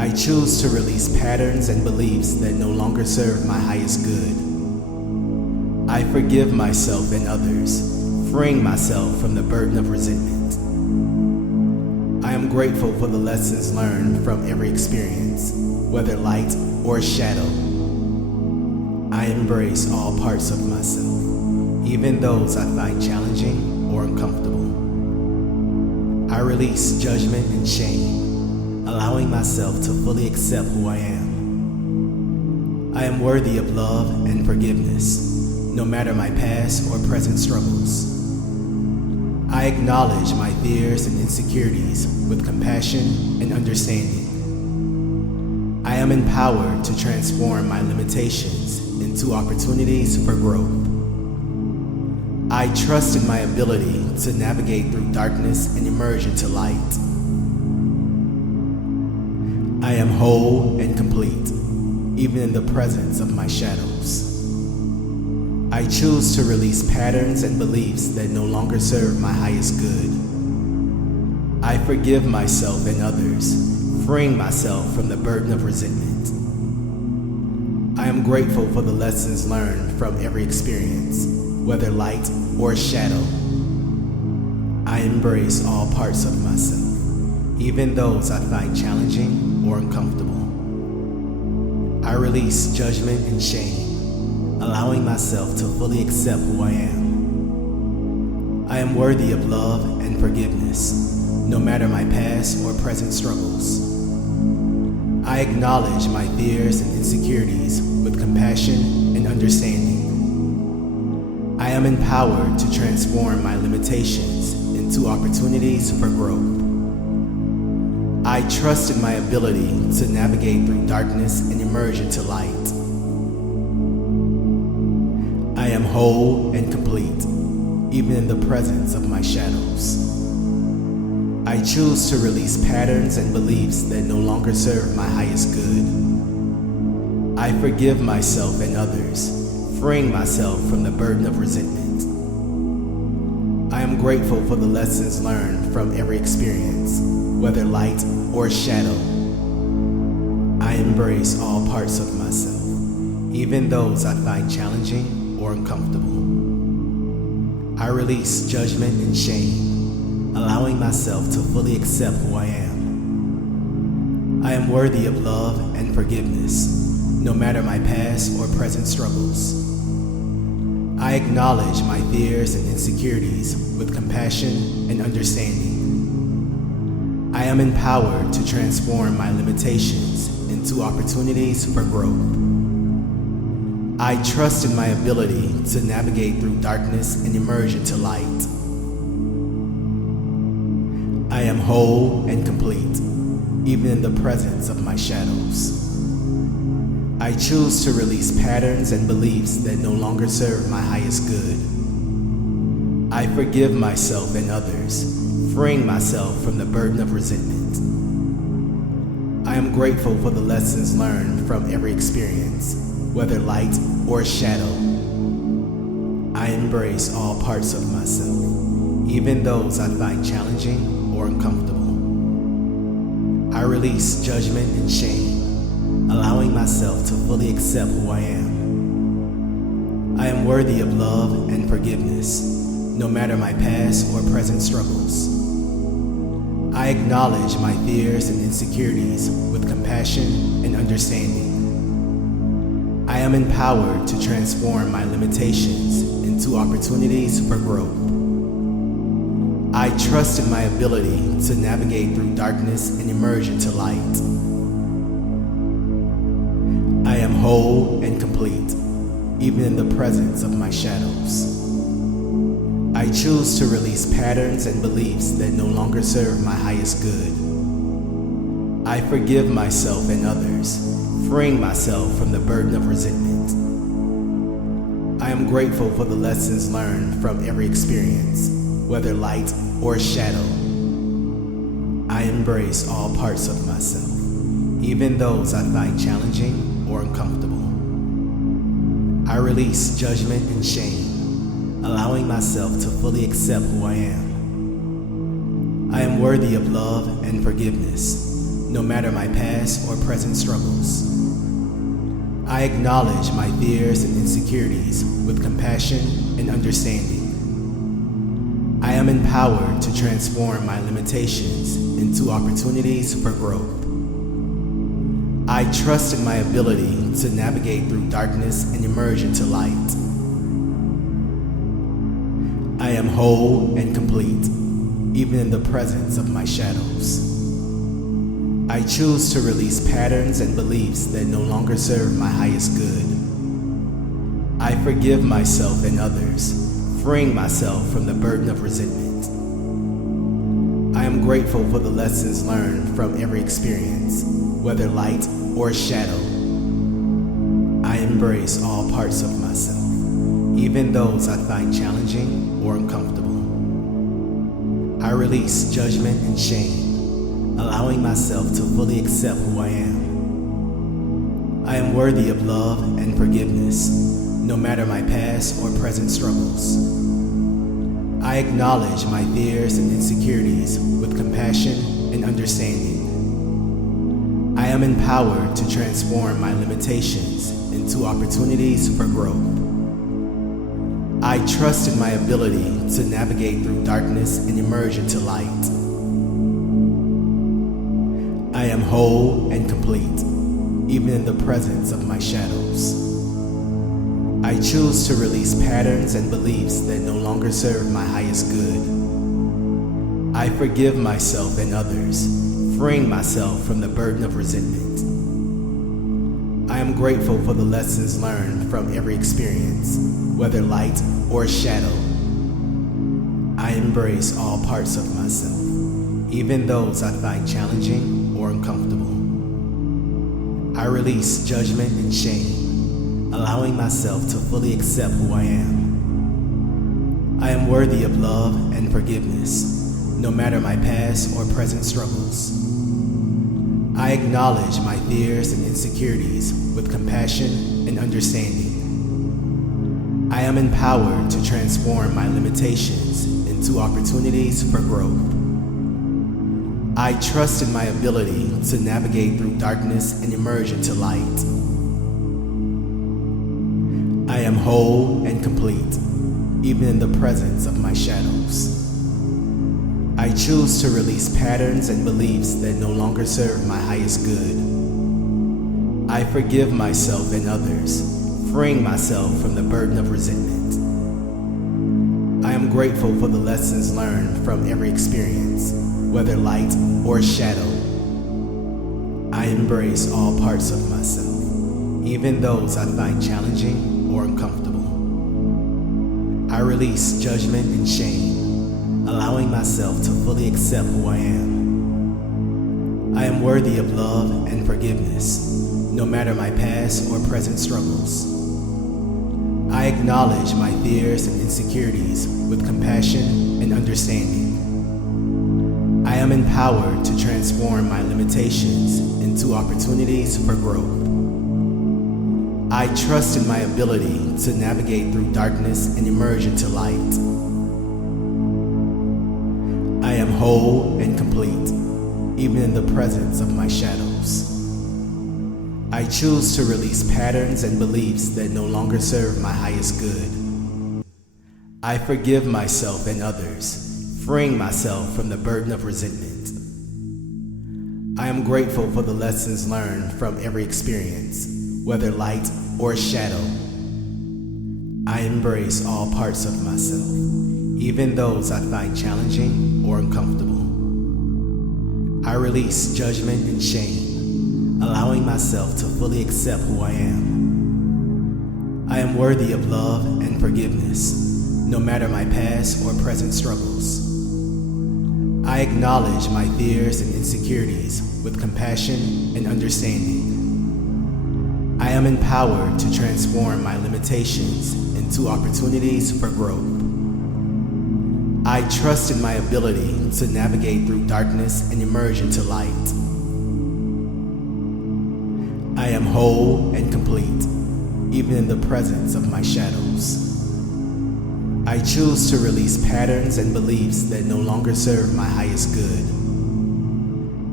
I choose to release patterns and beliefs that no longer serve my highest good. I forgive myself and others, freeing myself from the burden of resentment. I am grateful for the lessons learned from every experience, whether light or shadow. I embrace all parts of myself, even those I find challenging or uncomfortable. I release judgment and shame, allowing myself to fully accept who I am. I am worthy of love and forgiveness, no matter my past or present struggles. I acknowledge my fears and insecurities with compassion and understanding. I am empowered to transform my limitations into opportunities for growth. I trust in my ability to navigate through darkness and emerge into light. I am whole and complete, even in the presence of my shadows. I choose to release patterns and beliefs that no longer serve my highest good. I forgive myself and others, freeing myself from the burden of resentment. I am grateful for the lessons learned from every experience, whether light or shadow. I embrace all parts of myself, even those I find challenging or uncomfortable. I release judgment and shame, allowing myself to fully accept who I am. I am worthy of love and forgiveness, no matter my past or present struggles. I acknowledge my fears and insecurities with compassion and understanding. I am empowered to transform my limitations into opportunities for growth. I trust in my ability to navigate through darkness and emerge into light. I am whole and complete, even in the presence of my shadows. I choose to release patterns and beliefs that no longer serve my highest good. I forgive myself and others, freeing myself from the burden of resentment. I am grateful for the lessons learned from every experience, whether light or shadow. I embrace all parts of myself, even those I find challenging or uncomfortable. I release judgment and shame, allowing myself to fully accept who I am. I am worthy of love and forgiveness, no matter my past or present struggles. I acknowledge my fears and insecurities with compassion and understanding. I am empowered to transform my limitations into opportunities for growth. I trust in my ability to navigate through darkness and emerge into light. I am whole and complete, even in the presence of my shadows. I choose to release patterns and beliefs that no longer serve my highest good. I forgive myself and others, freeing myself from the burden of resentment. I am grateful for the lessons learned from every experience, whether light or shadow. I embrace all parts of myself, even those I find challenging or uncomfortable. I release judgment and shame, allowing myself to fully accept who I am. I am worthy of love and forgiveness, no matter my past or present struggles. I acknowledge my fears and insecurities with compassion and understanding. I am empowered to transform my limitations into opportunities for growth. I trust in my ability to navigate through darkness and emerge into light. I am whole and complete, even in the presence of my shadows. I choose to release patterns and beliefs that no longer serve my highest good. I forgive myself and others, freeing myself from the burden of resentment. I am grateful for the lessons learned from every experience, whether light or shadow. I embrace all parts of myself, even those I find challenging or uncomfortable. I release judgment and shame, allowing myself to fully accept who I am. I am worthy of love and forgiveness, no matter my past or present struggles. I acknowledge my fears and insecurities with compassion and understanding. I am empowered to transform my limitations into opportunities for growth. I trust in my ability to navigate through darkness and emerge into light. I am whole and complete, even in the presence of my shadows. I choose to release patterns and beliefs that no longer serve my highest good. I forgive myself and others, freeing myself from the burden of resentment. I am grateful for the lessons learned from every experience, whether light or shadow. I embrace all parts of myself, even those I find challenging or uncomfortable. I release judgment and shame, allowing myself to fully accept who I am. I am worthy of love and forgiveness, no matter my past or present struggles. I acknowledge my fears and insecurities with compassion and understanding. I am empowered to transform my limitations into opportunities for growth. I trust in my ability to navigate through darkness and emerge into light. I am whole and complete, even in the presence of my shadows. I choose to release patterns and beliefs that no longer serve my highest good. I forgive myself and others, freeing myself from the burden of resentment. I am grateful for the lessons learned from every experience, whether light or shadow. I embrace all parts of myself, even those I find challenging or uncomfortable. I release judgment and shame, allowing myself to fully accept who I am. I am worthy of love and forgiveness, no matter my past or present struggles. I acknowledge my fears and insecurities with compassion and understanding. I am empowered to transform my limitations into opportunities for growth. I trust in my ability to navigate through darkness and emerge into light. I am whole and complete, even in the presence of my shadows. I choose to release patterns and beliefs that no longer serve my highest good. I forgive myself and others, freeing myself from the burden of resentment. I am grateful for the lessons learned from every experience, whether light or shadow. I embrace all parts of myself, even those I find challenging or uncomfortable. I release judgment and shame, allowing myself to fully accept who I am. I am worthy of love and forgiveness, no matter my past or present struggles. I acknowledge my fears and insecurities with compassion and understanding. I am empowered to transform my limitations into opportunities for growth. I trust in my ability to navigate through darkness and emerge into light. I am whole and complete, even in the presence of my shadows. I choose to release patterns and beliefs that no longer serve my highest good. I forgive myself and others, freeing myself from the burden of resentment. I am grateful for the lessons learned from every experience, whether light or shadow. I embrace all parts of myself, even those I find challenging or uncomfortable. I release judgment and shame, allowing myself to fully accept who I am. I am worthy of love and forgiveness, no matter my past or present struggles. I acknowledge my fears and insecurities with compassion and understanding. I am empowered to transform my limitations into opportunities for growth. I trust in my ability to navigate through darkness and emerge into light. I am whole and complete, even in the presence of my shadows. I choose to release patterns and beliefs that no longer serve my highest good.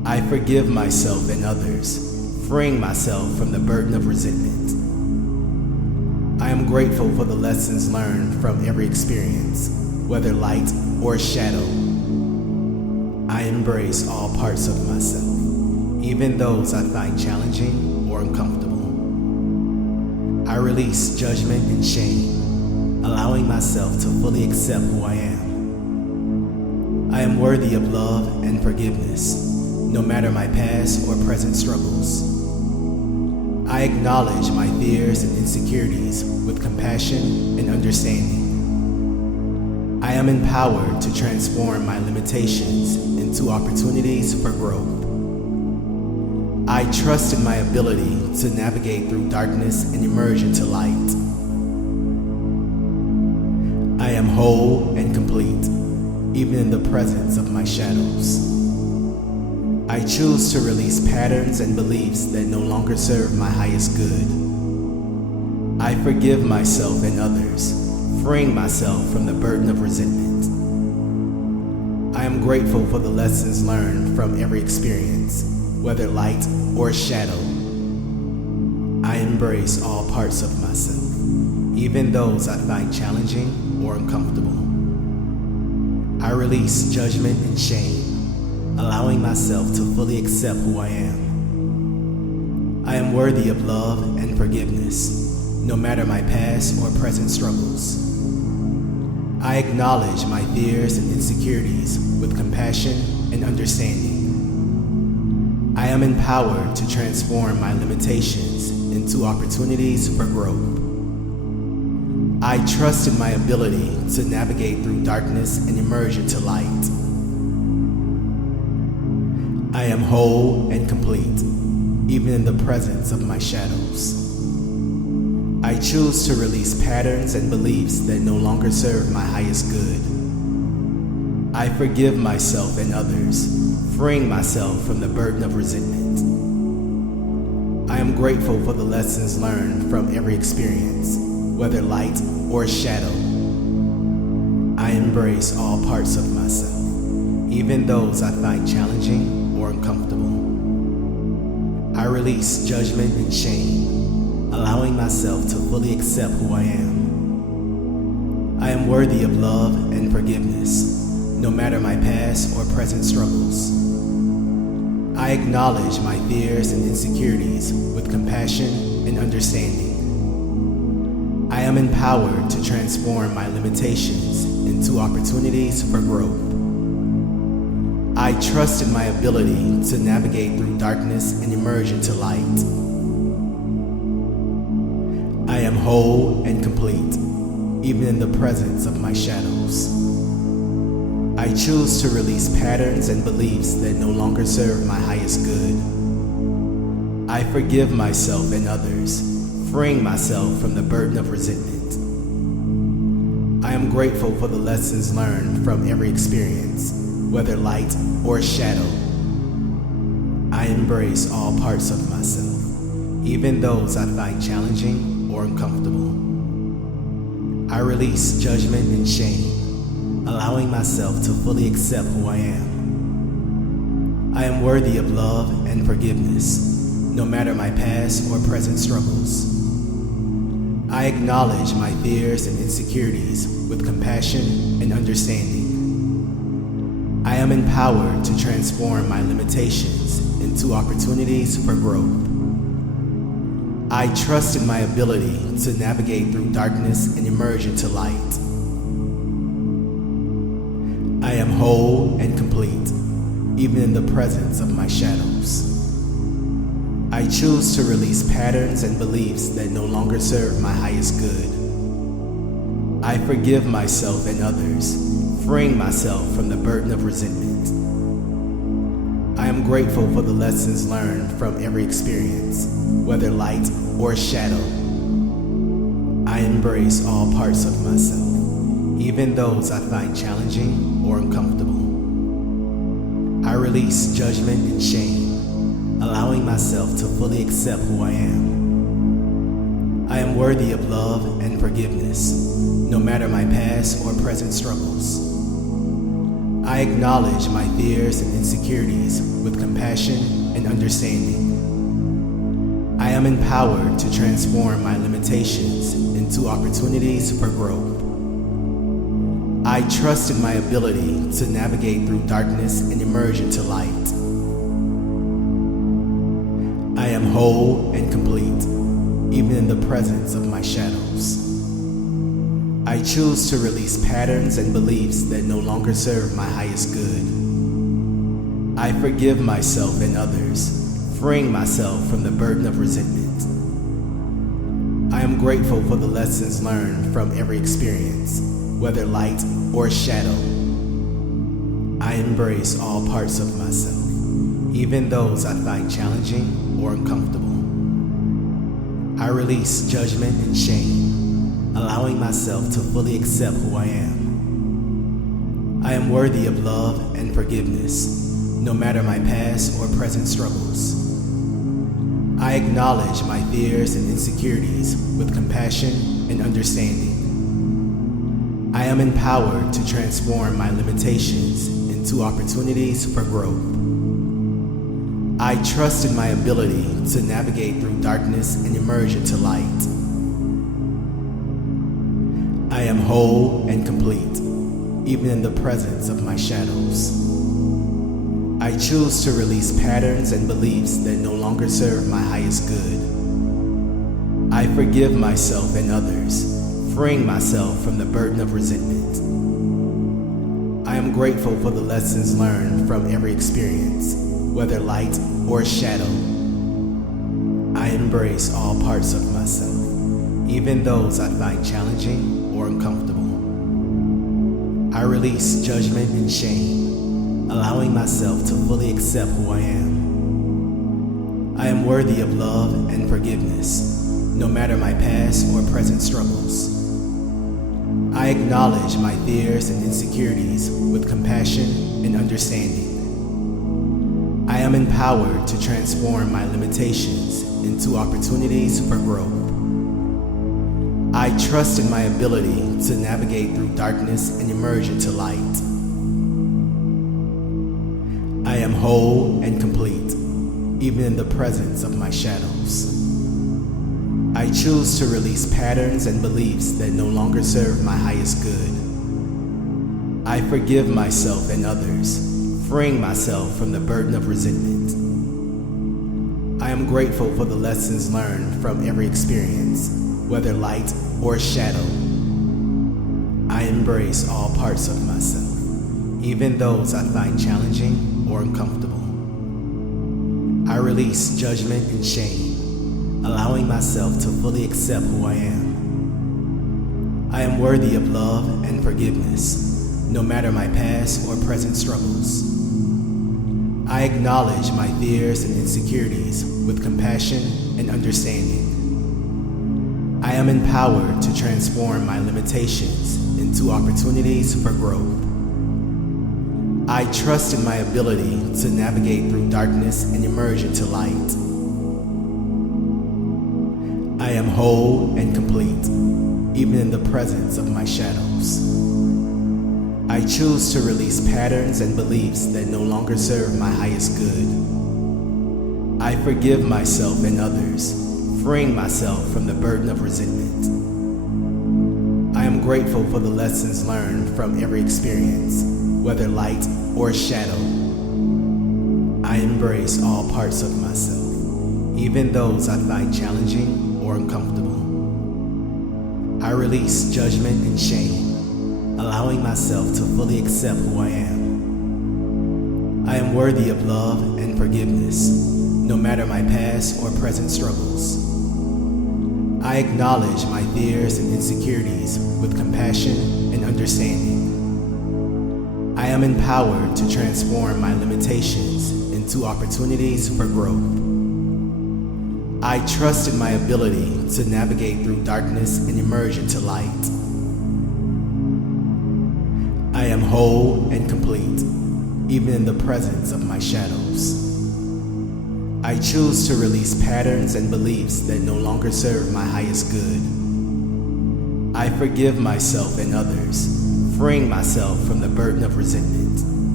I forgive myself and others, freeing myself from the burden of resentment. I am grateful for the lessons learned from every experience, whether light or shadow. I embrace all parts of myself, even those I find challenging or uncomfortable. I release judgment and shame, allowing myself to fully accept who I am. I am worthy of love and forgiveness, no matter my past or present struggles. I acknowledge my fears and insecurities with compassion and understanding. I am empowered to transform my limitations into opportunities for growth. I trust in my ability to navigate through darkness and emerge into light. I am whole and complete, even in the presence of my shadows. I choose to release patterns and beliefs that no longer serve my highest good. I forgive myself and others, freeing myself from the burden of resentment. I am grateful for the lessons learned from every experience, whether light or shadow. I embrace all parts of myself, even those I find challenging or uncomfortable. I release judgment and shame, allowing myself to fully accept who I am. I am worthy of love and forgiveness, no matter my past or present struggles. I acknowledge my fears and insecurities with compassion and understanding. I am empowered to transform my limitations into opportunities for growth. I trust in my ability to navigate through darkness and emerge into light. I am whole and complete, even in the presence of my shadows. I choose to release patterns and beliefs that no longer serve my highest good. I forgive myself and others, freeing myself from the burden of resentment. I am grateful for the lessons learned from every experience, whether light or shadow. I embrace all parts of myself, even those I find challenging or uncomfortable. I release judgment and shame, allowing myself to fully accept who I am. I am worthy of love and forgiveness, no matter my past or present struggles. I acknowledge my fears and insecurities with compassion and understanding. I am empowered to transform my limitations into opportunities for growth. I trust in my ability to navigate through darkness and emerge into light. I am whole and complete, even in the presence of my shadows. I choose to release patterns and beliefs that no longer serve my highest good. I forgive myself and others, freeing myself from the burden of resentment. I am grateful for the lessons learned from every experience, whether light or shadow. I embrace all parts of myself, even those I find challenging or uncomfortable. I release judgment and shame, allowing myself to fully accept who I am. I am worthy of love and forgiveness, no matter my past or present struggles. I acknowledge my fears and insecurities with compassion and understanding. I am empowered to transform my limitations into opportunities for growth. I trust in my ability to navigate through darkness and emerge into light. I am whole and complete, even in the presence of my shadows. I choose to release patterns and beliefs that no longer serve my highest good. I forgive myself and others, freeing myself from the burden of resentment. I am grateful for the lessons learned from every experience, whether light or shadow. I embrace all parts of myself, even those I find challenging or uncomfortable. I release judgment and shame, allowing myself to fully accept who I am. I am worthy of love and forgiveness, no matter my past or present struggles. I acknowledge my fears and insecurities with compassion and understanding. I am empowered to transform my limitations into opportunities for growth. I trust in my ability to navigate through darkness and emerge into light. I am whole and complete, even in the presence of my shadows. I choose to release patterns and beliefs that no longer serve my highest good. I forgive myself and others, freeing myself from the burden of resentment. I am grateful for the lessons learned from every experience, whether light or shadow. I embrace all parts of myself, even those I find challenging or uncomfortable. I release judgment and shame, allowing myself to fully accept who I am. I am worthy of love and forgiveness, no matter my past or present struggles. I acknowledge my fears and insecurities with compassion and understanding. I am empowered to transform my limitations into opportunities for growth. I trust in my ability to navigate through darkness and emerge into light. I am whole and complete, even in the presence of my shadows. I choose to release patterns and beliefs that no longer serve my highest good. I forgive myself and others, freeing myself from the burden of resentment. I am grateful for the lessons learned from every experience, whether light or shadow. I embrace all parts of myself, even those I find challenging or uncomfortable. I release judgment and shame, allowing myself to fully accept who I am. I am worthy of love and forgiveness, no matter my past or present struggles. I acknowledge my fears and insecurities with compassion and understanding. I am empowered to transform my limitations into opportunities for growth. I trust in my ability to navigate through darkness and emerge into light. I am whole and complete, even in the presence of my shadows. I choose to release patterns and beliefs that no longer serve my highest good. I forgive myself and others, freeing myself from the burden of resentment. I am grateful for the lessons learned from every experience, whether light or shadow. I embrace all parts of myself, even those I find challenging or uncomfortable. I release judgment and shame, allowing myself to fully accept who I am. I am worthy of love and forgiveness, no matter my past or present struggles. I acknowledge my fears and insecurities with compassion and understanding. I am empowered to transform my limitations into opportunities for growth. I trust in my ability to navigate through darkness and emerge into light. I am whole and complete, even in the presence of my shadows. I choose to release patterns and beliefs that no longer serve my highest good. I forgive myself and others, freeing myself from the burden of resentment. I am grateful for the lessons learned from every experience, whether light or shadow. I embrace all parts of myself, even those I find challenging or uncomfortable. I release judgment and shame, allowing myself to fully accept who I am. I am worthy of love and forgiveness, no matter my past or present struggles. I acknowledge my fears and insecurities with compassion and understanding. I am empowered to transform my limitations into opportunities for growth. I trust in my ability to navigate through darkness and emerge into light. I am whole and complete, even in the presence of my shadows. I choose to release patterns and beliefs that no longer serve my highest good. I forgive myself and others, freeing myself from the burden of resentment.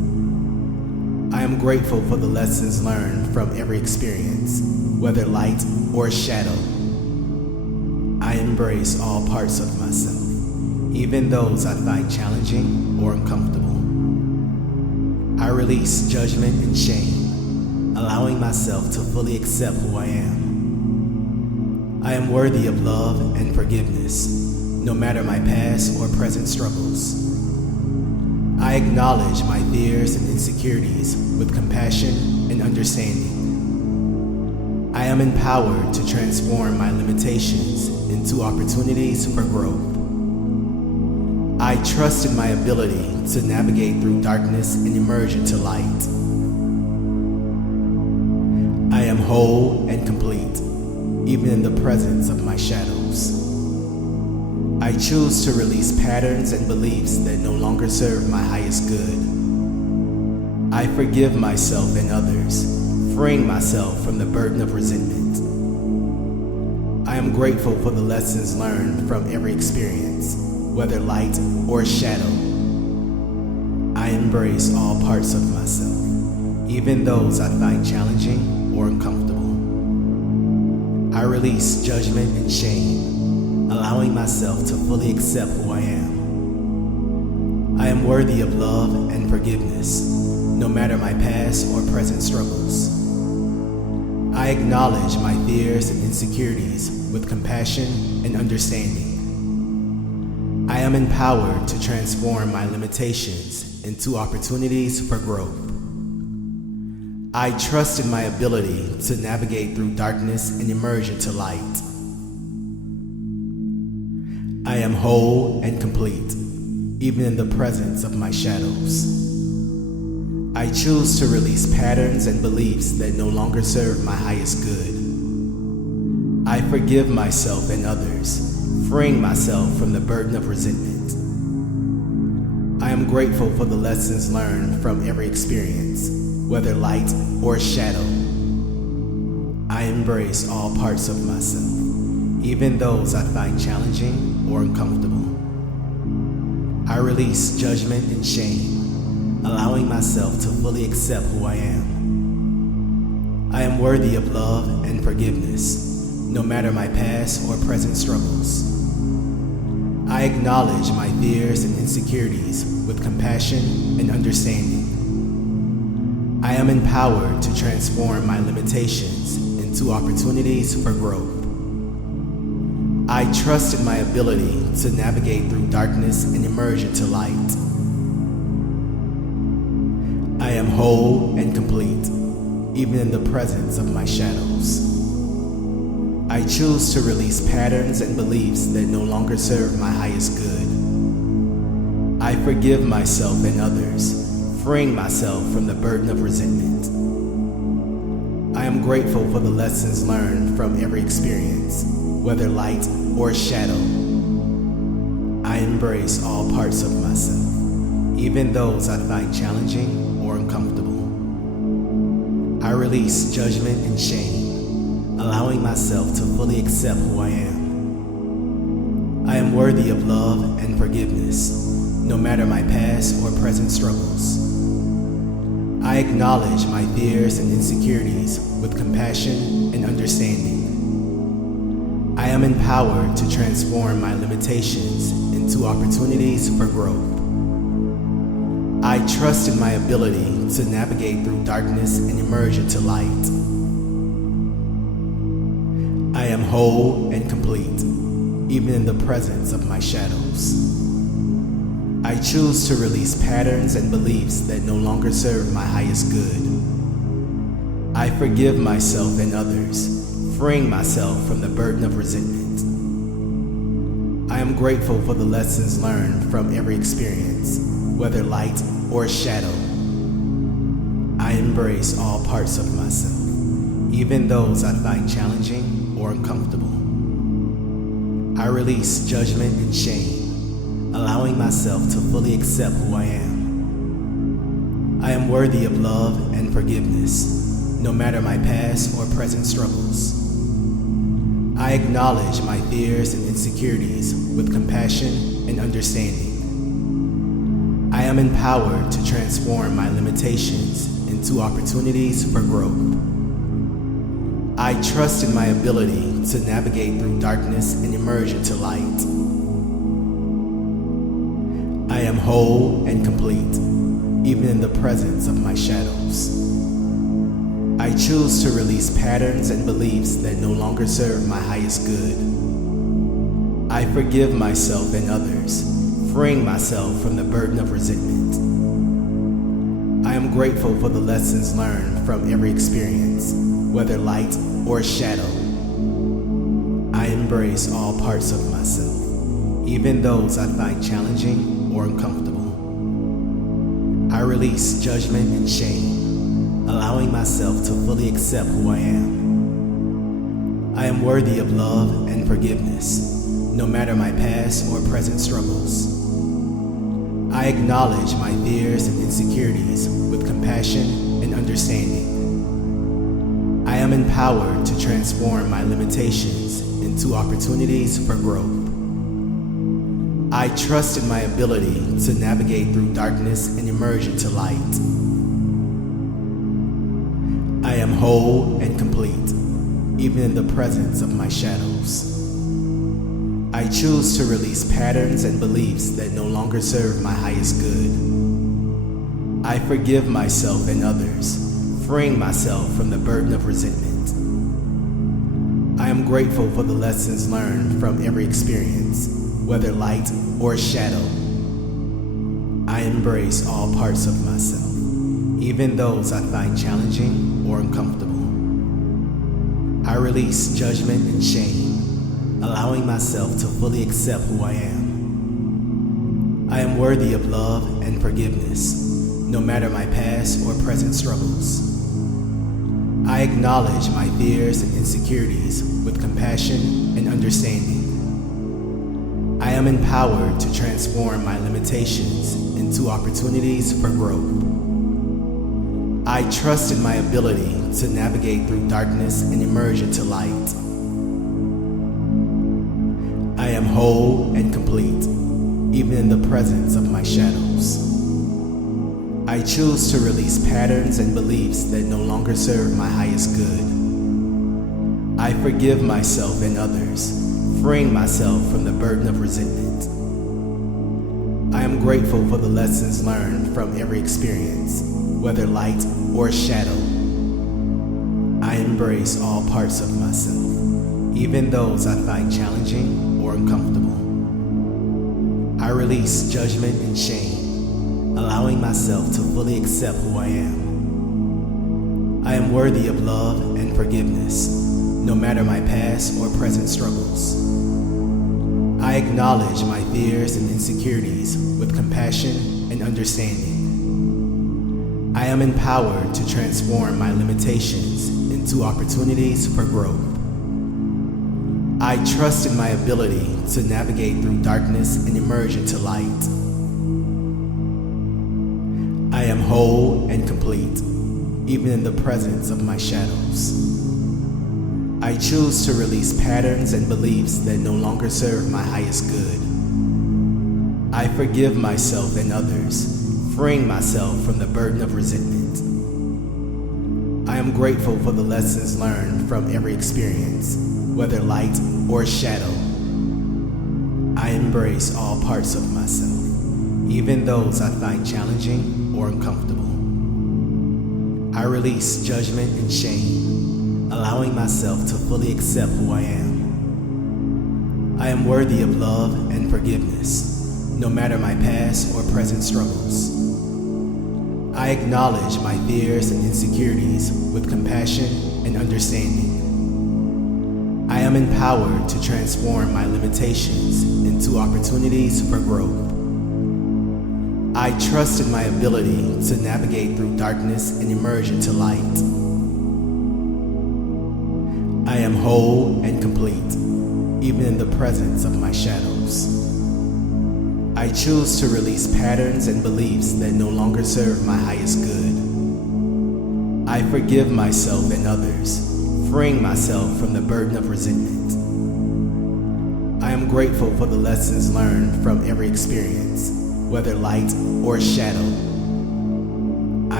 am grateful for the lessons learned from every experience, whether light or shadow. I embrace all parts of myself, even those I find challenging or uncomfortable. I release judgment and shame, allowing myself to fully accept who I am. I am worthy of love and forgiveness, no matter my past or present struggles. I acknowledge my fears and insecurities with compassion and understanding. I am empowered to transform my limitations into opportunities for growth. I trust in my ability to navigate through darkness and emerge into light. I am whole and complete, even in the presence of my shadows. I choose to release patterns and beliefs that no longer serve my highest good. I forgive myself and others, freeing myself from the burden of resentment. I am grateful for the lessons learned from every experience, whether light or shadow. I embrace all parts of myself, even those I find challenging or uncomfortable. I release judgment and shame, allowing myself to fully accept who I am. I am worthy of love and forgiveness, no matter my past or present struggles. I acknowledge my fears and insecurities with compassion and understanding. I am empowered to transform my limitations into opportunities for growth. I trust in my ability to navigate through darkness and emerge into light. I am whole and complete, even in the presence of my shadows. I choose to release patterns and beliefs that no longer serve my highest good. I forgive myself and others, freeing myself from the burden of resentment. I am grateful for the lessons learned from every experience, whether light or shadow. I embrace all parts of myself, even those I find challenging or uncomfortable. I release judgment and shame, allowing myself to fully accept who I am. I am worthy of love and forgiveness, no matter my past or present struggles. I acknowledge my fears and insecurities with compassion and understanding. I am empowered to transform my limitations into opportunities for growth. I trust in my ability to navigate through darkness and emerge into light. I am whole and complete, even in the presence of my shadows. I choose to release patterns and beliefs that no longer serve my highest good. I forgive myself and others, freeing myself from the burden of resentment. I am grateful for the lessons learned from every experience, whether light or shadow. I embrace all parts of myself, even those I find challenging or uncomfortable. I release judgment and shame, allowing myself to fully accept who I am. I am worthy of love and forgiveness, no matter my past or present struggles. I acknowledge my fears and insecurities with compassion and understanding. I am empowered to transform my limitations into opportunities for growth. I trust in my ability to navigate through darkness and emerge into light. I am whole and complete, even in the presence of my shadows. I choose to release patterns and beliefs that no longer serve my highest good. I forgive myself and others, freeing myself from the burden of resentment. I am grateful for the lessons learned from every experience, whether light or shadow. I embrace all parts of myself, even those I find challenging or uncomfortable. I release judgment and shame, allowing myself to fully accept who I am. I am worthy of love and forgiveness, no matter my past or present struggles. I acknowledge my fears and insecurities with compassion and understanding. I am empowered to transform my limitations into into opportunities for growth. I trust in my ability to navigate through darkness and emerge into light. I am whole and complete, even in the presence of my shadows. I choose to release patterns and beliefs that no longer serve my highest good. I forgive myself and others, freeing myself from the burden of resentment. I am grateful for the lessons learned from every experience, whether light or shadow. I embrace all parts of myself, even those I find challenging or uncomfortable. I release judgment and shame, allowing myself to fully accept who I am. I am worthy of love and forgiveness, no matter my past or present struggles. I acknowledge my fears and insecurities with compassion and understanding. I am empowered to transform my limitations into opportunities for growth. I trust in my ability to navigate through darkness and emerge into light. I am whole and complete, even in the presence of my shadows. I choose to release patterns and beliefs that no longer serve my highest good. I forgive myself and others, freeing myself from the burden of resentment. I am grateful for the lessons learned from every experience, whether light or shadow. I embrace all parts of myself, even those I find challenging or uncomfortable. I release judgment and shame, allowing myself to fully accept who I am. I am worthy of love and forgiveness, no matter my past or present struggles. I acknowledge my fears and insecurities with compassion and understanding. I am empowered to transform my limitations into opportunities for growth. I trust in my ability to navigate through darkness and emerge into light. I am whole and complete, even in the presence of my shadows. I choose to release patterns and beliefs that no longer serve my highest good. I forgive myself and others, freeing myself from the burden of resentment. I am grateful for the lessons learned from every experience, whether light or shadow. I embrace all parts of myself, even those I find challenging or uncomfortable. I release judgment and shame, allowing myself to fully accept who I am. I am worthy of love and forgiveness, no matter my past or present struggles. I acknowledge my fears and insecurities with compassion and understanding. I am empowered to transform my limitations into opportunities for growth. I trust in my ability to navigate through darkness and emerge into light. I am whole and complete, even in the presence of my shadows. I choose to release patterns and beliefs that no longer serve my highest good. I forgive myself and others, freeing myself from the burden of resentment. I am grateful for the lessons learned from every experience, whether light or shadow. I embrace all parts of myself, even those I find challenging or uncomfortable. I release judgment and shame, allowing myself to fully accept who I am. I am worthy of love and forgiveness, no matter my past or present struggles. I acknowledge my fears and insecurities with compassion and understanding. I am empowered to transform my limitations into opportunities for growth. I trust in my ability to navigate through darkness and emerge into light. I am whole and complete, even in the presence of my shadows. I choose to release patterns and beliefs that no longer serve my highest good. I forgive myself and others, freeing myself from the burden of resentment. I am grateful for the lessons learned from every experience, whether light or shadow. I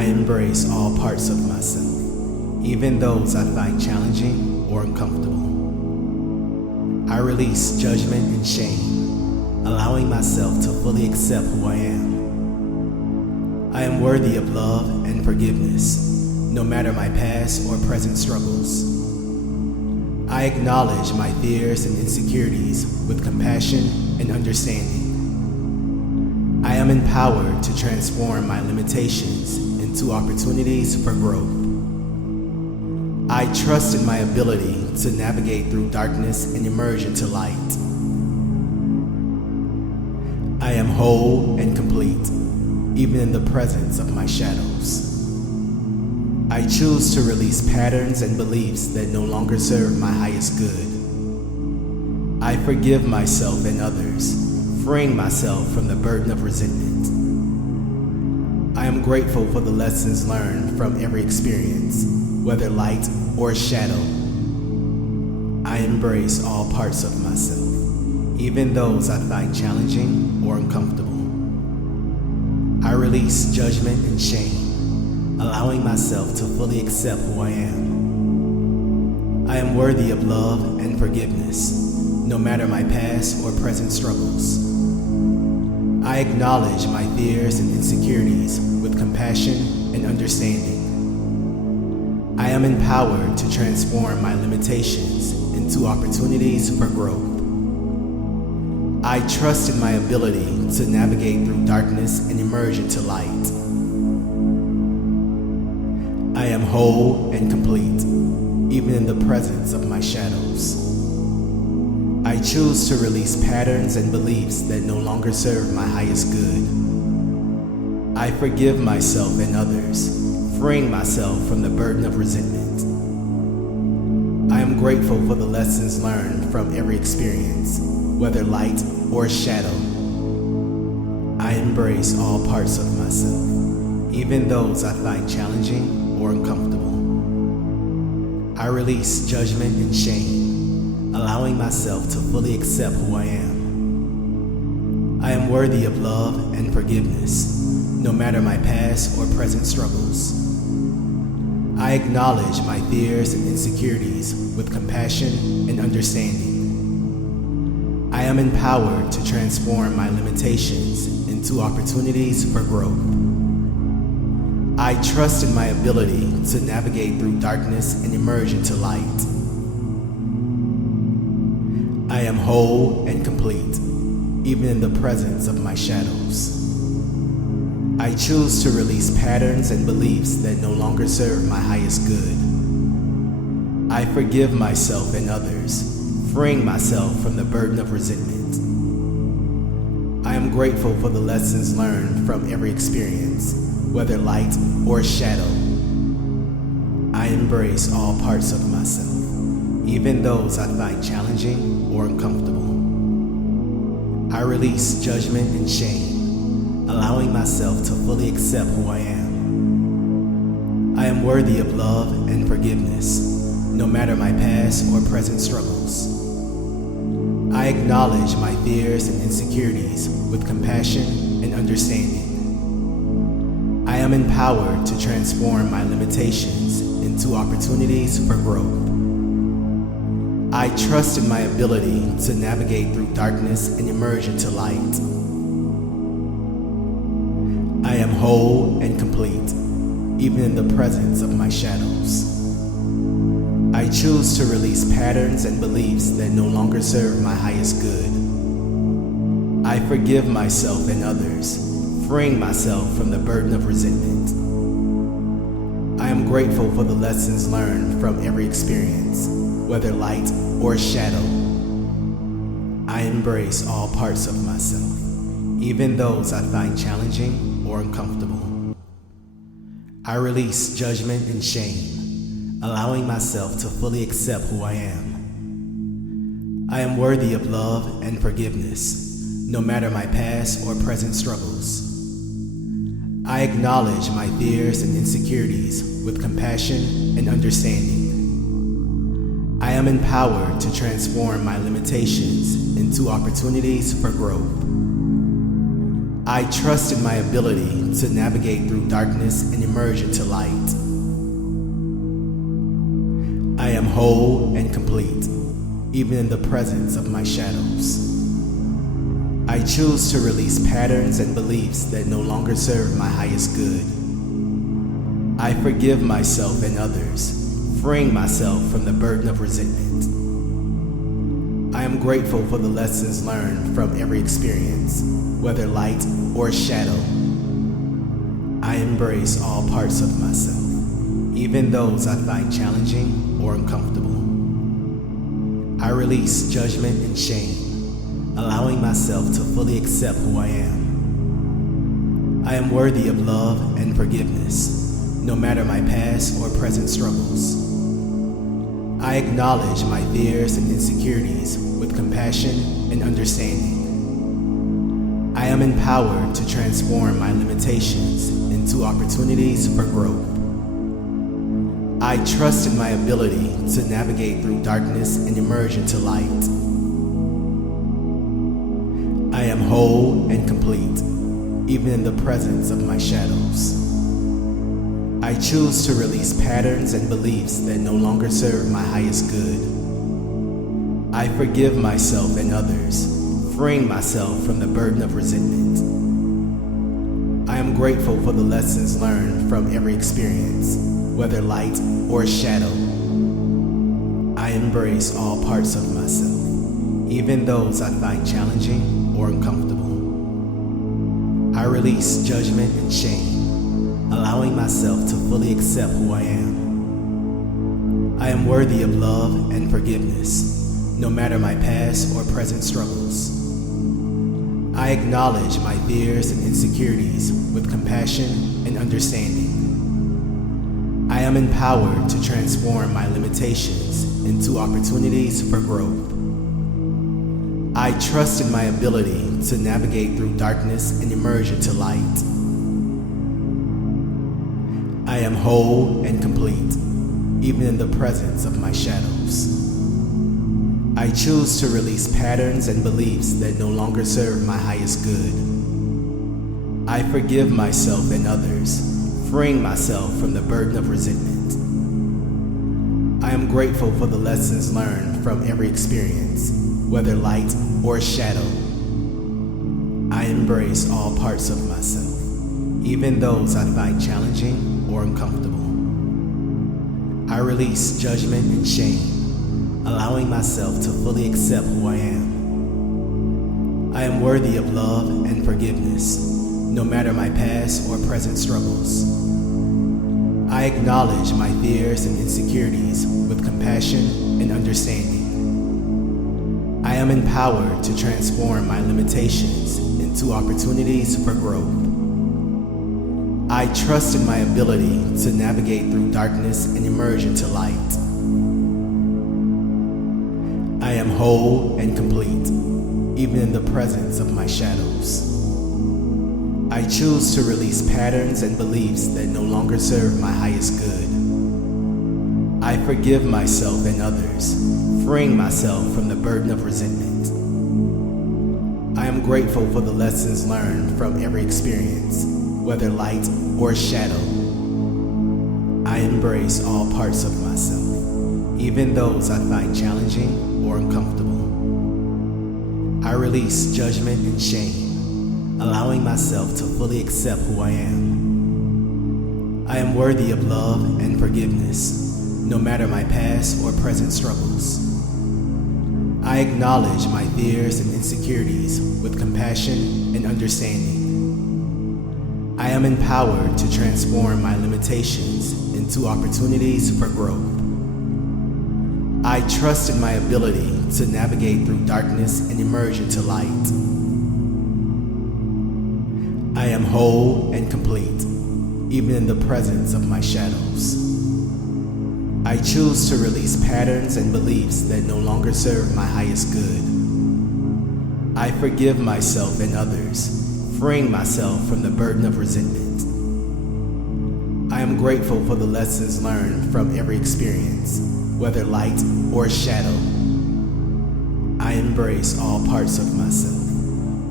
I embrace all parts of myself, even those I find challenging or uncomfortable. I release judgment and shame, allowing myself to fully accept who I am. I am worthy of love and forgiveness, no matter my past or present struggles. I acknowledge my fears and insecurities with compassion and understanding. I am empowered to transform my limitations into opportunities for growth. I trust in my ability to navigate through darkness and emerge into light. I am whole and complete, even in the presence of my shadows. I choose to release patterns and beliefs that no longer serve my highest good. I forgive myself and others, freeing myself from the burden of resentment. I am grateful for the lessons learned from every experience, whether light or shadow. I embrace all parts of myself, even those I find challenging or uncomfortable. I release judgment and shame, allowing myself to fully accept who I am. I am worthy of love and forgiveness, no matter my past or present struggles. I acknowledge my fears and insecurities with compassion and understanding. I am empowered to transform my limitations into opportunities for growth. I trust in my ability to navigate through darkness and emerge into light. I am whole and complete, even in the presence of my shadows. I choose to release patterns and beliefs that no longer serve my highest good. I forgive myself and others, freeing myself from the burden of resentment. I am grateful for the lessons learned from every experience, whether light or shadow. I embrace all parts of myself, even those I find challenging or uncomfortable. I release judgment and shame, allowing myself to fully accept who I am. I am worthy of love and forgiveness, no matter my past or present struggles. I acknowledge my fears and insecurities with compassion and understanding. I am empowered to transform my limitations into opportunities for growth. I trust in my ability to navigate through darkness and emerge into light. I am whole and complete, even in the presence of my shadows. I choose to release patterns and beliefs that no longer serve my highest good. I forgive myself and others, freeing myself from the burden of resentment. I am grateful for the lessons learned from every experience, whether light or shadow. I embrace all parts of myself, even those I find challenging or uncomfortable. I release judgment and shame, allowing myself to fully accept who I am. I am worthy of love and forgiveness, no matter my past or present struggles. I acknowledge my fears and insecurities with compassion and understanding. I am empowered to transform my limitations into opportunities for growth. I trust in my ability to navigate through darkness and emerge into light. I am whole and complete, even in the presence of my shadows. I choose to release patterns and beliefs that no longer serve my highest good. I forgive myself and others, freeing myself from the burden of resentment. I am grateful for the lessons learned from every experience, whether light or shadow. I embrace all parts of myself, even those I find challenging or uncomfortable. I release judgment and shame, allowing myself to fully accept who I am. I am worthy of love and forgiveness, no matter my past or present struggles. I acknowledge my fears and insecurities with compassion and understanding. I am empowered to transform my limitations into opportunities for growth. I trust in my ability to navigate through darkness and emerge into light. I am whole and complete, even in the presence of my shadows. I choose to release patterns and beliefs that no longer serve my highest good. I forgive myself and others, freeing myself from the burden of resentment. I am grateful for the lessons learned from every experience, whether light or shadow. I embrace all parts of myself, even those I find challenging or uncomfortable. I release judgment and shame, allowing myself to fully accept who I am. I am worthy of love and forgiveness, no matter my past or present struggles. I acknowledge my fears and insecurities with compassion and understanding. I am empowered to transform my limitations into opportunities for growth. I trust in my ability to navigate through darkness and emerge into light. I am whole and complete, even in the presence of my shadows. I choose to release patterns and beliefs that no longer serve my highest good. I forgive myself and others, freeing myself from the burden of resentment. I am grateful for the lessons learned from every experience, whether light or shadow. I embrace all parts of myself, even those I find challenging or uncomfortable. I release judgment and shame, allowing myself to fully accept who I am. I am worthy of love and forgiveness, no matter my past or present struggles. I acknowledge my fears and insecurities with compassion and understanding. I am empowered to transform my limitations into opportunities for growth. I trust in my ability to navigate through darkness and emerge into light. I am whole and complete, even in the presence of my shadows. I choose to release patterns and beliefs that no longer serve my highest good. I forgive myself and others, freeing myself from the burden of resentment. I am grateful for the lessons learned from every experience, whether light or shadow. I embrace all parts of myself, even those I find challenging or uncomfortable. I release judgment and shame, allowing myself to fully accept who I am. I am worthy of love and forgiveness, no matter my past or present struggles. I acknowledge my fears and insecurities with compassion and understanding. I am empowered to transform my limitations into opportunities for growth. I trust in my ability to navigate through darkness and emerge into light. I am whole and complete, even in the presence of my shadows. I choose to release patterns and beliefs that no longer serve my highest good. I forgive myself and others, freeing myself from the burden of resentment. I am grateful for the lessons learned from every experience, whether light or shadow. I embrace all parts of myself, even those I find challenging or uncomfortable. I release judgment and shame, allowing myself to fully accept who I am. I am worthy of love and forgiveness, no matter my past or present struggles. I acknowledge my fears and insecurities with compassion and understanding. I am empowered to transform my limitations into opportunities for growth. I trust in my ability to navigate through darkness and emerge into light. I am whole and complete, even in the presence of my shadows. I choose to release patterns and beliefs that no longer serve my highest good. I forgive myself and others, freeing myself from the burden of resentment. I am grateful for the lessons learned from every experience, whether light or shadow. I embrace all parts of myself,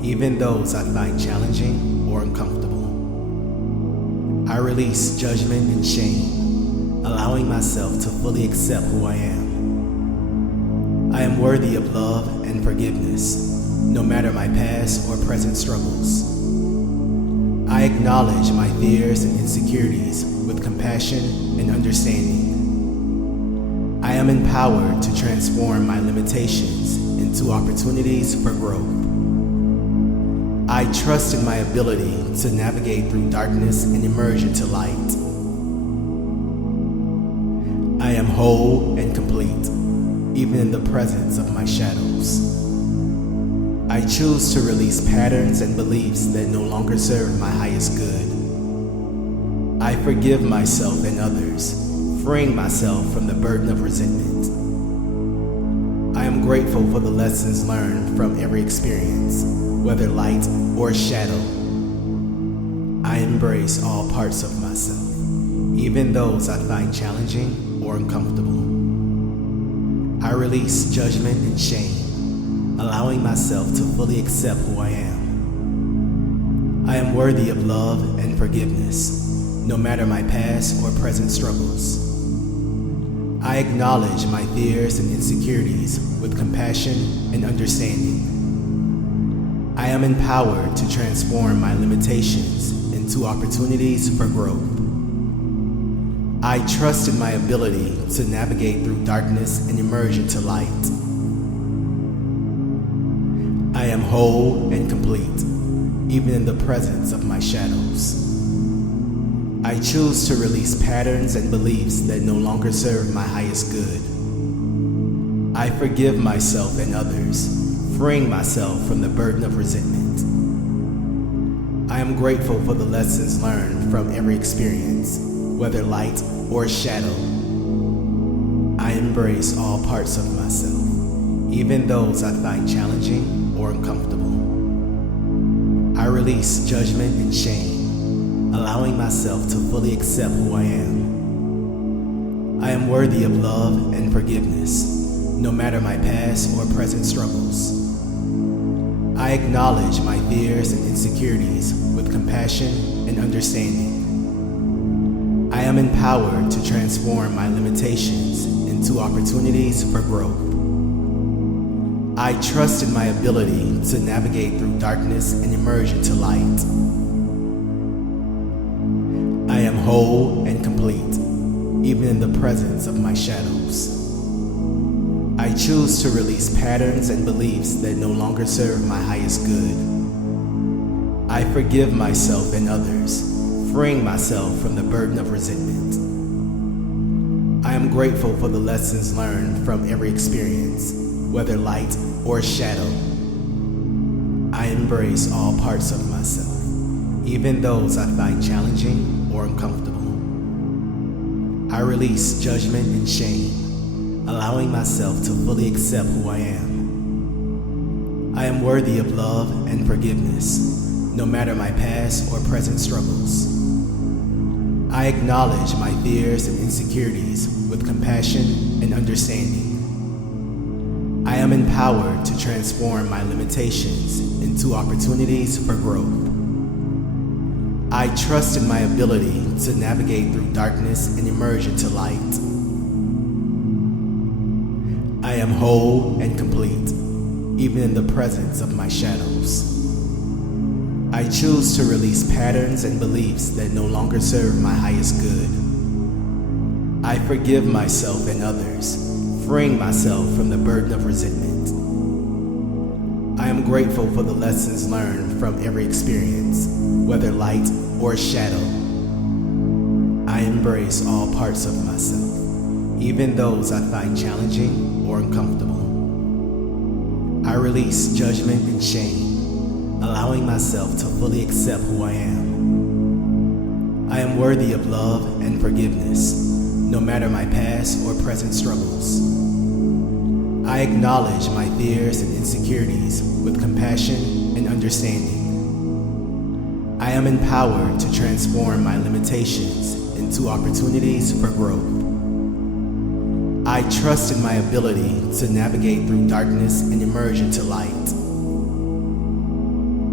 even those I find challenging or uncomfortable. I release judgment and shame, allowing myself to fully accept who I am. I am worthy of love and forgiveness, no matter my past or present struggles. I acknowledge my fears and insecurities with compassion and understanding. I am empowered to transform my limitations into opportunities for growth. I trust in my ability to navigate through darkness and emerge into light. I am whole and complete, even in the presence of my shadows. I choose to release patterns and beliefs that no longer serve my highest good. I forgive myself and others, freeing myself from the burden of resentment. I am grateful for the lessons learned from every experience, whether light or shadow. I embrace all parts of myself, even those I find challenging or uncomfortable. I release judgment and shame, allowing myself to fully accept who I am. I am worthy of love and forgiveness, no matter my past or present struggles. I acknowledge my fears and insecurities with compassion and understanding. I am empowered to transform my limitations into opportunities for growth. I trust in my ability to navigate through darkness and emerge into light. I am whole and complete, even in the presence of my shadows. I choose to release patterns and beliefs that no longer serve my highest good. I forgive myself and others, freeing myself from the burden of resentment. I am grateful for the lessons learned from every experience, whether light or shadow. I embrace all parts of myself, even those I find challenging or uncomfortable. I release judgment and shame, allowing myself to fully accept who I am. I am worthy of love and forgiveness, no matter my past or present struggles. I acknowledge my fears and insecurities with compassion and understanding. I am empowered to transform my limitations into opportunities for growth. I trust in my ability to navigate through darkness and emerge into light. I am whole and complete, even in the presence of my shadows. I choose to release patterns and beliefs that no longer serve my highest good. I forgive myself and others, freeing myself from the burden of resentment. I am grateful for the lessons learned from every experience, whether light or shadow. I embrace all parts of myself, even those I find challenging or uncomfortable. I release judgment and shame, allowing myself to fully accept who I am. I am worthy of love and forgiveness, no matter my past or present struggles. I acknowledge my fears and insecurities with compassion and understanding. I am empowered to transform my limitations into opportunities for growth. I trust in my ability to navigate through darkness and emerge into light. I am whole and complete, even in the presence of my shadows. I choose to release patterns and beliefs that no longer serve my highest good. I forgive myself and others, freeing myself from the burden of resentment. I am grateful for the lessons learned from every experience, whether light or shadow. I embrace all parts of myself, even those I find challenging or uncomfortable. I release judgment and shame, allowing myself to fully accept who I am. I am worthy of love and forgiveness, no matter my past or present struggles. I acknowledge my fears and insecurities with compassion and understanding. I am empowered to transform my limitations into opportunities for growth. I trust in my ability to navigate through darkness and emerge into light.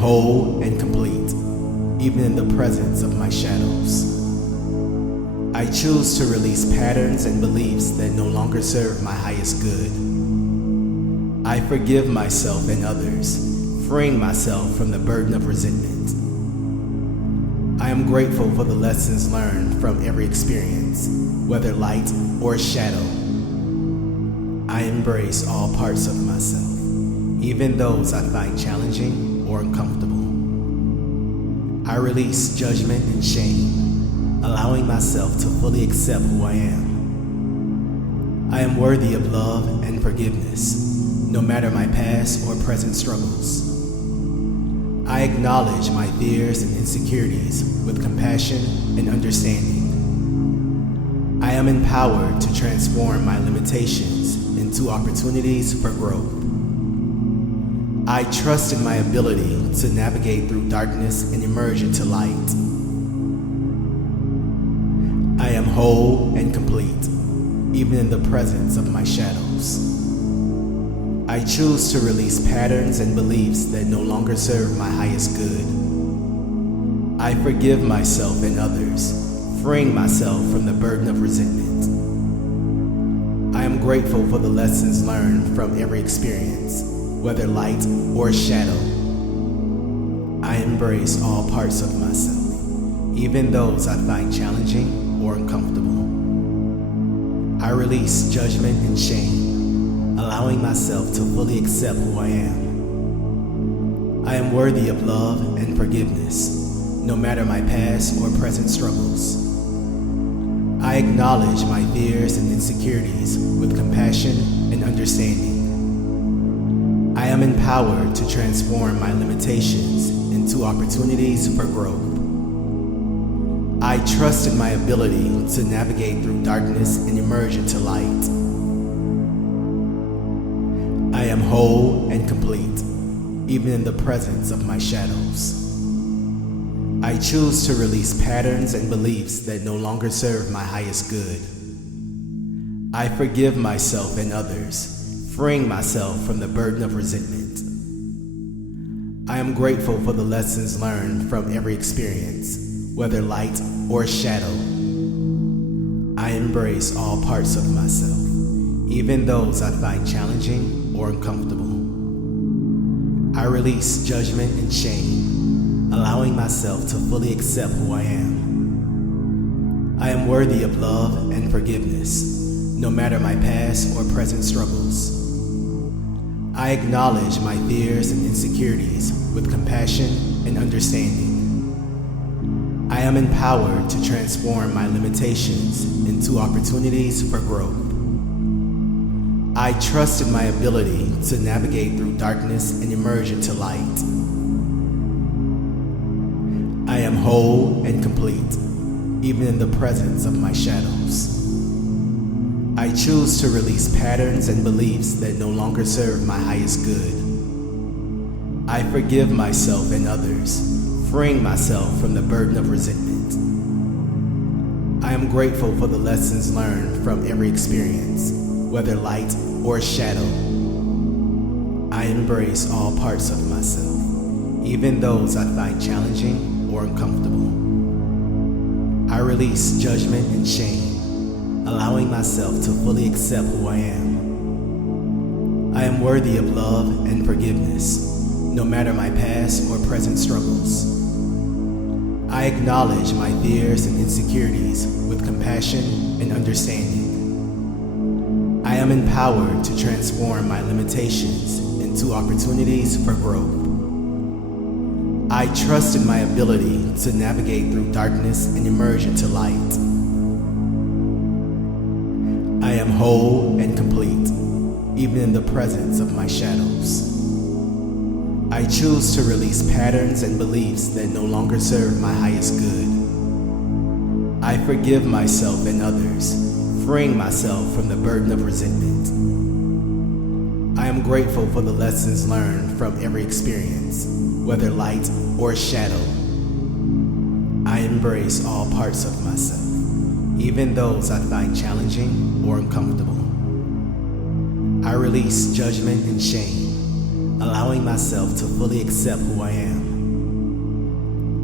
whole and complete, even in the presence of my shadows. I choose to release patterns and beliefs that no longer serve my highest good. I forgive myself and others, freeing myself from the burden of resentment. I am grateful for the lessons learned from every experience, whether light or shadow. I embrace all parts of myself, even those I find challenging or uncomfortable. I release judgment and shame, allowing myself to fully accept who I am. I am worthy of love and forgiveness, no matter my past or present struggles. I acknowledge my fears and insecurities with compassion and understanding. I am empowered to transform my limitations into opportunities for growth. I trust in my ability to navigate through darkness and emerge into light. I am whole and complete, even in the presence of my shadows. I choose to release patterns and beliefs that no longer serve my highest good. I forgive myself and others, freeing myself from the burden of resentment. I am grateful for the lessons learned from every experience, whether light or shadow. I embrace all parts of myself, even those I find challenging or uncomfortable. I release judgment and shame, allowing myself to fully accept who I am. I am worthy of love and forgiveness, no matter my past or present struggles. I acknowledge my fears and insecurities with compassion and understanding. I am empowered to transform my limitations into opportunities for growth. I trust in my ability to navigate through darkness and emerge into light. I am whole and complete, even in the presence of my shadows. I choose to release patterns and beliefs that no longer serve my highest good. I forgive myself and others, freeing myself from the burden of resentment. I am grateful for the lessons learned from every experience, whether light or shadow. I embrace all parts of myself, even those I find challenging or uncomfortable. I release judgment and shame, allowing myself to fully accept who I am. I am worthy of love and forgiveness, no matter my past or present struggles. I acknowledge my fears and insecurities with compassion and understanding. I am empowered to transform my limitations into opportunities for growth. I trust in my ability to navigate through darkness and emerge into light. I am whole and complete, even in the presence of my shadows. I choose to release patterns and beliefs that no longer serve my highest good. I forgive myself and others, freeing myself from the burden of resentment. I am grateful for the lessons learned from every experience, whether light or shadow. I embrace all parts of myself, even those I find challenging or uncomfortable. I release judgment and shame, allowing myself to fully accept who I am. I am worthy of love and forgiveness, no matter my past or present struggles. I acknowledge my fears and insecurities with compassion and understanding. I am empowered to transform my limitations into opportunities for growth. I trust in my ability to navigate through darkness and emerge into light. I am whole and complete, even in the presence of my shadows. I choose to release patterns and beliefs that no longer serve my highest good. I forgive myself and others, freeing myself from the burden of resentment. I am grateful for the lessons learned from every experience, whether light or shadow. I embrace all parts of myself, even those I find challenging or uncomfortable. I release judgment and shame, allowing myself to fully accept who I am.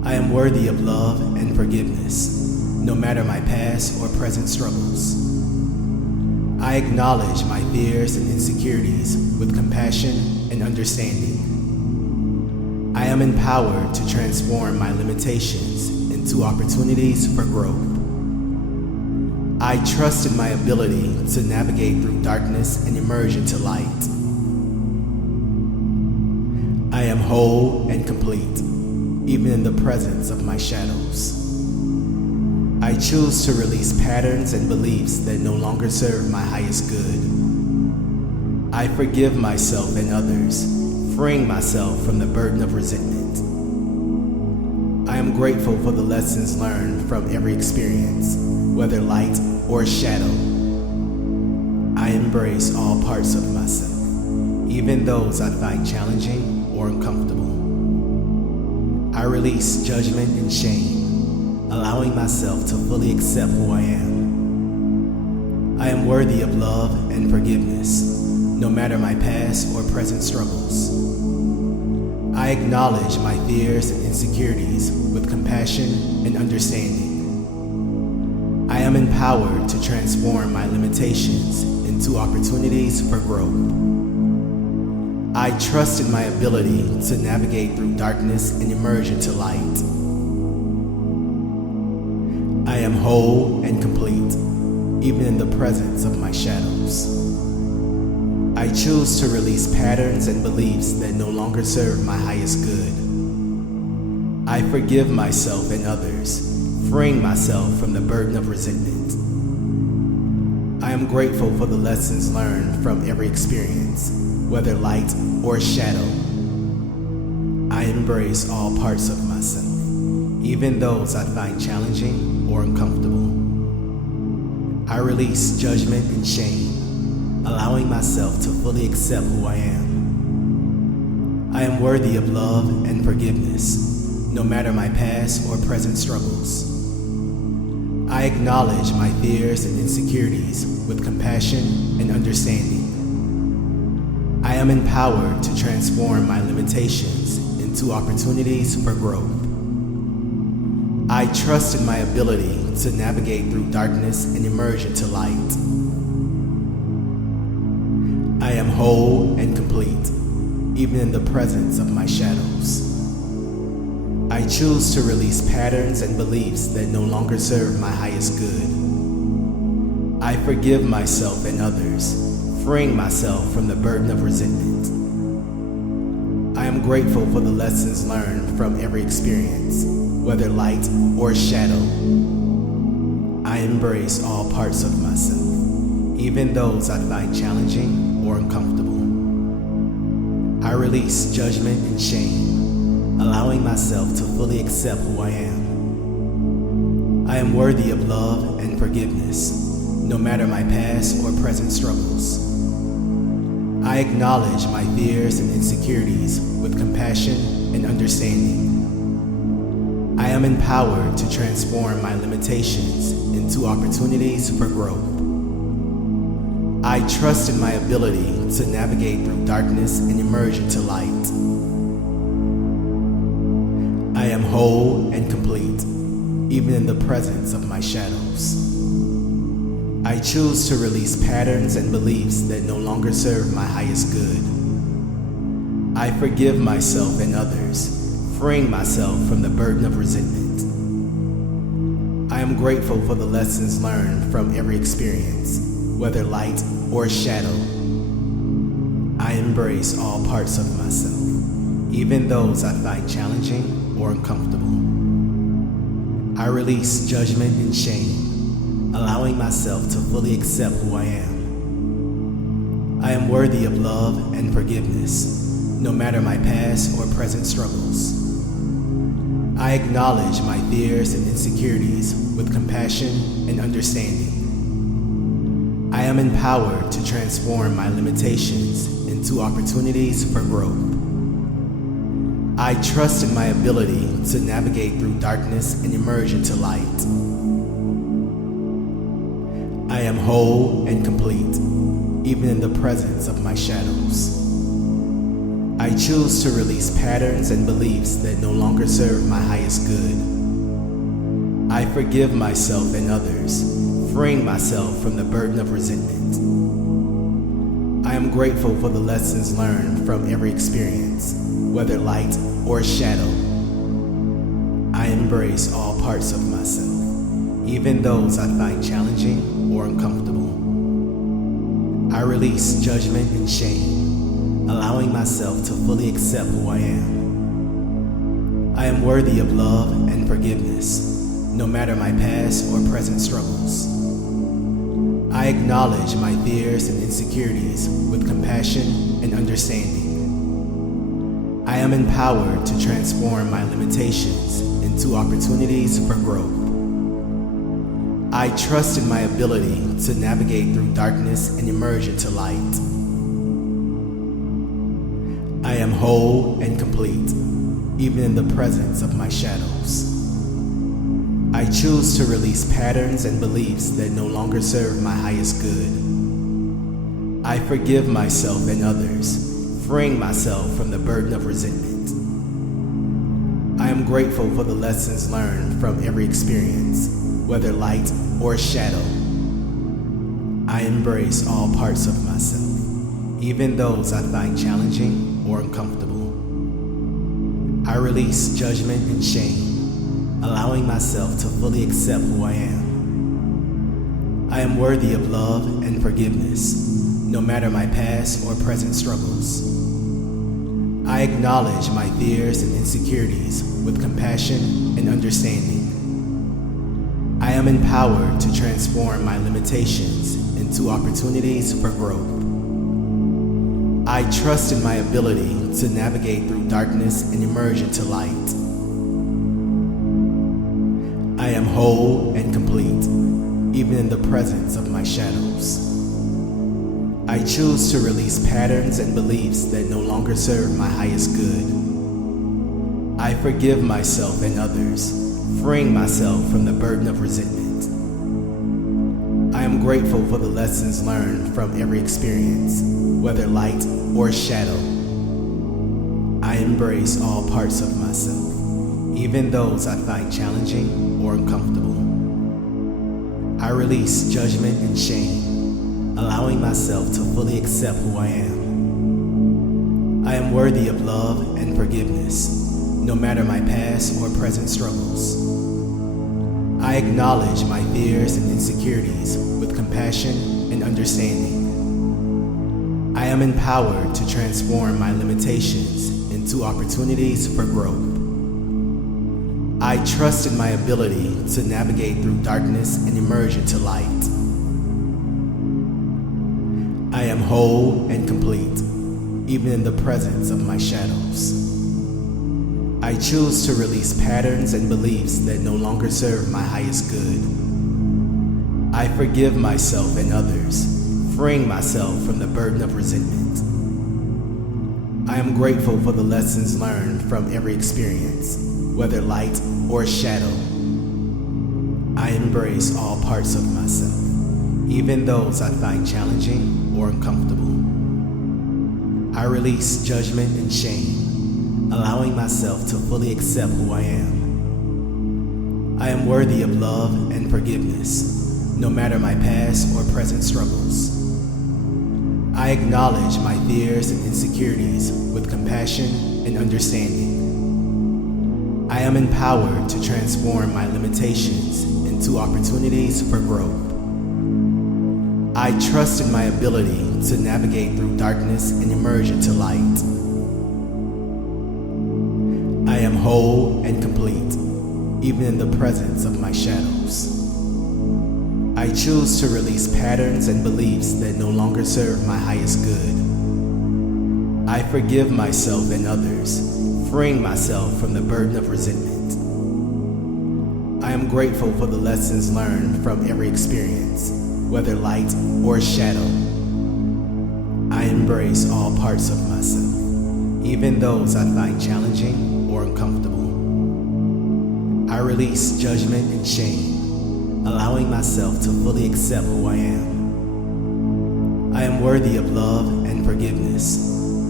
I am worthy of love and forgiveness, no matter my past or present struggles. I acknowledge my fears and insecurities with compassion and understanding. I am empowered to transform my limitations into opportunities for growth. I trust in my ability to navigate through darkness and emerge into light. I am whole and complete, even in the presence of my shadows. I choose to release patterns and beliefs that no longer serve my highest good. I forgive myself and others, freeing myself from the burden of resentment. I am grateful for the lessons learned from every experience, whether light or shadow. I embrace all parts of myself, even those I find challenging or uncomfortable. I release judgment and shame, allowing myself to fully accept who I am. I am worthy of love and forgiveness, no matter my past or present struggles. I acknowledge my fears and insecurities with compassion and understanding. I am empowered to transform my limitations into opportunities for growth. I trust in my ability to navigate through darkness and emerge into light. I am whole and complete, even in the presence of my shadows. I choose to release patterns and beliefs that no longer serve my highest good. I forgive myself and others, freeing myself from the burden of resentment. I am grateful for the lessons learned from every experience, whether light or shadow. I embrace all parts of myself, even those I find challenging or uncomfortable. I release judgment and shame, allowing myself to fully accept who I am. I am worthy of love and forgiveness, no matter my past or present struggles. I acknowledge my fears and insecurities with compassion and understanding. I am empowered to transform my limitations into opportunities for growth. I trust in my ability to navigate through darkness and emerge into light. I am whole and complete, even in the presence of my shadows. I choose to release patterns and beliefs that no longer serve my highest good. I forgive myself and others, freeing myself from the burden of resentment. I am grateful for the lessons learned from every experience, whether light or shadow. I embrace all parts of myself, even those I find challenging or uncomfortable. I release judgment and shame, allowing myself to fully accept who I am. I am worthy of love and forgiveness, no matter my past or present struggles. I acknowledge my fears and insecurities with compassion and understanding. I am empowered to transform my limitations into opportunities for growth. I trust in my ability to navigate through darkness and emerge into light. I am whole and complete, even in the presence of my shadows. I choose to release patterns and beliefs that no longer serve my highest good. I forgive myself and others, freeing myself from the burden of resentment. I am grateful for the lessons learned from every experience, whether light or shadow. I embrace all parts of myself, even those I find challenging or uncomfortable. I release judgment and shame, allowing myself to fully accept who I am. I am worthy of love and forgiveness, no matter my past or present struggles. I acknowledge my fears and insecurities with compassion and understanding. I am empowered to transform my limitations into opportunities for growth. I trust in my ability to navigate through darkness and emerge into light. I am whole and complete, even in the presence of my shadows. I choose to release patterns and beliefs that no longer serve my highest good. I forgive myself and others, freeing myself from the burden of resentment. I am grateful for the lessons learned from every experience, whether light or shadow. I embrace all parts of myself, even those I find challenging or uncomfortable. I release judgment and shame, allowing myself to fully accept who I am. I am worthy of love and forgiveness, no matter my past or present struggles. I acknowledge my fears and insecurities with compassion and understanding. I am empowered to transform my limitations into opportunities for growth. I trust in my ability to navigate through darkness and emerge into light. I am whole and complete, even in the presence of my shadows. I choose to release patterns and beliefs that no longer serve my highest good. I forgive myself and others, freeing myself from the burden of resentment. I am grateful for the lessons learned from every experience, whether light or shadow. I embrace all parts of myself, even those I find challenging or uncomfortable. I release judgment and shame, allowing myself to fully accept who I am. I am worthy of love and forgiveness, no matter my past or present struggles. I acknowledge my fears and insecurities with compassion and understanding. I am empowered to transform my limitations into opportunities for growth. I trust in my ability to navigate through darkness and emerge into light. I am whole and complete, even in the presence of my shadows. I choose to release patterns and beliefs that no longer serve my highest good. I forgive myself and others, freeing myself from the burden of resentment. I am grateful for the lessons learned from every experience, whether light or shadow. I embrace all parts of myself, even those I find challenging or uncomfortable. I release judgment and shame, allowing myself to fully accept who I am. I am worthy of love and forgiveness, no matter my past or present struggles. I acknowledge my fears and insecurities with compassion and understanding. I am empowered to transform my limitations into opportunities for growth. I trust in my ability to navigate through darkness and emerge into light. I am whole and complete, even in the presence of my shadows. I choose to release patterns and beliefs that no longer serve my highest good. I forgive myself and others, freeing myself from the burden of resentment. I am grateful for the lessons learned from every experience, whether light or shadow. I embrace all parts of myself, even those I find challenging or uncomfortable. I release judgment and shame, allowing myself to fully accept who I am. I am worthy of love and forgiveness, no matter my past or present struggles. I acknowledge my fears and insecurities with compassion and understanding. I am empowered to transform my limitations into opportunities for growth. I trust in my ability to navigate through darkness and emerge into light. I am whole and complete, even in the presence of my shadows. I choose to release patterns and beliefs that no longer serve my highest good. I forgive myself and others, freeing myself from the burden of resentment. I am grateful for the lessons learned from every experience, whether light or shadow. I embrace all parts of myself, even those I find challenging or uncomfortable. I release judgment and shame, allowing myself to fully accept who I am. I am worthy of love and forgiveness,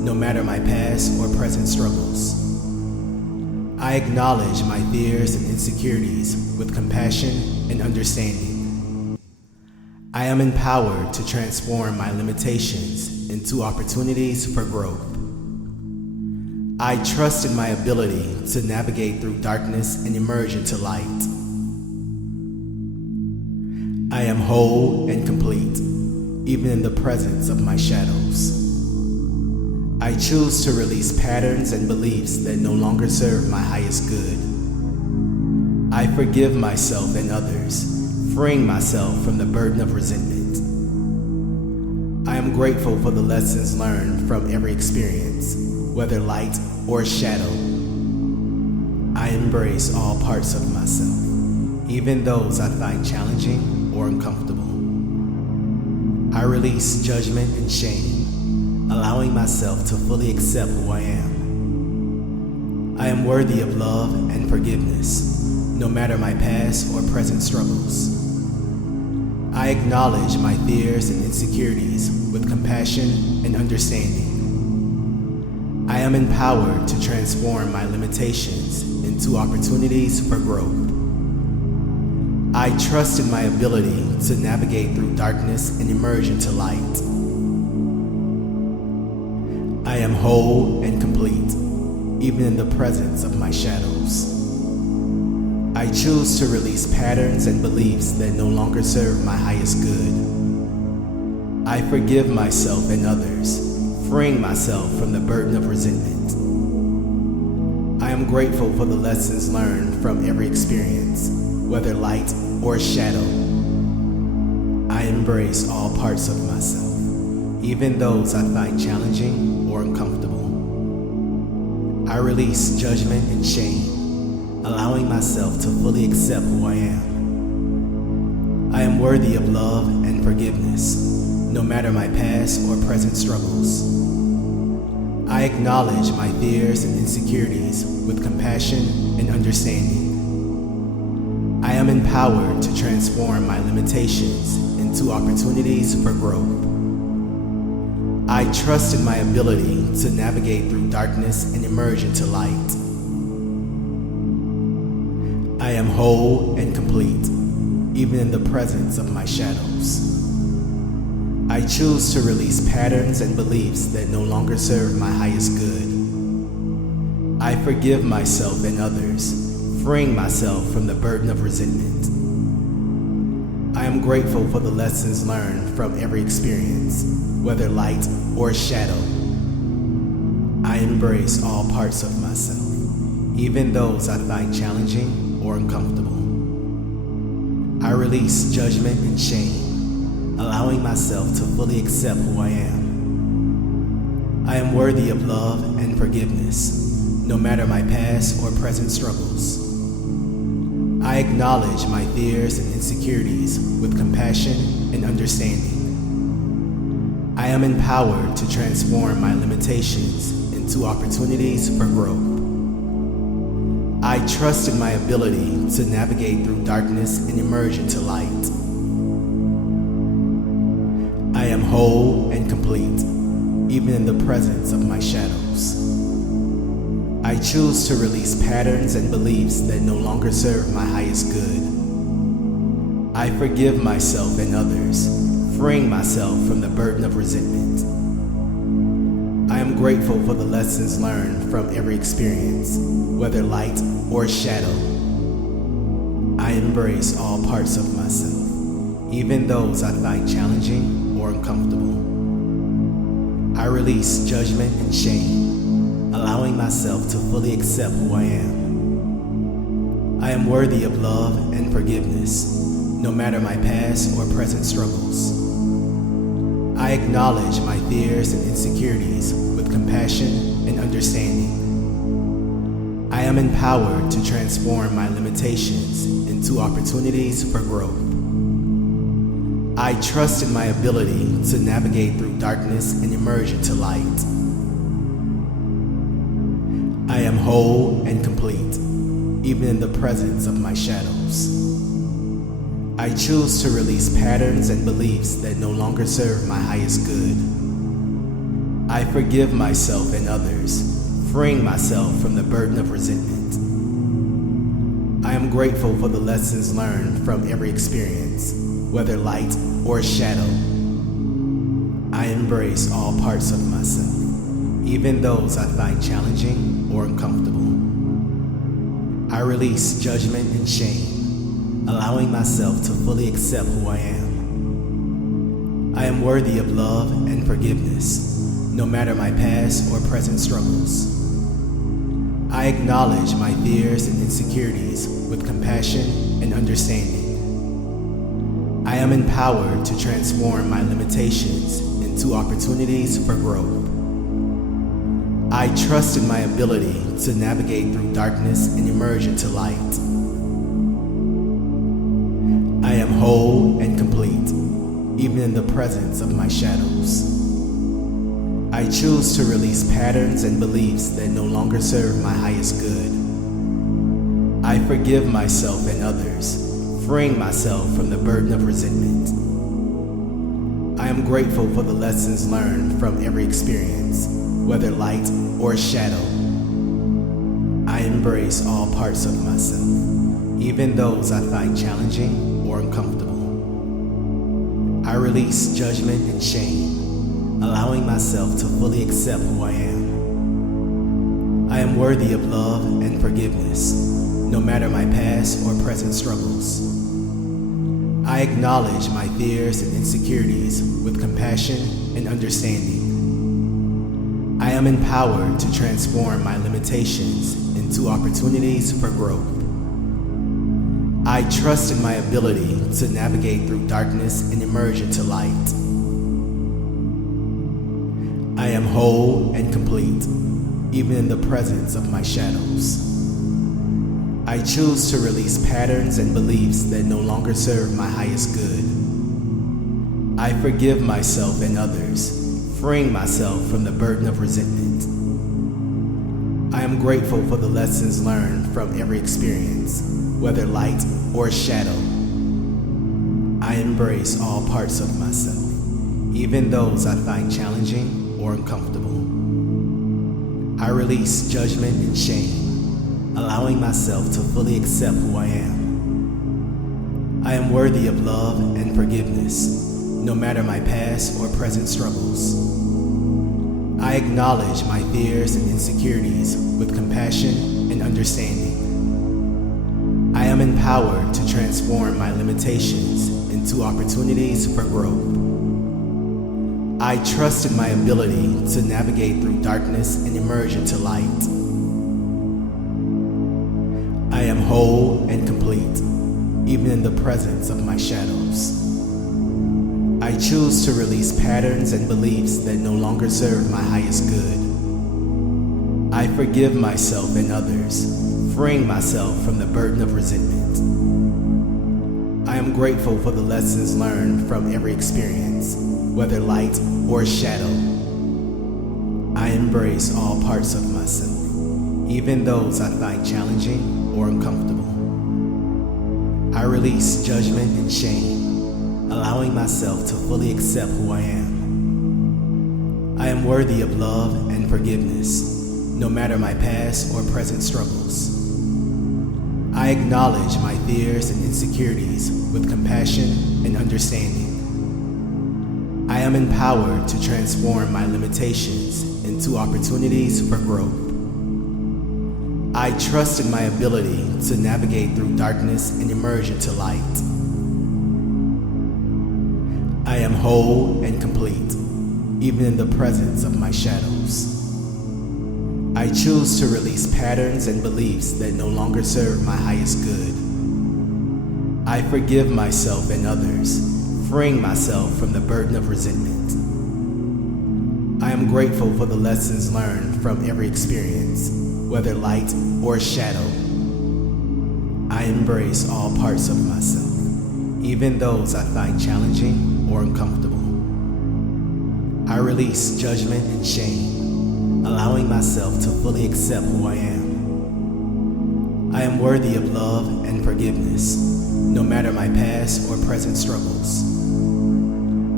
no matter my past or present struggles. I acknowledge my fears and insecurities with compassion and understanding. I am empowered to transform my limitations into opportunities for growth. I trust in my ability to navigate through darkness and emerge into light. I am whole and complete, even in the presence of my shadows. I choose to release patterns and beliefs that no longer serve my highest good. I forgive myself and others, freeing myself from the burden of resentment. I am grateful for the lessons learned from every experience, whether light or shadow. I embrace all parts of myself, even those I find challenging or uncomfortable. I release judgment and shame, allowing myself to fully accept who I am. I am worthy of love and forgiveness, no matter my past or present struggles. I acknowledge my fears and insecurities with compassion and understanding. I am empowered to transform my limitations into opportunities for growth. I trust in my ability to navigate through darkness and emerge into light. I am whole and complete, even in the presence of my shadows. I choose to release patterns and beliefs that no longer serve my highest good. I forgive myself and others, freeing myself from the burden of resentment. I am grateful for the lessons learned from every experience, whether light or shadow. I embrace all parts of myself, even those I find challenging or uncomfortable. I release judgment and shame, allowing myself to fully accept who I am. I am worthy of love and forgiveness, no matter my past or present struggles. I acknowledge my fears and insecurities with compassion and understanding. I am empowered to transform my limitations into opportunities for growth. I trust in my ability to navigate through darkness and emerge into light. I am whole and complete, even in the presence of my shadows. I choose to release patterns and beliefs that no longer serve my highest good. I forgive myself and others, freeing myself from the burden of resentment. I am grateful for the lessons learned from every experience, whether light or shadow. I embrace all parts of myself, even those I find challenging or uncomfortable. I release judgment and shame, allowing myself to fully accept who I am. I am worthy of love and forgiveness, no matter my past or present struggles. I acknowledge my fears and insecurities with compassion and understanding. I am empowered to transform my limitations into opportunities for growth. I trust in my ability to navigate through darkness and emerge into light. I am whole and complete, even in the presence of my shadows. I choose to release patterns and beliefs that no longer serve my highest good. I forgive myself and others, freeing myself from the burden of resentment. I am grateful for the lessons learned from every experience, whether light or shadow. I embrace all parts of myself, even those I find challenging or uncomfortable. I release judgment and shame, allowing myself to fully accept who I am. I am worthy of love and forgiveness, no matter my past or present struggles. I acknowledge my fears and insecurities with compassion and understanding. I am empowered to transform my limitations into opportunities for growth. I trust in my ability to navigate through darkness and emerge into light. I am whole and complete, even in the presence of my shadows. I choose to release patterns and beliefs that no longer serve my highest good. I forgive myself and others, freeing myself from the burden of resentment. I am grateful for the lessons learned from every experience, whether light or shadow. I embrace all parts of myself, even those I find challenging or uncomfortable. I release judgment and shame, allowing myself to fully accept who I am. I am worthy of love and forgiveness, no matter my past or present struggles. I acknowledge my fears and insecurities with compassion and understanding. I am empowered to transform my limitations into opportunities for growth. I trust in my ability to navigate through darkness and emerge into light. I am whole and complete, even in the presence of my shadows. I choose to release patterns and beliefs that no longer serve my highest good. I forgive myself and others, freeing myself from the burden of resentment. I am grateful for the lessons learned from every experience, whether light or shadow. I embrace all parts of myself, even those I find challenging or uncomfortable. I release judgment and shame, allowing myself to fully accept who I am. I am worthy of love and forgiveness, no matter my past or present struggles. I acknowledge my fears and insecurities with compassion and understanding. I am empowered to transform my limitations into opportunities for growth. I trust in my ability to navigate through darkness and emerge into light. I am whole and complete, even in the presence of my shadows. I choose to release patterns and beliefs that no longer serve my highest good. I forgive myself and others, freeing myself from the burden of resentment. I am grateful for the lessons learned from every experience, whether light or shadow. I embrace all parts of myself, even those I find challenging or uncomfortable. I release judgment and shame, allowing myself to fully accept who I am. I am worthy of love and forgiveness, no matter my past or present struggles. I acknowledge my fears and insecurities with compassion and understanding. I am empowered to transform my limitations into opportunities for growth. I trust in my ability to navigate through darkness and emerge into light. I am whole and complete, even in the presence of my shadows. I choose to release patterns and beliefs that no longer serve my highest good. I forgive myself and others, freeing myself from the burden of resentment. I am grateful for the lessons learned from every experience, whether light or shadow. I embrace all parts of myself, even those I find challenging or uncomfortable. I release judgment and shame, allowing myself to fully accept who I am. I am worthy of love and forgiveness, no matter my past or present struggles. I acknowledge my fears and insecurities with compassion and understanding. I am empowered to transform my limitations into opportunities for growth. I trust in my ability to navigate through darkness and emerge into light. I am whole and complete, even in the presence of my shadows. I choose to release patterns and beliefs that no longer serve my highest good. I forgive myself and others, freeing myself from the burden of resentment. I am grateful for the lessons learned from every experience, whether light or shadow. I embrace all parts of myself, even those I find challenging or uncomfortable. I release judgment and shame, allowing myself to fully accept who I am. I am worthy of love and forgiveness, no matter my past or present struggles.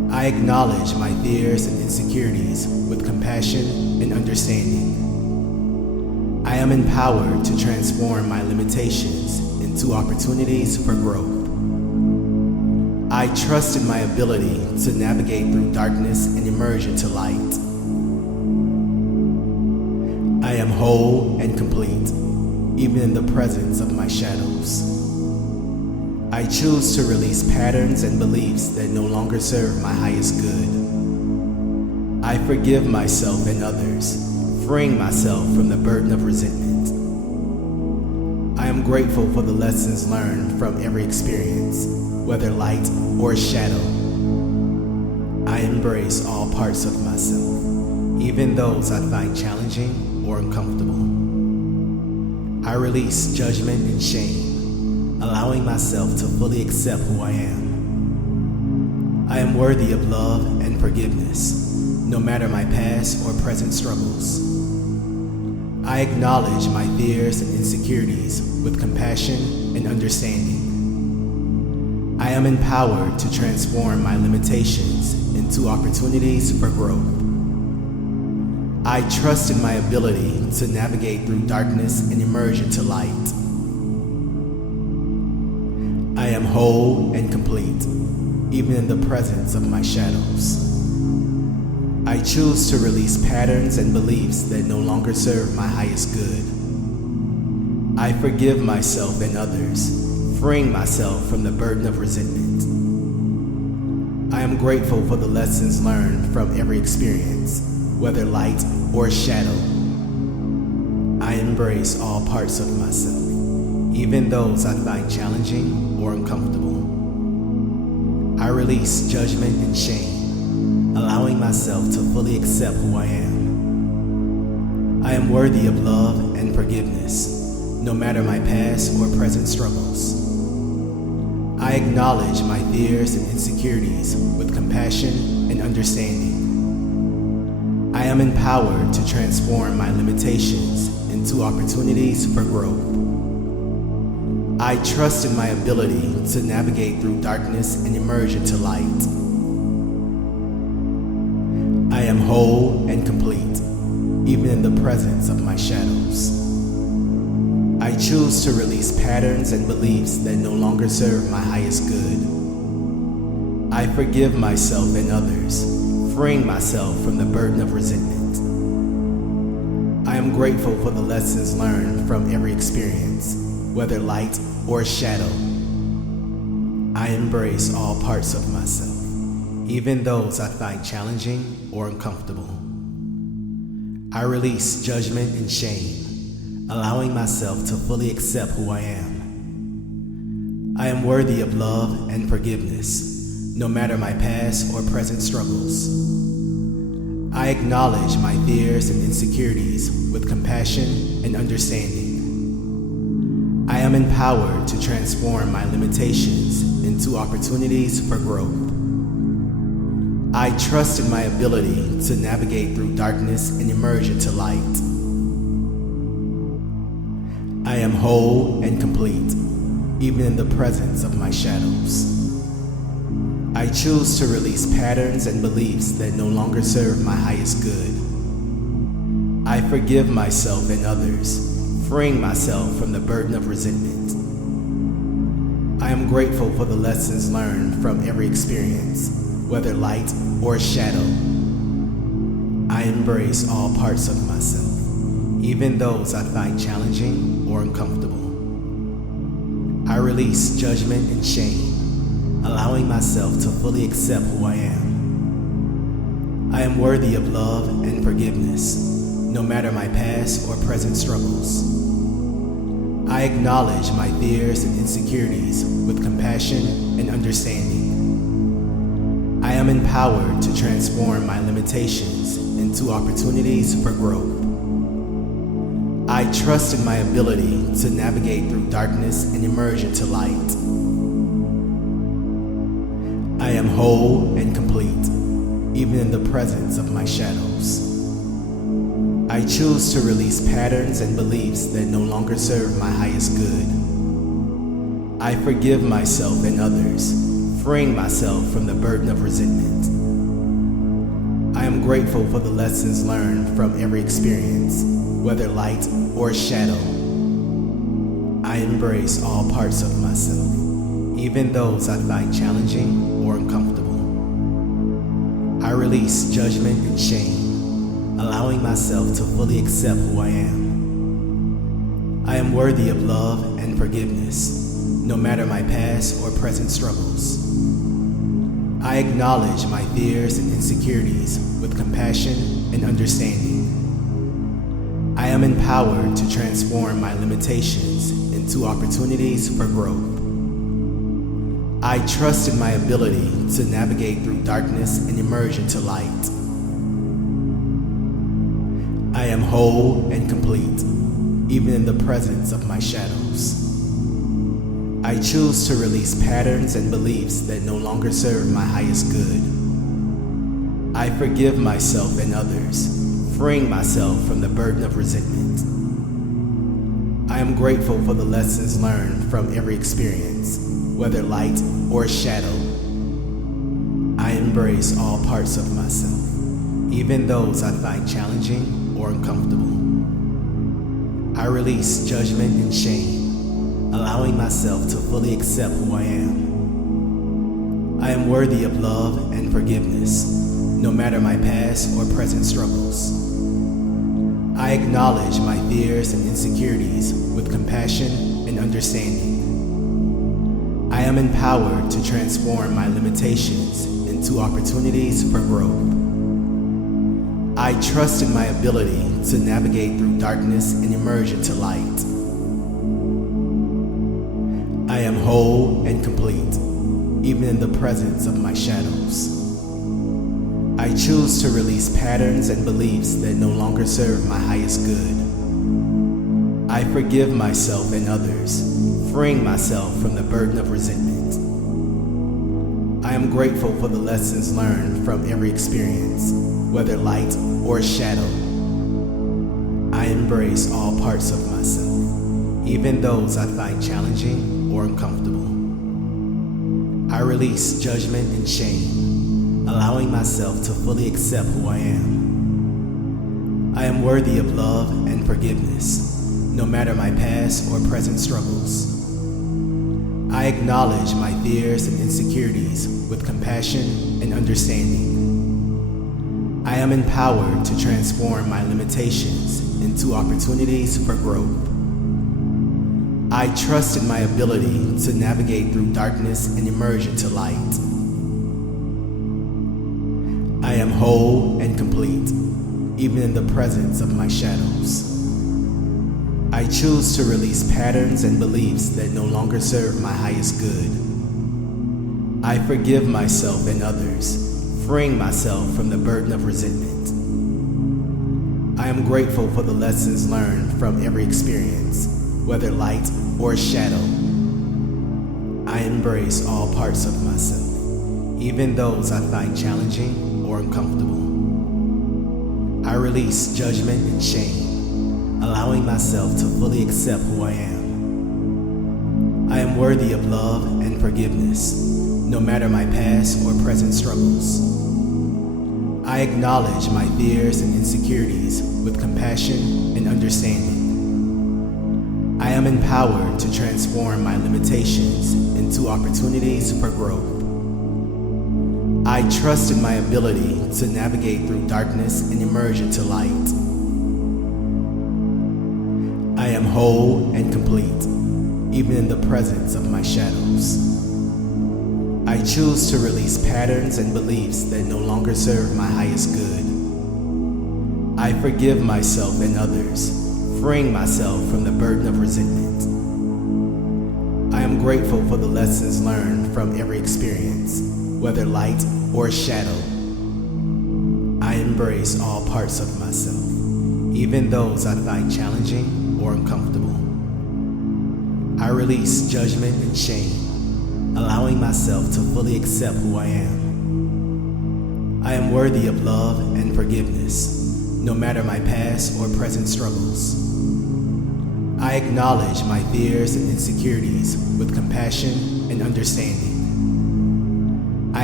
I acknowledge my fears and insecurities with compassion and understanding. I am empowered to transform my limitations into opportunities for growth. I trust in my ability to navigate through darkness and emerge into light. I am whole and complete, even in the presence of my shadows. I choose to release patterns and beliefs that no longer serve my highest good. I forgive myself and others, freeing myself from the burden of resentment. I am grateful for the lessons learned from every experience, whether light or shadow. I embrace all parts of myself, even those I find challenging or uncomfortable. I release judgment and shame, allowing myself to fully accept who I am. I am worthy of love and forgiveness, no matter my past or present struggles. I acknowledge my fears and insecurities with compassion and understanding. I am empowered to transform my limitations into opportunities for growth. I trust in my ability to navigate through darkness and emerge into light. I am whole and complete, even in the presence of my shadows. I choose to release patterns and beliefs that no longer serve my highest good. I forgive myself and others, freeing myself from the burden of resentment. I am grateful for the lessons learned from every experience, whether light or shadow. I embrace all parts of myself, even those I find challenging or uncomfortable. I release judgment and shame, allowing myself to fully accept who I am. I am worthy of love and forgiveness, no matter my past or present struggles. I acknowledge my fears and insecurities with compassion and understanding. I am empowered to transform my limitations into opportunities for growth. I trust in my ability to navigate through darkness and emerge into light. I am whole and complete, even in the presence of my shadows. I choose to release patterns and beliefs that no longer serve my highest good. I forgive myself and others, freeing myself from the burden of resentment. I am grateful for the lessons learned from every experience, whether light or shadow. I embrace all parts of myself, even those I find challenging or uncomfortable. I release judgment and shame, allowing myself to fully accept who I am. I am worthy of love and forgiveness, no matter my past or present struggles. I acknowledge my fears and insecurities with compassion and understanding. I am empowered to transform my limitations into opportunities for growth. I trust in my ability to navigate through darkness and emerge into light. I am whole and complete, even in the presence of my shadows. I choose to release patterns and beliefs that no longer serve my highest good. I forgive myself and others, freeing myself from the burden of resentment. I am grateful for the lessons learned from every experience, whether light or shadow. I embrace all parts of myself, even those I find challenging or uncomfortable. I release judgment and shame, allowing myself to fully accept who I am. I am worthy of love and forgiveness, no matter my past or present struggles. I acknowledge my fears and insecurities with compassion and understanding. I am empowered to transform my limitations into opportunities for growth. I trust in my ability to navigate through darkness and emerge into light. I am whole and complete, even in the presence of my shadows. I choose to release patterns and beliefs that no longer serve my highest good. I forgive myself and others, freeing myself from the burden of resentment. I am grateful for the lessons learned from every experience, whether light or shadow. I embrace all parts of myself, even those I find challenging or uncomfortable. I release judgment and shame, allowing myself to fully accept who I am. I am worthy of love and forgiveness, no matter my past or present struggles. I acknowledge my fears and insecurities with compassion and understanding. I am empowered to transform my limitations into opportunities for growth. I trust in my ability to navigate through darkness and emerge into light. I am whole and complete, even in the presence of my shadows. I choose to release patterns and beliefs that no longer serve my highest good. I forgive myself and others, freeing myself from the burden of resentment. I am grateful for the lessons learned from every experience, whether light or shadow. I embrace all parts of myself, even those I find challenging or uncomfortable. I release judgment and shame, allowing myself to fully accept who I am. I am worthy of love and forgiveness, no matter my past or present struggles. I acknowledge my fears and insecurities with compassion and understanding. I am empowered to transform my limitations into opportunities for growth. I trust in my ability to navigate through darkness and emerge into light. I am whole and complete, even in the presence of my shadows. I choose to release patterns and beliefs that no longer serve my highest good. I forgive myself and others, freeing myself from the burden of resentment. I am grateful for the lessons learned from every experience, whether light or shadow. I embrace all parts of myself, even those I find challenging or uncomfortable. I release judgment and shame, allowing myself to fully accept who I am. I am worthy of love and forgiveness, no matter my past or present struggles. I acknowledge my fears and insecurities with compassion and understanding. I am empowered to transform my limitations into opportunities for growth. I trust in my ability to navigate through darkness and emerge into light. I am whole and complete, even in the presence of my shadows. I choose to release patterns and beliefs that no longer serve my highest good. I forgive myself and others, freeing myself from the burden of resentment. I am grateful for the lessons learned from every experience, whether light or shadow. I embrace all parts of myself, even those I find challenging or uncomfortable. I release judgment and shame, allowing myself to fully accept who I am. I am worthy of love and forgiveness, no matter my past or present struggles. I acknowledge my fears and insecurities with compassion and understanding. I am empowered to transform my limitations into opportunities for growth. I trust in my ability to navigate through darkness and emerge into light. I am whole and complete, even in the presence of my shadows. I choose to release patterns and beliefs that no longer serve my highest good. I forgive myself and others, freeing myself from the burden of resentment. I am grateful for the lessons learned from every experience, whether light or shadow. I embrace all parts of myself, even those I find challenging or uncomfortable. I release judgment and shame, allowing myself to fully accept who I am. I am worthy of love and forgiveness, no matter my past or present struggles. I acknowledge my fears and insecurities with compassion and understanding.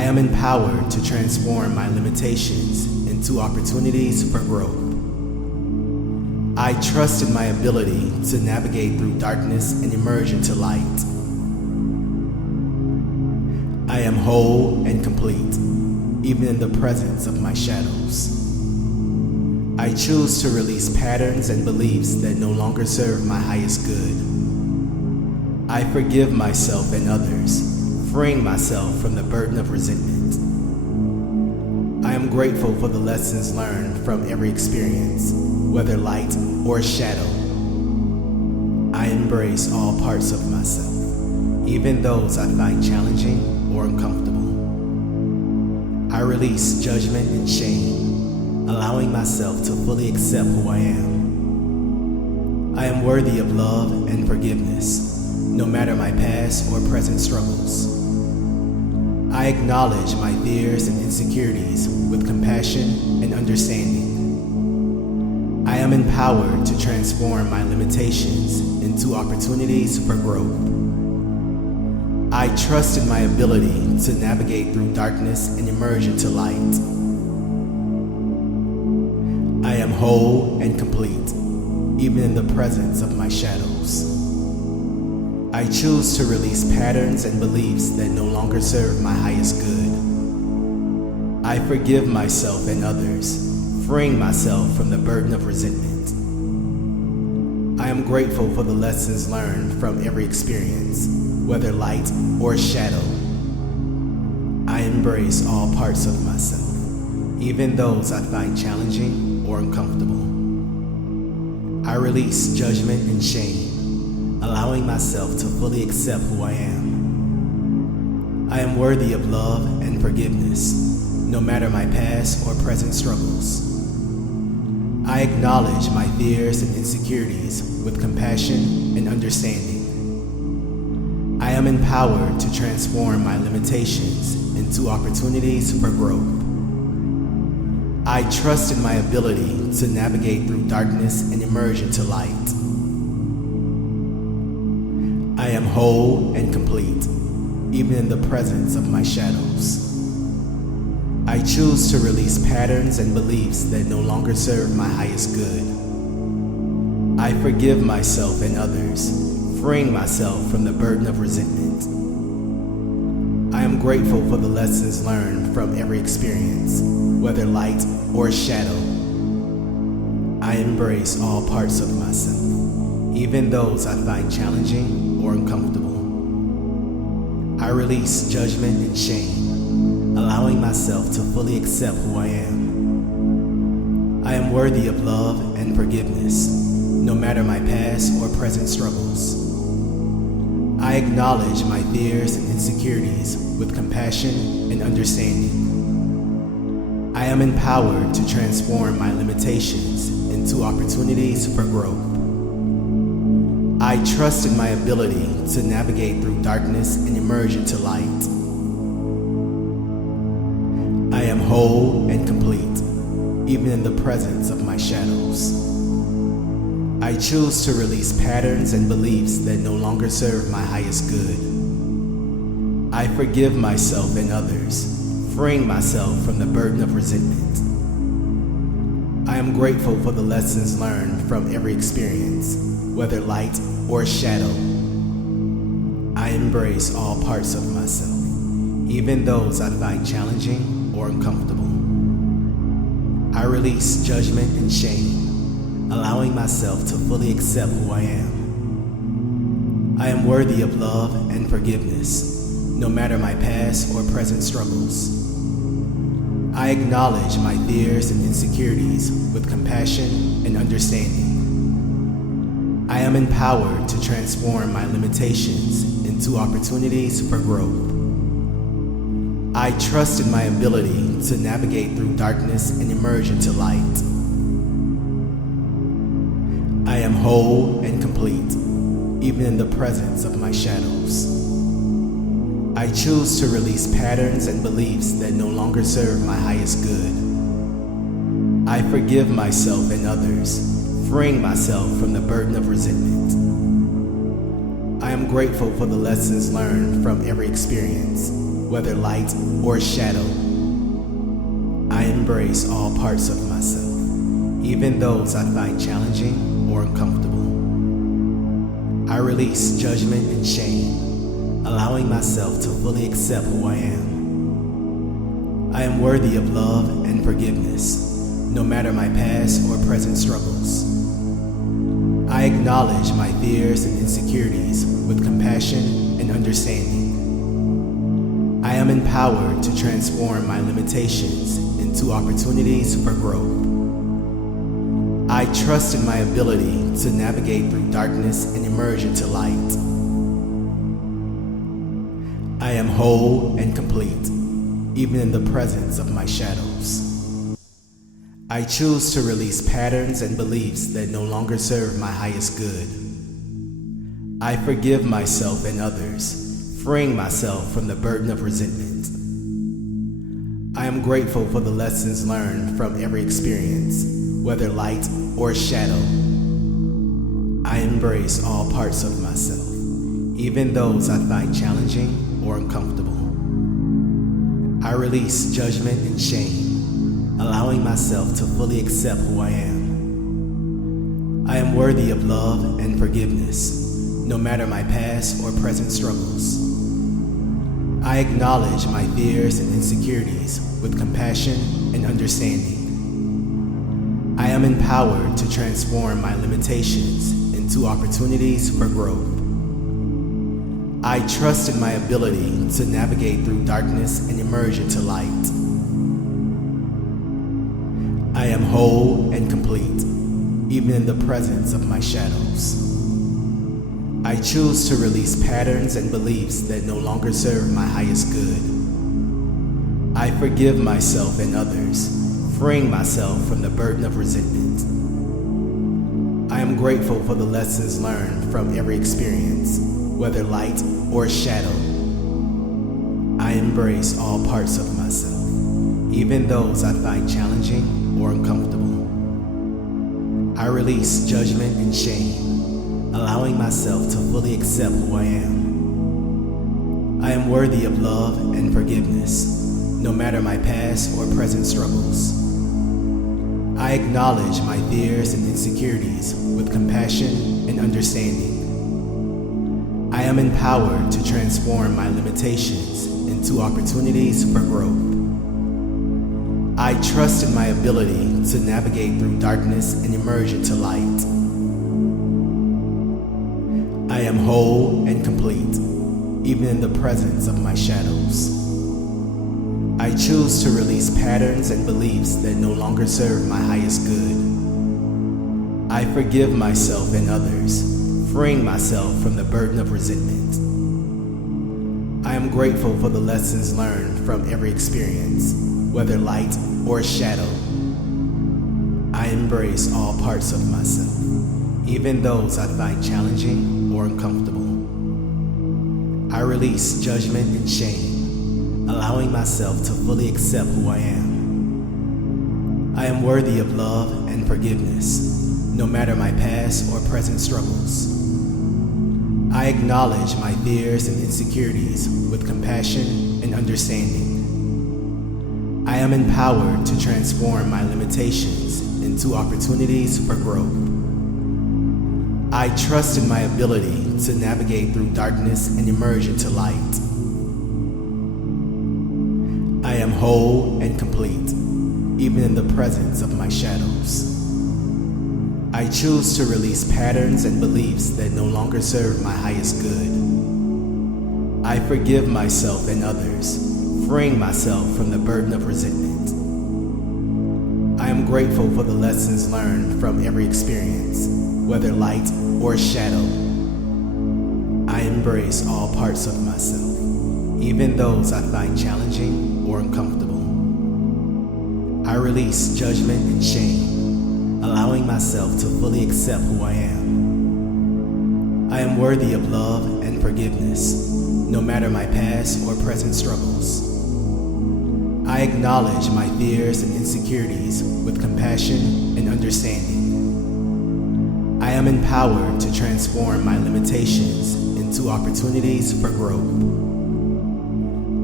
am empowered to transform my limitations into opportunities for growth. I trust in my ability to navigate through darkness and emerge into light. I am whole and complete, even in the presence of my shadows. I choose to release patterns and beliefs that no longer serve my highest good. I forgive myself and others, freeing myself from the burden of resentment. I am grateful for the lessons learned from every experience, whether light or shadow. I embrace all parts of myself, even those I find challenging or uncomfortable. I release judgment and shame, allowing myself to fully accept who I am. I am worthy of love and forgiveness, no matter my past or present struggles. I acknowledge my fears and insecurities with compassion and understanding. I am empowered to transform my limitations into opportunities for growth. I trust in my ability to navigate through darkness and emerge into light. I am whole and complete, even in the presence of my shadows. I choose to release patterns and beliefs that no longer serve my highest good. I forgive myself and others, freeing myself from the burden of resentment. I am grateful for the lessons learned from every experience, whether light or shadow. I embrace all parts of myself, even those I find challenging or uncomfortable. I release judgment and shame, allowing myself to fully accept who I am. I am worthy of love and forgiveness, no matter my past or present struggles. I acknowledge my fears and insecurities with compassion and understanding. I am empowered to transform my limitations into opportunities for growth. I trust in my ability to navigate through darkness and emerge into light. I am whole and complete, even in the presence of my shadows. I choose to release patterns and beliefs that no longer serve my highest good. I forgive myself and others, freeing myself from the burden of resentment. I am grateful for the lessons learned from every experience, whether light or shadow. I embrace all parts of myself, even those I find challenging or uncomfortable. I release judgment and shame, allowing myself to fully accept who I am. I am worthy of love and forgiveness, no matter my past or present struggles. I acknowledge my fears and insecurities with compassion and understanding. I am empowered to transform my limitations into opportunities for growth. I trust in my ability to navigate through darkness and emerge into light. I am whole and complete, even in the presence of my shadows. I choose to release patterns and beliefs that no longer serve my highest good. I forgive myself and others, freeing myself from the burden of resentment. I am grateful for the lessons learned from every experience, whether light or shadow. I embrace all parts of myself, even those I find challenging or uncomfortable. I release judgment and shame, allowing myself to fully accept who I am. I am worthy of love and forgiveness, no matter my past or present struggles. I acknowledge my fears and insecurities with compassion and understanding. I am empowered to transform my limitations into opportunities for growth. I trust in my ability to navigate through darkness and emerge into light. I am whole and complete, even in the presence of my shadows. I choose to release patterns and beliefs that no longer serve my highest good. I forgive myself and others, freeing myself from the burden of resentment. I am grateful for the lessons learned from every experience, whether light or shadow. I embrace all parts of myself, even those I find challenging or uncomfortable. I release judgment and shame, allowing myself to fully accept who I am. I am worthy of love and forgiveness, no matter my past or present struggles. I acknowledge my fears and insecurities with compassion and understanding. I am empowered to transform my limitations into opportunities for growth. I trust in my ability to navigate through darkness and emerge into light. I am whole and complete, even in the presence of my shadows. I choose to release patterns and beliefs that no longer serve my highest good. I forgive myself and others, freeing myself from the burden of resentment. I am grateful for the lessons learned from every experience, whether light or shadow. I embrace all parts of myself, even those I find challenging or uncomfortable. I release judgment and shame, allowing myself to fully accept who I am. I am worthy of love and forgiveness, no matter my past or present struggles. I acknowledge my fears and insecurities with compassion and understanding. I am empowered to transform my limitations into opportunities for growth. I trust in my ability to navigate through darkness and emerge into light. I am whole and complete, even in the presence of my shadows. I choose to release patterns and beliefs that no longer serve my highest good. I forgive myself and others, freeing myself from the burden of resentment. I am grateful for the lessons learned from every experience, whether light or shadow. I embrace all parts of myself, even those I find challenging or uncomfortable. I release judgment and shame, allowing myself to fully accept who I am. I am worthy of love and forgiveness, no matter my past or present struggles. I acknowledge my fears and insecurities with compassion and understanding. I am empowered to transform my limitations into opportunities for growth. I trust in my ability to navigate through darkness and emerge into light. I am whole and complete, even in the presence of my shadows. I choose to release patterns and beliefs that no longer serve my highest good. I forgive myself and others, freeing myself from the burden of resentment. I am grateful for the lessons learned from every experience, whether light or shadow. I embrace all parts of myself, even those I find challenging or uncomfortable. I release judgment and shame, allowing myself to fully accept who I am. I am worthy of love and forgiveness, no matter my past or present struggles. I acknowledge my fears and insecurities with compassion and understanding. I am empowered to transform my limitations into opportunities for growth. I trust in my ability to navigate through darkness and emerge into light. I am whole and complete, even in the presence of my shadows. I choose to release patterns and beliefs that no longer serve my highest good. I forgive myself and others, freeing myself from the burden of resentment. I am grateful for the lessons learned from every experience, whether light or shadow. I embrace all parts of myself, even those I find challenging or uncomfortable. I release judgment and shame, allowing myself to fully accept who I am. I am worthy of love and forgiveness, no matter my past or present struggles. I acknowledge my fears and insecurities with compassion and understanding. I am empowered to transform my limitations into opportunities for growth.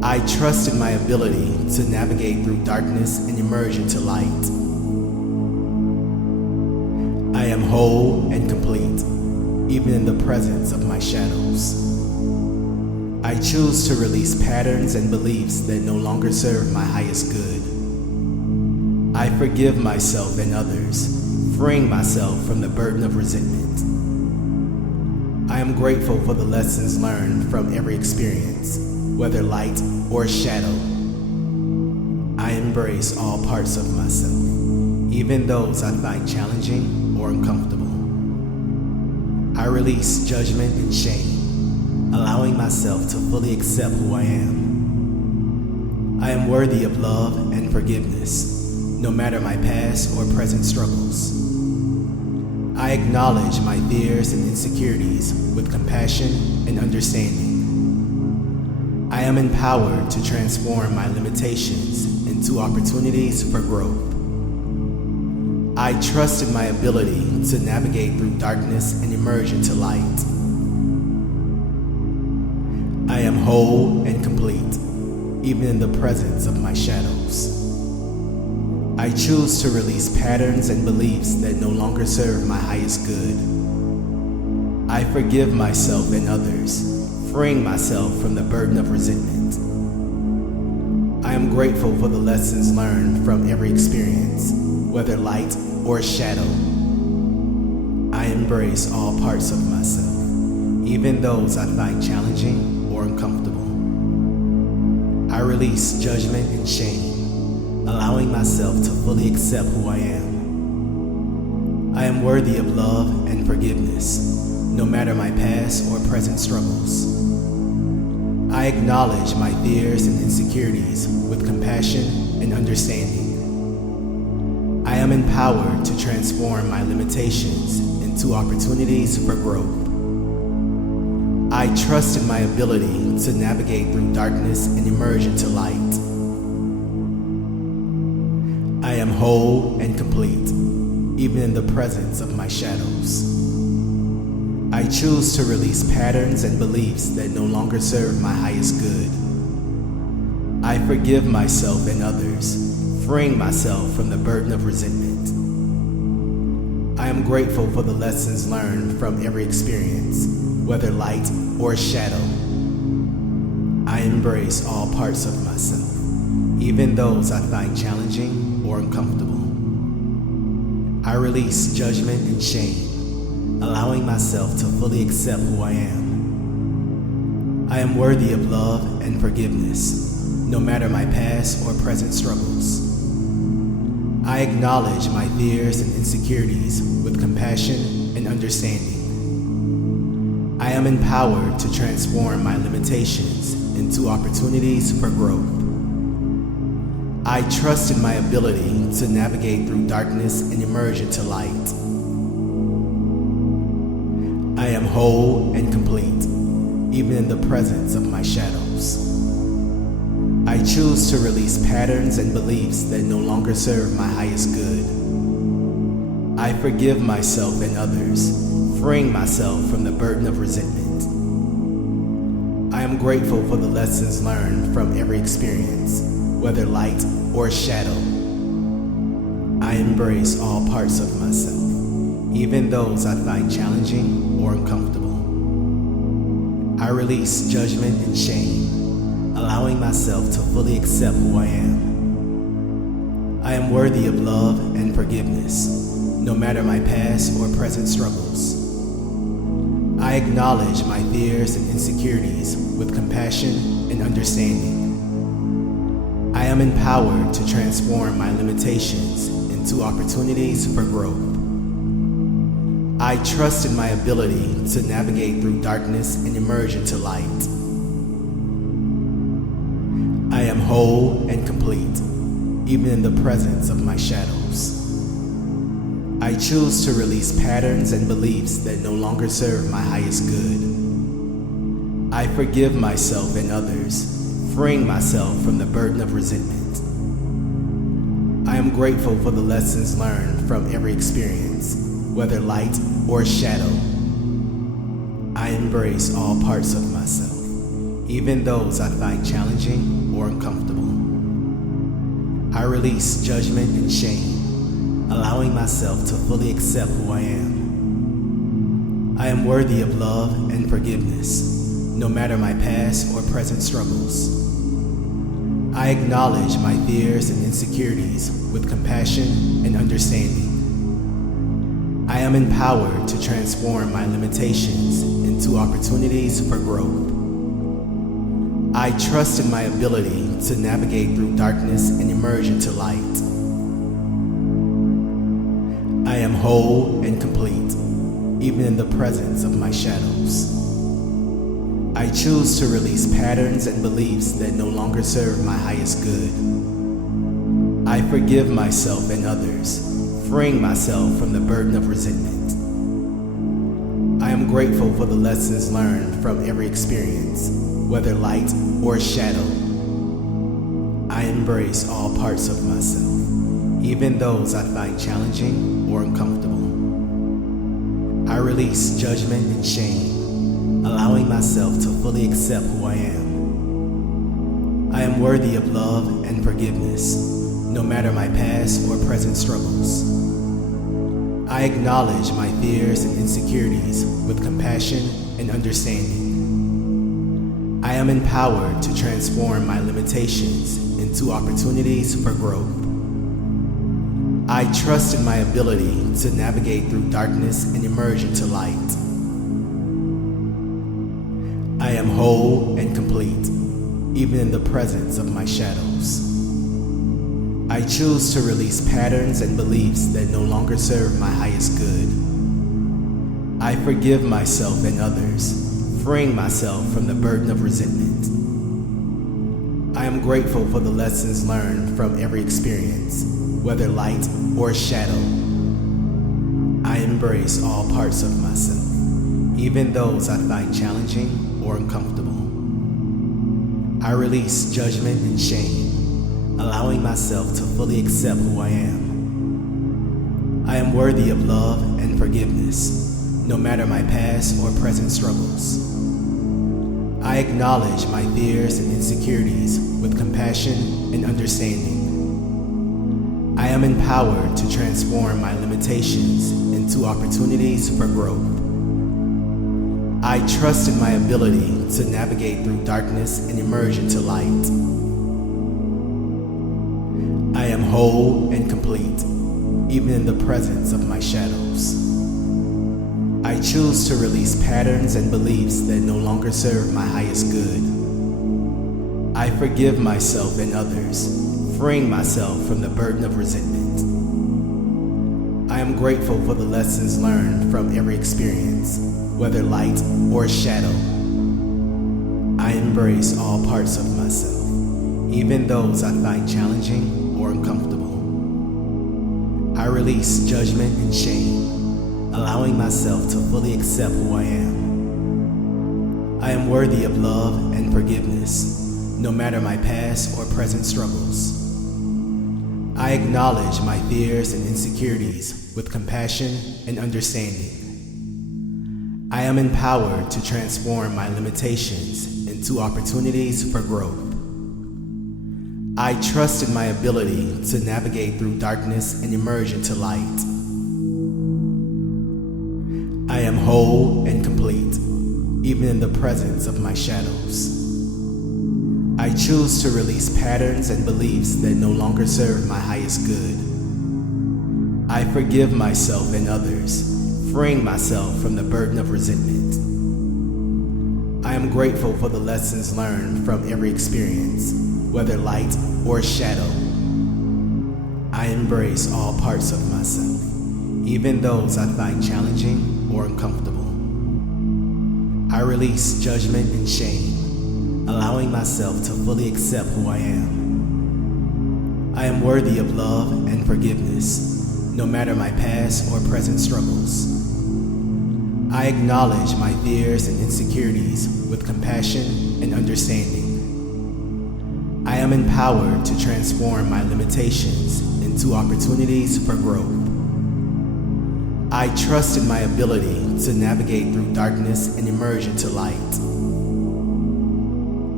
I trust in my ability to navigate through darkness and emerge into light. I am whole and complete, even in the presence of my shadows. I choose to release patterns and beliefs that no longer serve my highest good. I forgive myself and others, freeing myself from the burden of resentment. I am grateful for the lessons learned from every experience, whether light or shadow. I embrace all parts of myself, even those I find challenging or uncomfortable. I release judgment and shame, allowing myself to fully accept who I am. I am worthy of love and forgiveness, no matter my past or present struggles. I acknowledge my fears and insecurities with compassion and understanding. I am empowered to transform my limitations into opportunities for growth. I trust in my ability to navigate through darkness and emerge into light. I am whole and complete, even in the presence of my shadows. I choose to release patterns and beliefs that no longer serve my highest good. I forgive myself and others, freeing myself from the burden of resentment. I am grateful for the lessons learned from every experience, whether light or shadow. I embrace all parts of myself, even those I find challenging or uncomfortable. I release judgment and shame, allowing myself to fully accept who I am. I am worthy of love and forgiveness, no matter my past or present struggles. I acknowledge my fears and insecurities with compassion and understanding. I am empowered to transform my limitations into opportunities for growth. I trust in my ability to navigate through darkness and emerge into light. I am whole and complete, even in the presence of my shadows. I choose to release patterns and beliefs that no longer serve my highest good. I forgive myself and others, freeing myself from the burden of resentment. I am grateful for the lessons learned from every experience, whether light or shadow. I embrace all parts of myself, even those I find challenging or uncomfortable. I release judgment and shame, allowing myself to fully accept who I am. I am worthy of love and forgiveness, no matter my past or present struggles. I acknowledge my fears and insecurities with compassion and understanding. I am empowered to transform my limitations into opportunities for growth. I trust in my ability to navigate through darkness and emerge into light. I am whole and complete, even in the presence of my shadows. I choose to release patterns and beliefs that no longer serve my highest good. I forgive myself and others, freeing myself from the burden of resentment. I am grateful for the lessons learned from every experience, whether light or shadow. I embrace all parts of myself, even those I find challenging or uncomfortable. I release judgment and shame, allowing myself to fully accept who I am. I am worthy of love and forgiveness, no matter my past or present struggles. I acknowledge my fears and insecurities with compassion and understanding. I am empowered to transform my limitations into opportunities for growth. I trust in my ability to navigate through darkness and emerge into light. I am whole and complete, even in the presence of my shadows. I choose to release patterns and beliefs that no longer serve my highest good. I forgive myself and others, freeing myself from the burden of resentment. I am grateful for the lessons learned from every experience, whether light or shadow. I embrace all parts of myself, even those I find challenging or uncomfortable. I release judgment and shame, allowing myself to fully accept who I am. I am worthy of love and forgiveness, no matter my past or present struggles. I acknowledge my fears and insecurities with compassion and understanding. I am empowered to transform my limitations into opportunities for growth. I trust in my ability to navigate through darkness and emerge into light. I am whole and complete, even in the presence of my shadows. I choose to release patterns and beliefs that no longer serve my highest good. I forgive myself and others, freeing myself from the burden of resentment. I am grateful for the lessons learned from every experience, whether light or shadow. I embrace all parts of myself, even those I find challenging or uncomfortable. I release judgment and shame, allowing myself to fully accept who I am. I am worthy of love and forgiveness, no matter my past or present struggles. I acknowledge my fears and insecurities with compassion and understanding. I am empowered to transform my limitations into opportunities for growth. I trust in my ability to navigate through darkness and emerge into light. I am whole and complete, even in the presence of my shadows. I choose to release patterns and beliefs that no longer serve my highest good. I forgive myself and others, freeing myself from the burden of resentment. I am grateful for the lessons learned from every experience, whether light or shadow. I embrace all parts of myself, even those I find challenging or uncomfortable. I release judgment and shame, allowing myself to fully accept who I am. I am worthy of love and forgiveness, no matter my past or present struggles. I acknowledge my fears and insecurities with compassion and understanding. I am empowered to transform my limitations into opportunities for growth. I trust in my ability to navigate through darkness and emerge into light. I am whole and complete, even in the presence of my shadows. I choose to release patterns and beliefs that no longer serve my highest good. I forgive myself and others, freeing myself from the burden of resentment. I am grateful for the lessons learned from every experience, whether light or shadow. I embrace all parts of myself, even those I find challenging or uncomfortable. I release judgment and shame, allowing myself to fully accept who I am. I am worthy of love and forgiveness, no matter my past or present struggles. I acknowledge my fears and insecurities with compassion and understanding. I am empowered to transform my limitations into opportunities for growth. I trust in my ability to navigate through darkness and emerge into light. I am whole and complete, even in the presence of my shadows. I choose to release patterns and beliefs that no longer serve my highest good. I forgive myself and others, freeing myself from the burden of resentment. I am grateful for the lessons learned from every experience, whether light or shadow. I embrace all parts of myself, even those I find challenging or uncomfortable. I release judgment and shame, allowing myself to fully accept who I am. I am worthy of love and forgiveness, no matter my past or present struggles. I acknowledge my fears and insecurities with compassion and understanding. I am empowered to transform my limitations into opportunities for growth. I trust in my ability to navigate through darkness and emerge into light.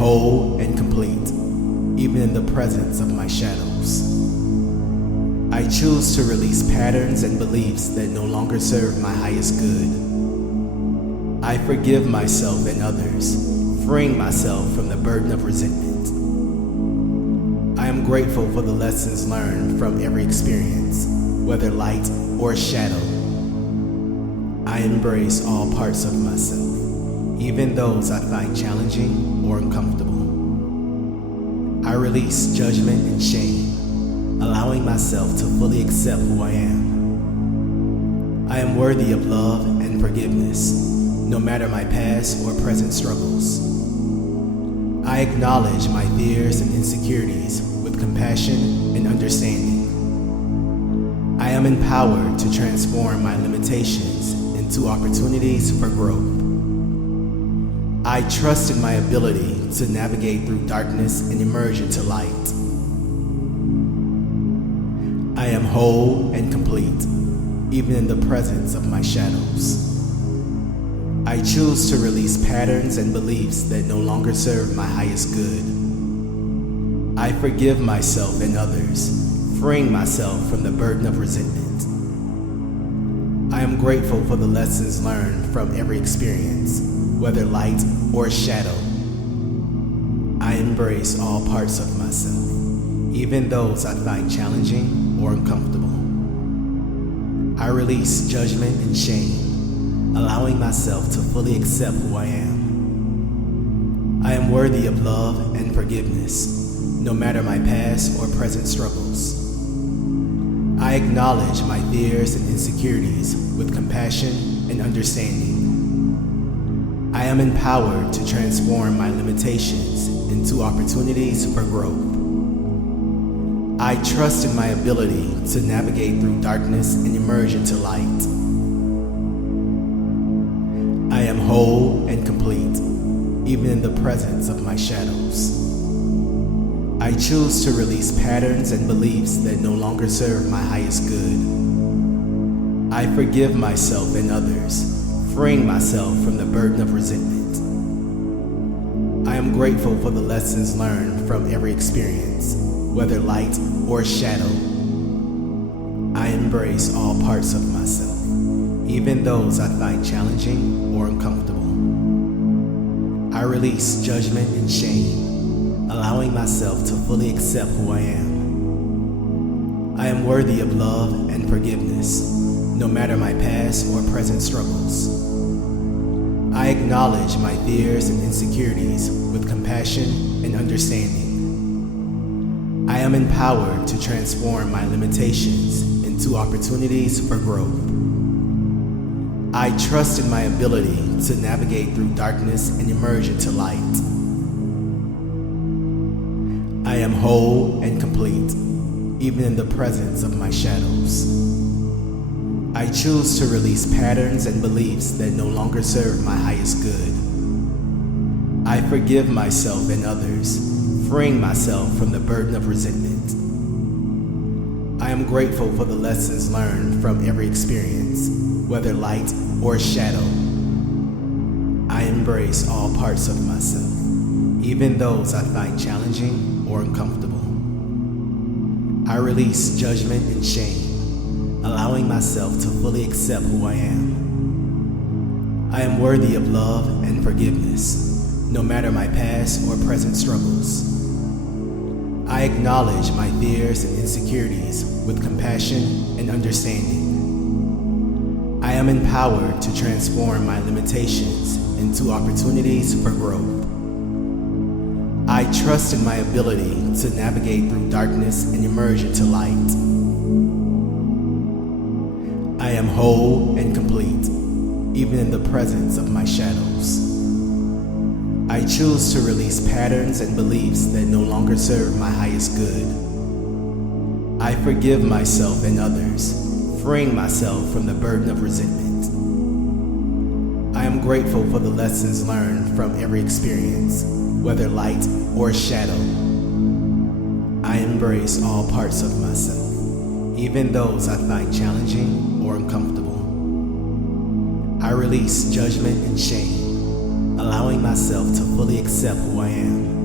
whole and complete, even in the presence of my shadows. I choose to release patterns and beliefs that no longer serve my highest good. I forgive myself and others, freeing myself from the burden of resentment. I am grateful for the lessons learned from every experience, whether light or shadow. I embrace all parts of myself, even those I find challenging or uncomfortable. I release judgment and shame, allowing myself to fully accept who I am. I am worthy of love and forgiveness, no matter my past or present struggles. I acknowledge my fears and insecurities with compassion and understanding. I am empowered to transform my limitations into opportunities for growth. I trust in my ability to navigate through darkness and emerge into light. I am whole and complete, even in the presence of my shadows. I choose to release patterns and beliefs that no longer serve my highest good. I forgive myself and others, freeing myself from the burden of resentment. I am grateful for the lessons learned from every experience, whether light or shadow. I embrace all parts of myself, even those I find challenging or uncomfortable. I release judgment and shame, allowing myself to fully accept who I am. I am worthy of love and forgiveness, no matter my past or present struggles. I acknowledge my fears and insecurities with compassion and understanding. I am empowered to transform my limitations into opportunities for growth. I trust in my ability to navigate through darkness and emerge into light. I am whole and complete, even in the presence of my shadows. I choose to release patterns and beliefs that no longer serve my highest good. I forgive myself and others, freeing myself from the burden of resentment. I am grateful for the lessons learned from every experience, whether light or shadow. I embrace all parts of myself, even those I find challenging or uncomfortable. I release judgment and shame, allowing myself to fully accept who I am. I am worthy of love and forgiveness, no matter my past or present struggles. I acknowledge my fears and insecurities with compassion and understanding. I am empowered to transform my limitations into opportunities for growth. I trust in my ability to navigate through darkness and emerge into light. I am whole and complete, even in the presence of my shadows. I choose to release patterns and beliefs that no longer serve my highest good. I forgive myself and others, freeing myself from the burden of resentment. I am grateful for the lessons learned from every experience, whether light or shadow. I embrace all parts of myself, even those I find challenging or uncomfortable. I release judgment and shame, allowing myself to fully accept who I am. I am worthy of love and forgiveness, no matter my past or present struggles. I acknowledge my fears and insecurities with compassion and understanding. I am empowered to transform my limitations into opportunities for growth. I trust in my ability to navigate through darkness and emerge into light. I am whole and complete, even in the presence of my shadows. I choose to release patterns and beliefs that no longer serve my highest good. I forgive myself and others, freeing myself from the burden of resentment. I am grateful for the lessons learned from every experience, whether light or shadow. I embrace all parts of myself, even those I find challenging or uncomfortable. I release judgment and shame, allowing myself to fully accept who I am.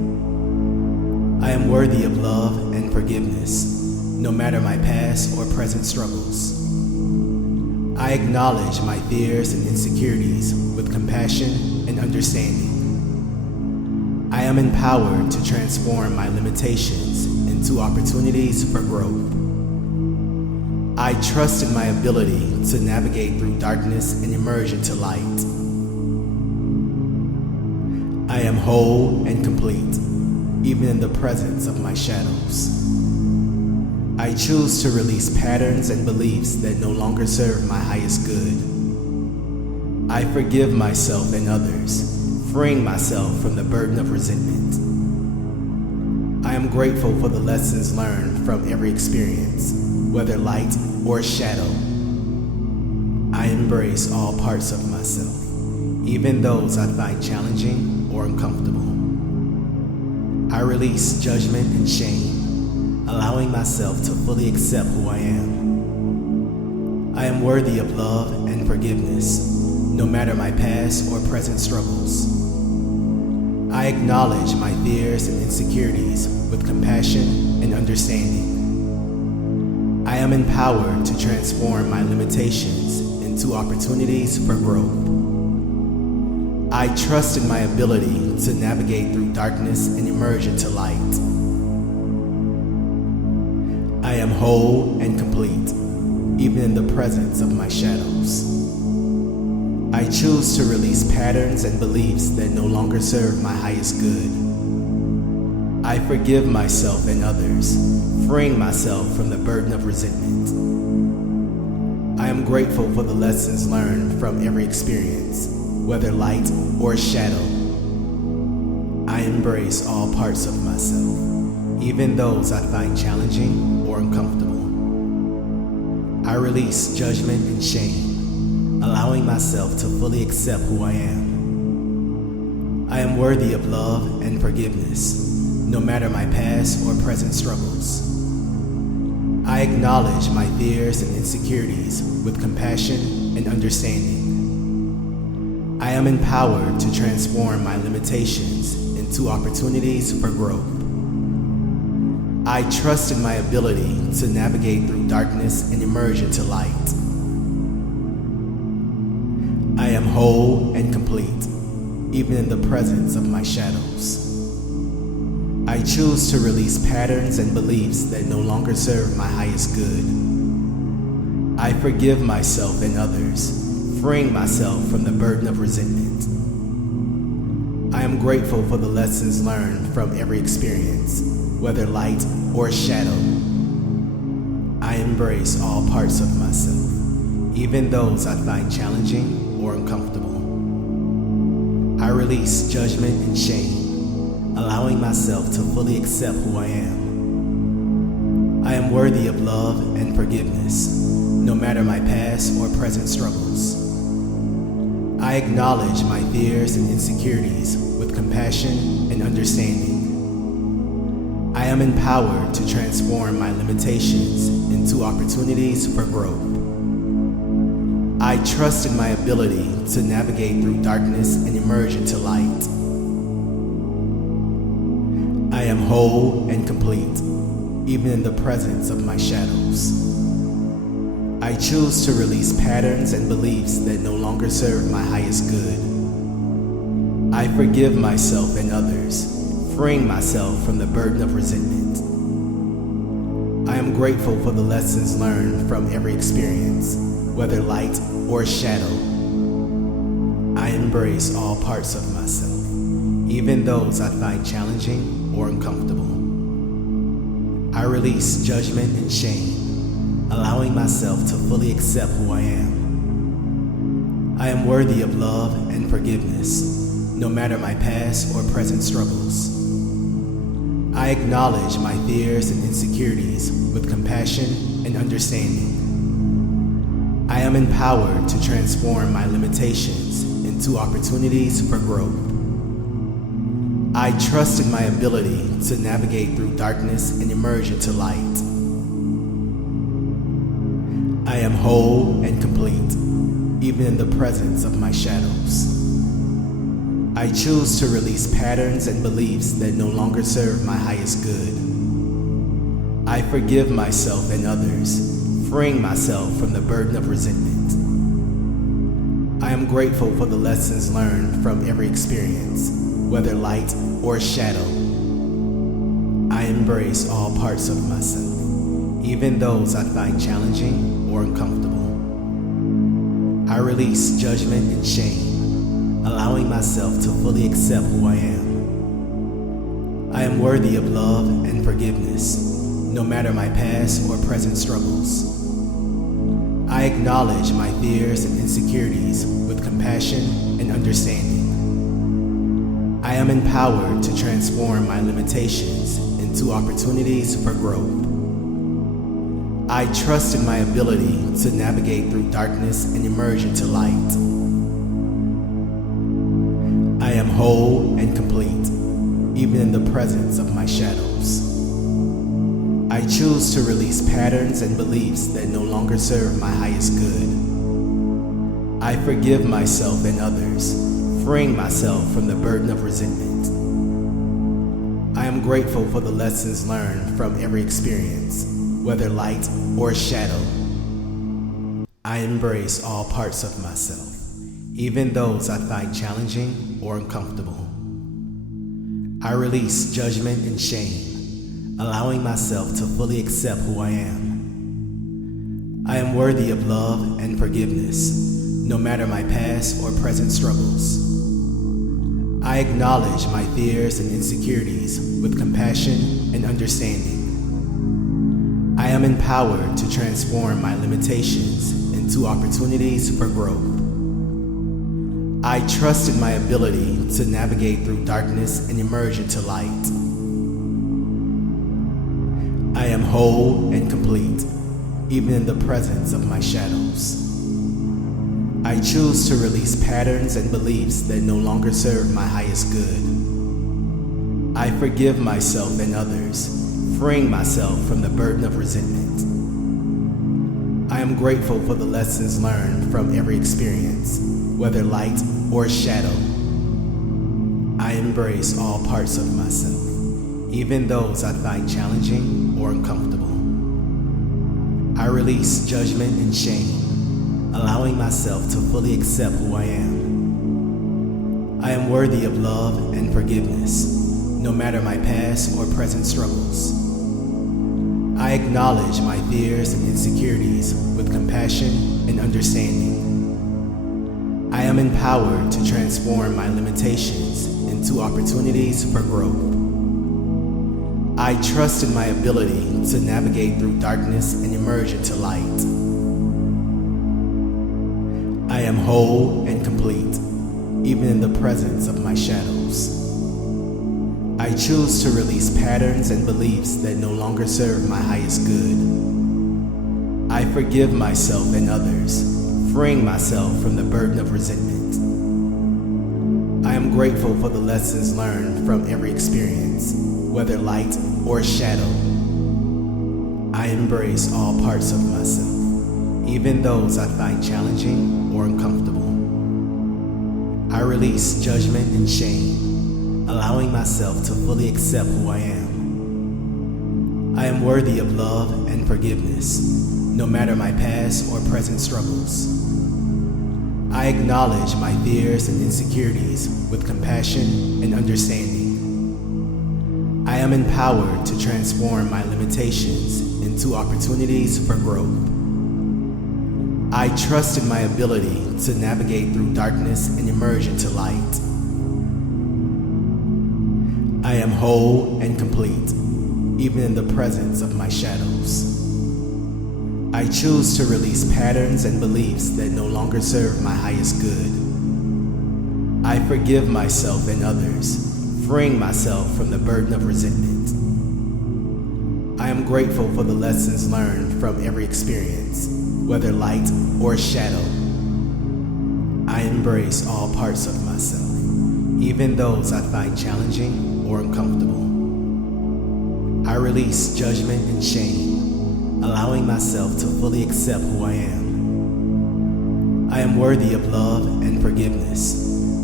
I am worthy of love and forgiveness, no matter my past or present struggles. I acknowledge my fears and insecurities with compassion and understanding. I am empowered to transform my limitations into opportunities for growth. I trust in my ability to navigate through darkness and emerge into light. I am whole and complete, even in the presence of my shadows. I choose to release patterns and beliefs that no longer serve my highest good. I forgive myself and others, freeing myself from the burden of resentment. I am grateful for the lessons learned from every experience, whether light or shadow. I embrace all parts of myself, even those I find challenging or uncomfortable. I release judgment and shame, allowing myself to fully accept who I am. I am worthy of love and forgiveness, no matter my past or present struggles. I acknowledge my fears and insecurities with compassion and understanding. I am empowered to transform my limitations into opportunities for growth. I trust in my ability to navigate through darkness and emerge into light. I am whole and complete, even in the presence of my shadows. I choose to release patterns and beliefs that no longer serve my highest good. I forgive myself and others, freeing myself from the burden of resentment. I am grateful for the lessons learned from every experience, whether light or shadow. I embrace all parts of myself, even those I find challenging or uncomfortable. I release judgment and shame, allowing myself to fully accept who I am. I am worthy of love and forgiveness, no matter my past or present struggles. I acknowledge my fears and insecurities with compassion and understanding. I am empowered to transform my limitations into opportunities for growth. I trust in my ability to navigate through darkness and emerge into light. I am whole and complete, even in the presence of my shadows. I choose to release patterns and beliefs that no longer serve my highest good. I forgive myself and others, freeing myself from the burden of resentment. I am grateful for the lessons learned from every experience, whether light or shadow. I embrace all parts of myself, even those I find challenging or uncomfortable. I release judgment and shame, allowing myself to fully accept who I am. I am worthy of love and forgiveness, no matter my past or present struggles. I acknowledge my fears and insecurities with compassion and understanding. I am empowered to transform my limitations into opportunities for growth. I trust in my ability to navigate through darkness and emerge into light. I am whole and complete, even in the presence of my shadows. I choose to release patterns and beliefs that no longer serve my highest good. I forgive myself and others, freeing myself from the burden of resentment. I am grateful for the lessons learned from every experience, whether light or shadow. I embrace all parts of myself, even those I find challenging or uncomfortable. I release judgment and shame, allowing myself to fully accept who I am. I am worthy of love and forgiveness, no matter my past or present struggles. I acknowledge my fears and insecurities with compassion and understanding. I am empowered to transform my limitations into opportunities for growth. I trust in my ability to navigate through darkness and emerge into light. I am whole and complete, even in the presence of my shadows. I choose to release patterns and beliefs that no longer serve my highest good. I forgive myself and others, freeing myself from the burden of resentment. I am grateful for the lessons learned from every experience, whether light or shadow. I embrace all parts of myself, even those I find challenging or uncomfortable. I release judgment and shame, allowing myself to fully accept who I am. I am worthy of love and forgiveness, no matter my past or present struggles. I acknowledge my fears and insecurities with compassion and understanding. I am empowered to transform my limitations into opportunities for growth. I trust in my ability to navigate through darkness and emerge into light. I am whole and complete, even in the presence of my shadows. I choose to release patterns and beliefs that no longer serve my highest good. I forgive myself and others, freeing myself from the burden of resentment. I am grateful for the lessons learned from every experience, whether light or shadow. I embrace all parts of myself, even those I find challenging or uncomfortable. I release judgment and shame, allowing myself to fully accept who I am. I am worthy of love and forgiveness, no matter my past or present struggles. I acknowledge my fears and insecurities with compassion and understanding. I am empowered to transform my limitations into opportunities for growth. I trust in my ability to navigate through darkness and emerge into light. I am whole and complete, even in the presence of my shadows. I choose to release patterns and beliefs that no longer serve my highest good. I forgive myself and others, freeing myself from the burden of resentment. I am grateful for the lessons learned from every experience, whether light or shadow. I embrace all parts of myself, even those I find challenging or uncomfortable. I release judgment and shame, allowing myself to fully accept who I am. I am worthy of love and forgiveness, no matter my past or present struggles. I acknowledge my fears and insecurities with compassion and understanding. I am empowered to transform my limitations into opportunities for growth. I trust in my ability to navigate through darkness and emerge into light. I am whole and complete, even in the presence of my shadows. I choose to release patterns and beliefs that no longer serve my highest good. I forgive myself and others, freeing myself from the burden of resentment. I am grateful for the lessons learned from every experience, whether light or shadow. I embrace all parts of myself, even those I find challenging or uncomfortable. I release judgment and shame, allowing myself to fully accept who I am. I am worthy of love and forgiveness, no matter my past or present struggles. I acknowledge my fears and insecurities with compassion and understanding. I am empowered to transform my limitations into opportunities for growth. I trust in my ability to navigate through darkness and emerge into light. I am whole and complete, even in the presence of my shadows. I choose to release patterns and beliefs that no longer serve my highest good. I forgive myself and others, freeing myself from the burden of resentment. I am grateful for the lessons learned from every experience, whether light or shadow. I embrace all parts of myself, even those I find challenging or uncomfortable. I release judgment and shame, allowing myself to fully accept who I am. I am worthy of love and forgiveness,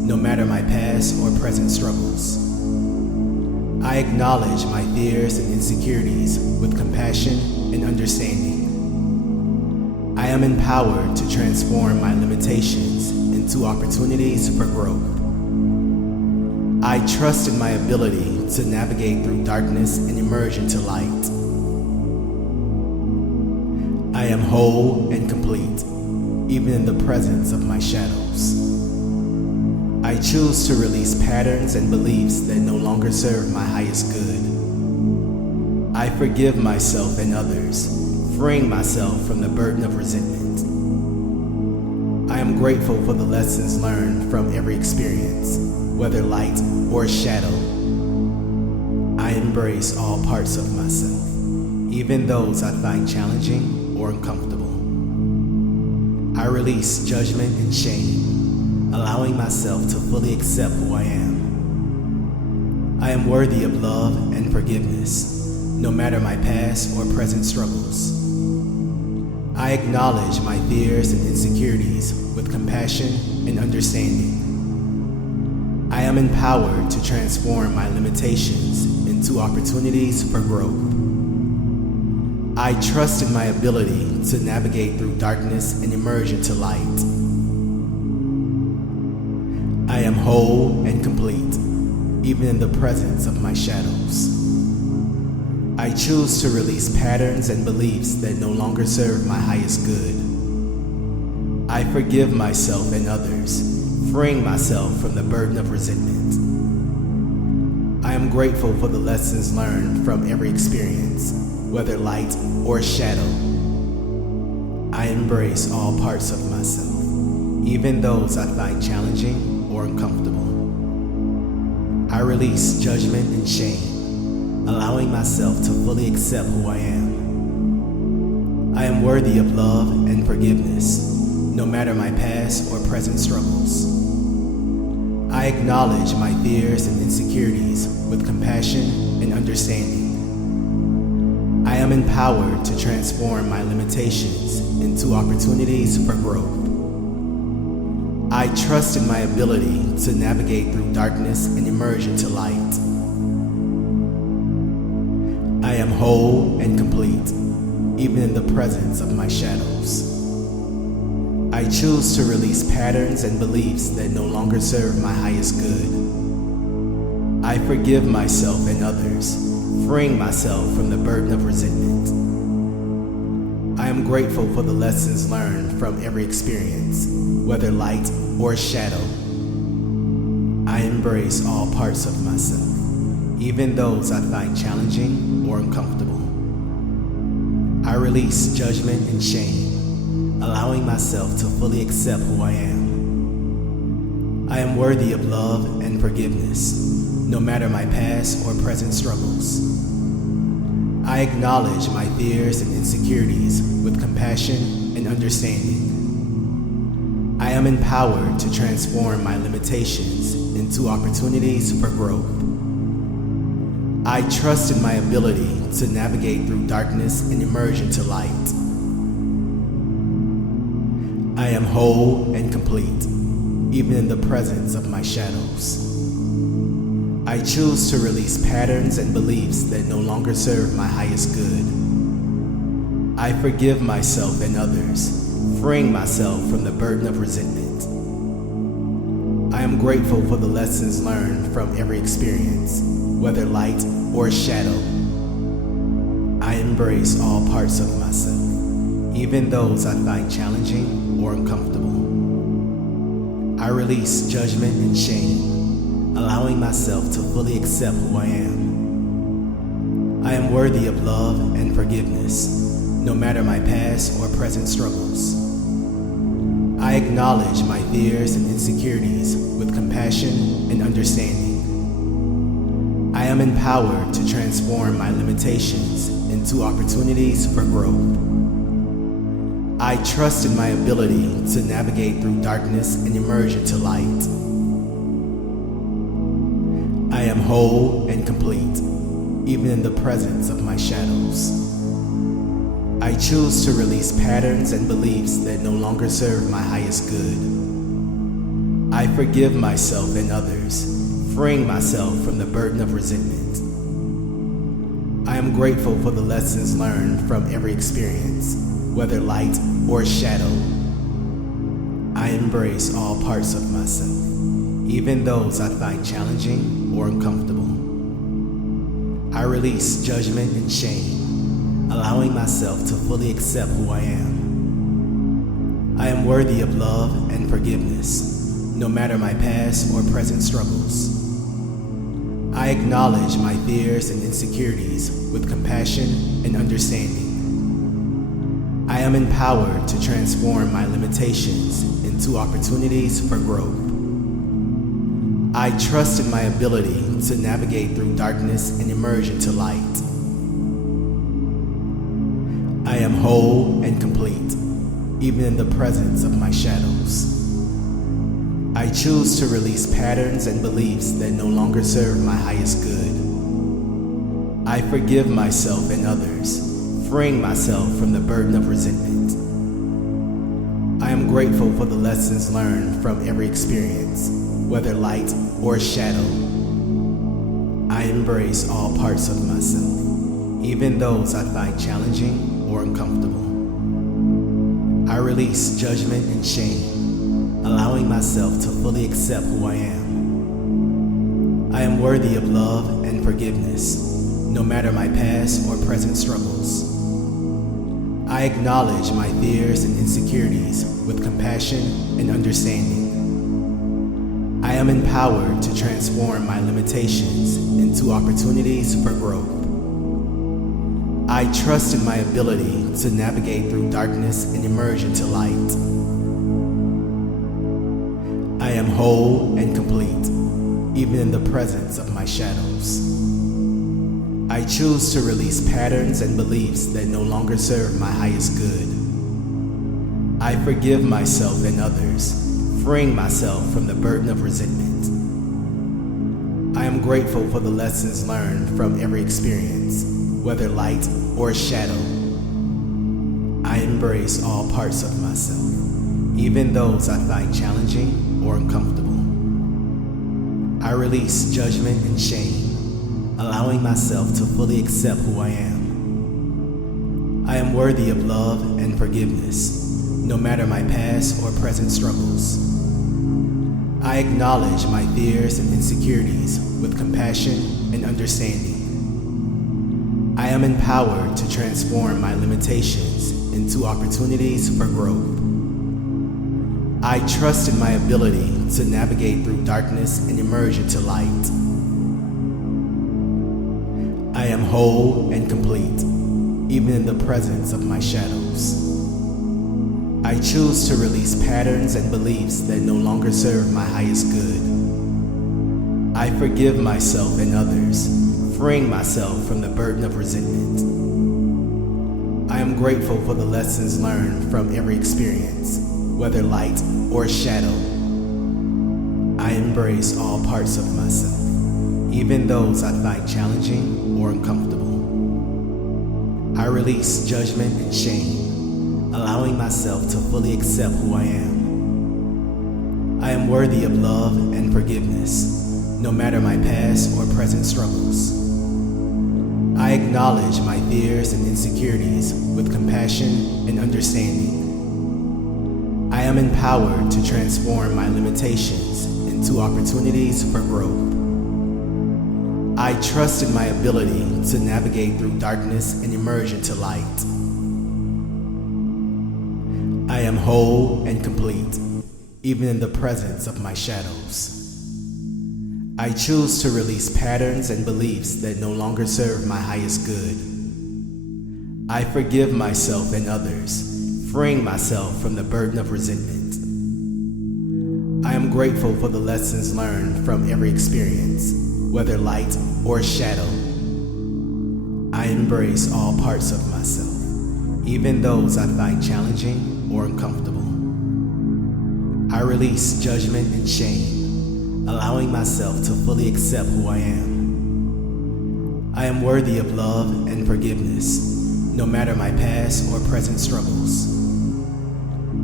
no matter my past or present struggles. I acknowledge my fears and insecurities with compassion and understanding. I am empowered to transform my limitations into opportunities for growth. I trust in my ability to navigate through darkness and emerge into light. I am whole and complete, even in the presence of my shadows. I choose to release patterns and beliefs that no longer serve my highest good. I forgive myself and others, freeing myself from the burden of resentment. I am grateful for the lessons learned from every experience, whether light or shadow. I embrace all parts of myself, even those I find challenging or uncomfortable. I release judgment and shame, allowing myself to fully accept who I am. I am worthy of love and forgiveness, no matter my past or present struggles. I acknowledge my fears and insecurities with compassion and understanding. I am empowered to transform my limitations into opportunities for growth. I trust in my ability to navigate through darkness and emerge into light. I am whole and complete, even in the presence of my shadows. I choose to release patterns and beliefs that no longer serve my highest good. I forgive myself and others, freeing myself from the burden of resentment. I am grateful for the lessons learned from every experience, whether light or shadow. I embrace all parts of myself, even those I find challenging or uncomfortable. I release judgment and shame, allowing myself to fully accept who I am. I am worthy of love and forgiveness, no matter my past or present struggles. I acknowledge my fears and insecurities with compassion and understanding. I am empowered to transform my limitations into opportunities for growth. I trust in my ability to navigate through darkness and emerge into light. I am whole and complete, even in the presence of my shadows. I choose to release patterns and beliefs that no longer serve my highest good. I forgive myself and others, freeing myself from the burden of resentment. I am grateful for the lessons learned from every experience, whether light or shadow. I embrace all parts of myself, even those I find challenging or uncomfortable. I release judgment and shame, allowing myself to fully accept who I am. I am worthy of love and forgiveness, no matter my past or present struggles. I acknowledge my fears and insecurities with compassion and understanding. I am empowered to transform my limitations into opportunities for growth. I trust in my ability to navigate through darkness and emerge into light. I am whole and complete, even in the presence of my shadows. I choose to release patterns and beliefs that no longer serve my highest good. I forgive myself and others, freeing myself from the burden of resentment. I am grateful for the lessons learned from every experience, whether light or shadow. I embrace all parts of myself, even those I find challenging or uncomfortable. I release judgment and shame, allowing myself to fully accept who I am. I am worthy of love and forgiveness, no matter my past or present struggles. I acknowledge my fears and insecurities with compassion and understanding. I am empowered to transform my limitations into opportunities for growth. I trust in my ability to navigate through darkness and emerge into light. I am whole and complete, even in the presence of my shadows. I choose to release patterns and beliefs that no longer serve my highest good. I forgive myself and others, freeing myself from the burden of resentment. I am grateful for the lessons learned from every experience, whether light or shadow. I embrace all parts of myself, even those I find challenging or uncomfortable. I release judgment and shame, allowing myself to fully accept who I am. I am worthy of love and forgiveness, no matter my past or present struggles. I acknowledge my fears and insecurities with compassion and understanding. I am empowered to transform my limitations into opportunities for growth. I trust in my ability to navigate through darkness and emerge into light. I am whole and complete, even in the presence of my shadows. I choose to release patterns and beliefs that no longer serve my highest good. I forgive myself and others, freeing myself from the burden of resentment. I am grateful for the lessons learned from every experience, whether light or shadow. I embrace all parts of myself, even those I find challenging or uncomfortable. I release judgment and shame, allowing myself to fully accept who I am. I am worthy of love and forgiveness, no matter my past or present struggles. I acknowledge my fears and insecurities with compassion and understanding. I am empowered to transform my limitations into opportunities for growth. I trust in my ability to navigate through darkness and emerge into light. I am whole and complete, even in the presence of my shadows. I choose to release patterns and beliefs that no longer serve my highest good. I forgive myself and others, freeing myself from the burden of resentment. I am grateful for the lessons learned from every experience, whether light or shadow. I embrace all parts of myself, even those I find challenging or uncomfortable. I release judgment and shame, allowing myself to fully accept who I am. I am worthy of love and forgiveness, no matter my past or present struggles. I acknowledge my fears and insecurities with compassion and understanding. I am empowered to transform my limitations into opportunities for growth. I trust in my ability to navigate through darkness and emerge into light. I am whole and complete, even in the presence of my shadows. I choose to release patterns and beliefs that no longer serve my highest good. I forgive myself and others, freeing myself from the burden of resentment. I am grateful for the lessons learned from every experience, whether light or shadow. I embrace all parts of myself, even those I find challenging or uncomfortable. I release judgment and shame, allowing myself to fully accept who I am. I am worthy of love and forgiveness, no matter my past or present struggles. I acknowledge my fears and insecurities with compassion and understanding. I am empowered to transform my limitations into opportunities for growth. I trust in my ability to navigate through darkness and emerge into light. I am whole and complete, even in the presence of my shadows. I choose to release patterns and beliefs that no longer serve my highest good. I forgive myself and others, freeing myself from the burden of resentment. I am grateful for the lessons learned from every experience, whether light or shadow. I embrace all parts of myself, even those I find challenging or uncomfortable. I release judgment and shame, allowing myself to fully accept who I am. I am worthy of love and forgiveness, no matter my past or present struggles.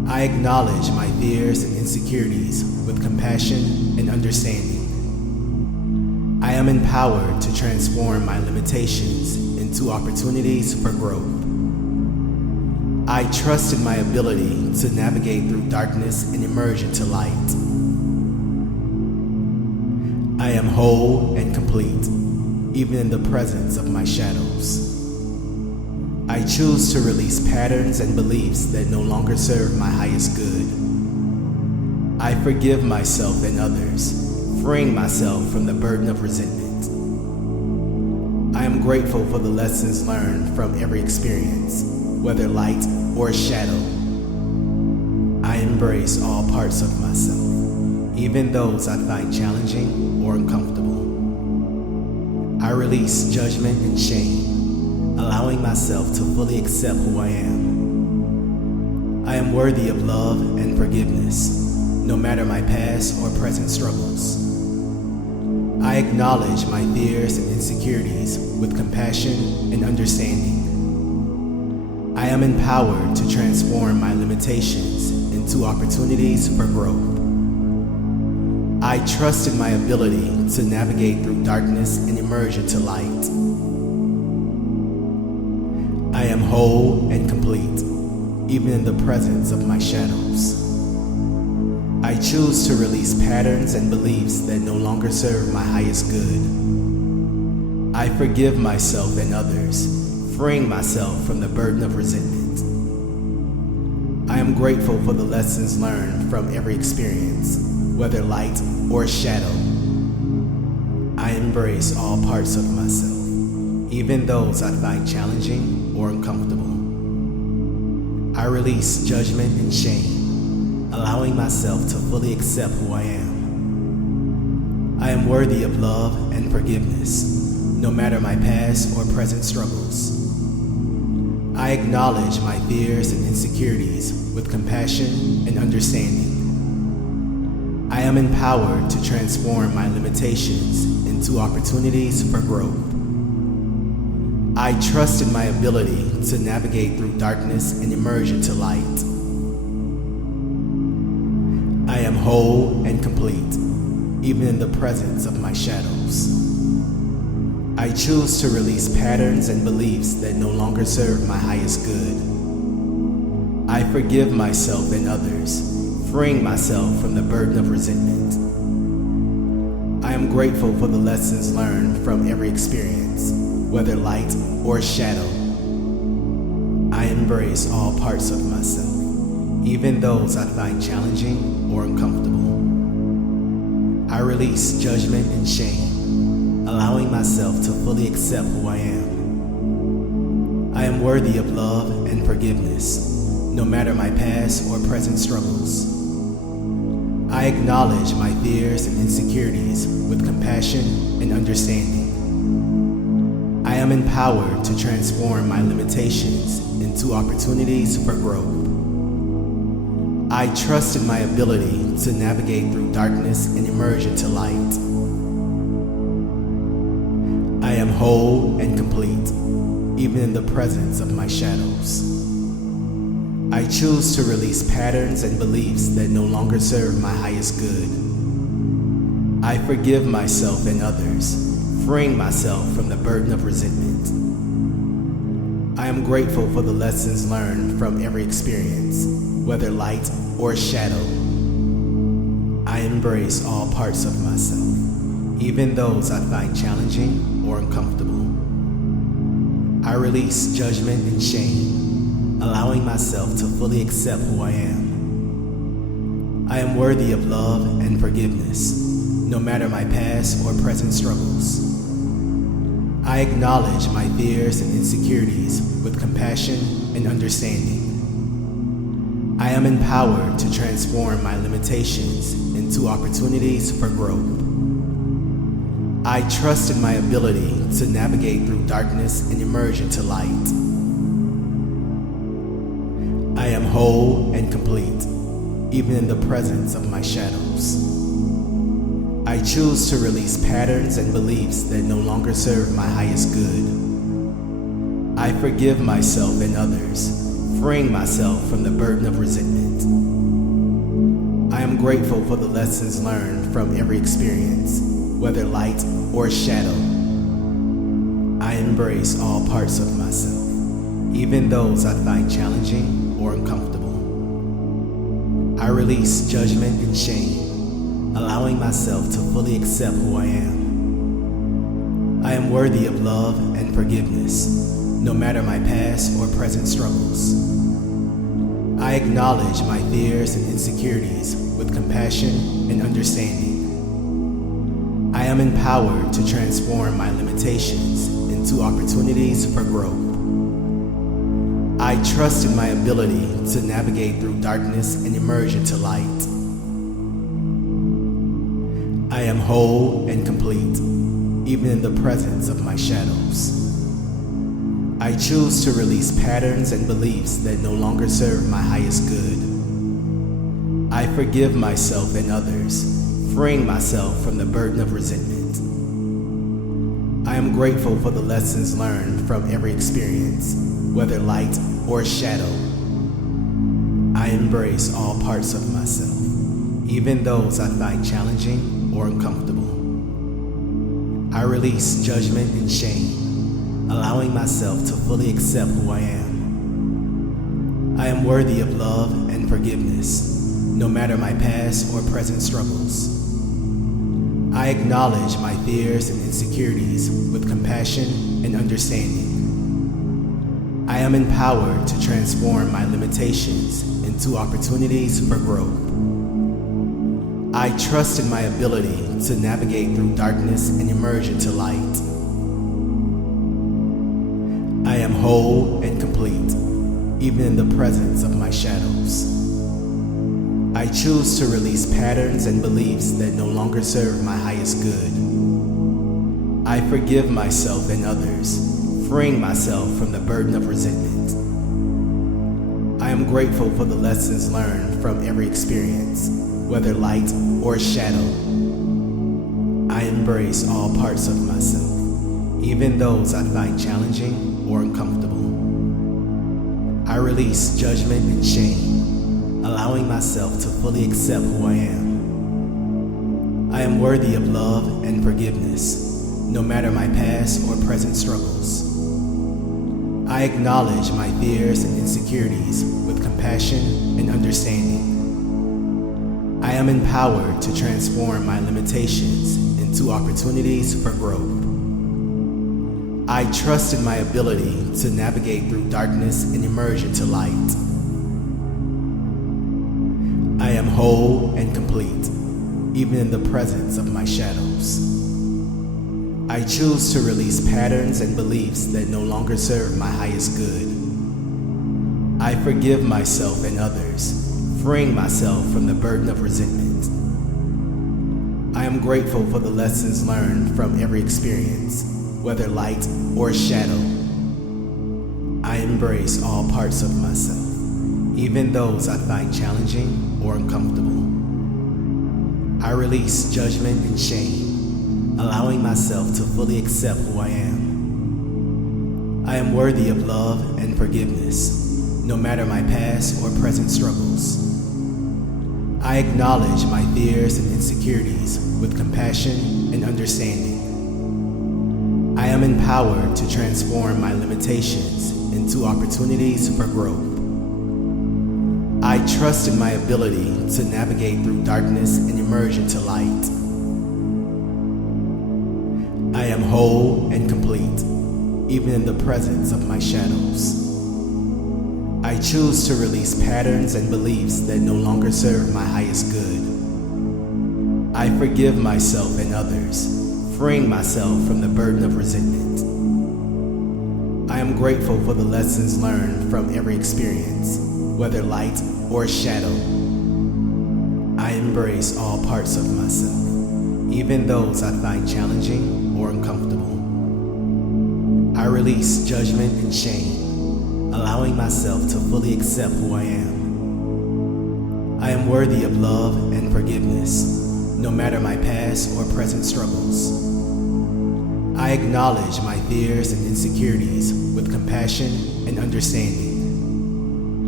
I acknowledge my fears and insecurities with compassion and understanding. I am empowered to transform my limitations into opportunities for growth. I trust in my ability to navigate through darkness and emerge into light. I am whole and complete, even in the presence of my shadows. I choose to release patterns and beliefs that no longer serve my highest good. I forgive myself and others, freeing myself from the burden of resentment. I am grateful for the lessons learned from every experience, whether light or shadow. I embrace all parts of myself, even those I find challenging or uncomfortable. I release judgment and shame, allowing myself to fully accept who I am. I am worthy of love and forgiveness, no matter my past or present struggles. I acknowledge my fears and insecurities with compassion and understanding. I am empowered to transform my limitations into opportunities for growth. I trust in my ability to navigate through darkness and emerge into light. I am whole and complete, even in the presence of my shadows. I choose to release patterns and beliefs that no longer serve my highest good. I forgive myself and others, freeing myself from the burden of resentment. I am grateful for the lessons learned from every experience, whether light or shadow. I embrace all parts of myself, even those I find challenging or uncomfortable. I release judgment and shame, allowing myself to fully accept who I am. I am worthy of love and forgiveness, no matter my past or present struggles. I acknowledge my fears and insecurities with compassion and understanding. I am empowered to transform my limitations into opportunities for growth. I trust in my ability to navigate through darkness and emerge into light. I am whole and complete, even in the presence of my shadows. I choose to release patterns and beliefs that no longer serve my highest good. I forgive myself and others, freeing myself from the burden of resentment. I am grateful for the lessons learned from every experience, whether light or shadow. I embrace all parts of myself, even those I find challenging or uncomfortable. I release judgment and shame, allowing myself to fully accept who I am. I am worthy of love and forgiveness, no matter my past or present struggles. I acknowledge my fears and insecurities with compassion and understanding. I am empowered to transform my limitations into opportunities for growth. I trust in my ability to navigate through darkness and emerge into light. I am whole and complete, even in the presence of my shadows. I choose to release patterns and beliefs that no longer serve my highest good. I forgive myself and others, freeing myself from the burden of resentment. I am grateful for the lessons learned from every experience, whether light or shadow. I embrace all parts of myself, even those I find challenging or uncomfortable. I release judgment and shame, allowing myself to fully accept who I am. I am worthy of love and forgiveness, no matter my past or present struggles. I acknowledge my fears and insecurities with compassion and understanding. I am empowered to transform my limitations into opportunities for growth. I trust in my ability to navigate through darkness and emerge into light. I am whole and complete, even in the presence of my shadows. I choose to release patterns and beliefs that no longer serve my highest good. I forgive myself and others, freeing myself from the burden of resentment. I am grateful for the lessons learned from every experience, whether light or shadow. I embrace all parts of myself, even those I find challenging or uncomfortable. I release judgment and shame, allowing myself to fully accept who I am. I am worthy of love and forgiveness, no matter my past or present struggles. I acknowledge my fears and insecurities with compassion and understanding. I am empowered to transform my limitations into opportunities for growth. I trust in my ability to navigate through darkness and emerge into light. I am whole and complete, even in the presence of my shadows. I choose to release patterns and beliefs that no longer serve my highest good. I forgive myself and others, freeing myself from the burden of resentment. I am grateful for the lessons learned from every experience, whether light or shadow. I embrace all parts of myself, even those I find challenging or uncomfortable. I release judgment and shame, allowing myself to fully accept who I am. I am worthy of love and forgiveness, no matter my past or present struggles. I acknowledge my fears and insecurities with compassion and understanding. I am empowered to transform my limitations into opportunities for growth. I trust in my ability to navigate through darkness and emerge into light. I am whole and complete, even in the presence of my shadows. I choose to release patterns and beliefs that no longer serve my highest good. I forgive myself and others, freeing myself from the burden of resentment. I am grateful for the lessons learned from every experience, whether light or shadow. I embrace all parts of myself, even those I find challenging or uncomfortable. I release judgment and shame, allowing myself to fully accept who I am. I am worthy of love and forgiveness, no matter my past or present struggles. I acknowledge my fears and insecurities with compassion and understanding. I am empowered to transform my limitations into opportunities for growth. I trust in my ability to navigate through darkness and emerge into light. I am whole and complete, even in the presence of my shadows. I choose to release patterns and beliefs that no longer serve my highest good. I forgive myself and others, freeing myself from the burden of resentment. I am grateful for the lessons learned from every experience, whether light or shadow. I embrace all parts of myself, even those I find challenging or uncomfortable. I release judgment and shame, allowing myself to fully accept who I am. I am worthy of love and forgiveness, no matter my past or present struggles. I acknowledge my fears and insecurities with compassion and understanding. I am empowered to transform my limitations into opportunities for growth. I trust in my ability to navigate through darkness and emerge into light. I am whole and complete, even in the presence of my shadows. I choose to release patterns and beliefs that no longer serve my highest good. I forgive myself and others, freeing myself from the burden of resentment. I am grateful for the lessons learned from every experience, whether light or shadow. I embrace all parts of myself, even those I find challenging or uncomfortable. I release judgment and shame, allowing myself to fully accept who I am. I am worthy of love and forgiveness, no matter my past or present struggles. I acknowledge my fears and insecurities with compassion and understanding.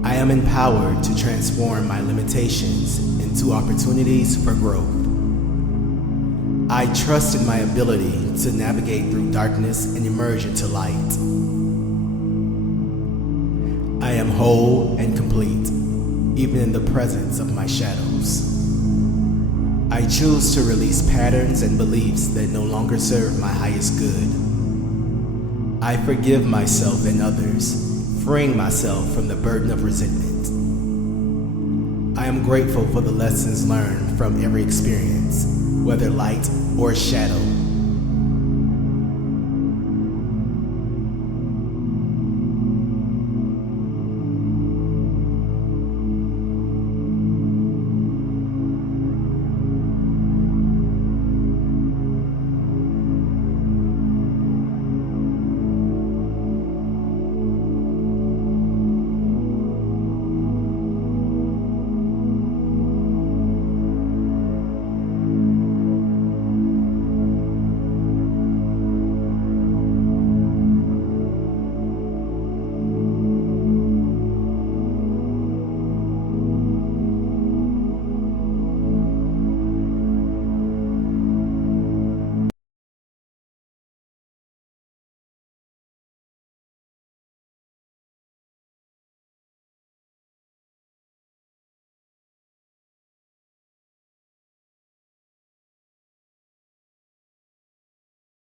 I am empowered to transform my limitations into opportunities for growth. I trust in my ability to navigate through darkness and emerge into light. I am whole and complete, even in the presence of my shadows. I choose to release patterns and beliefs that no longer serve my highest good. I forgive myself and others, freeing myself from the burden of resentment. I am grateful for the lessons learned from every experience, whether light or shadow.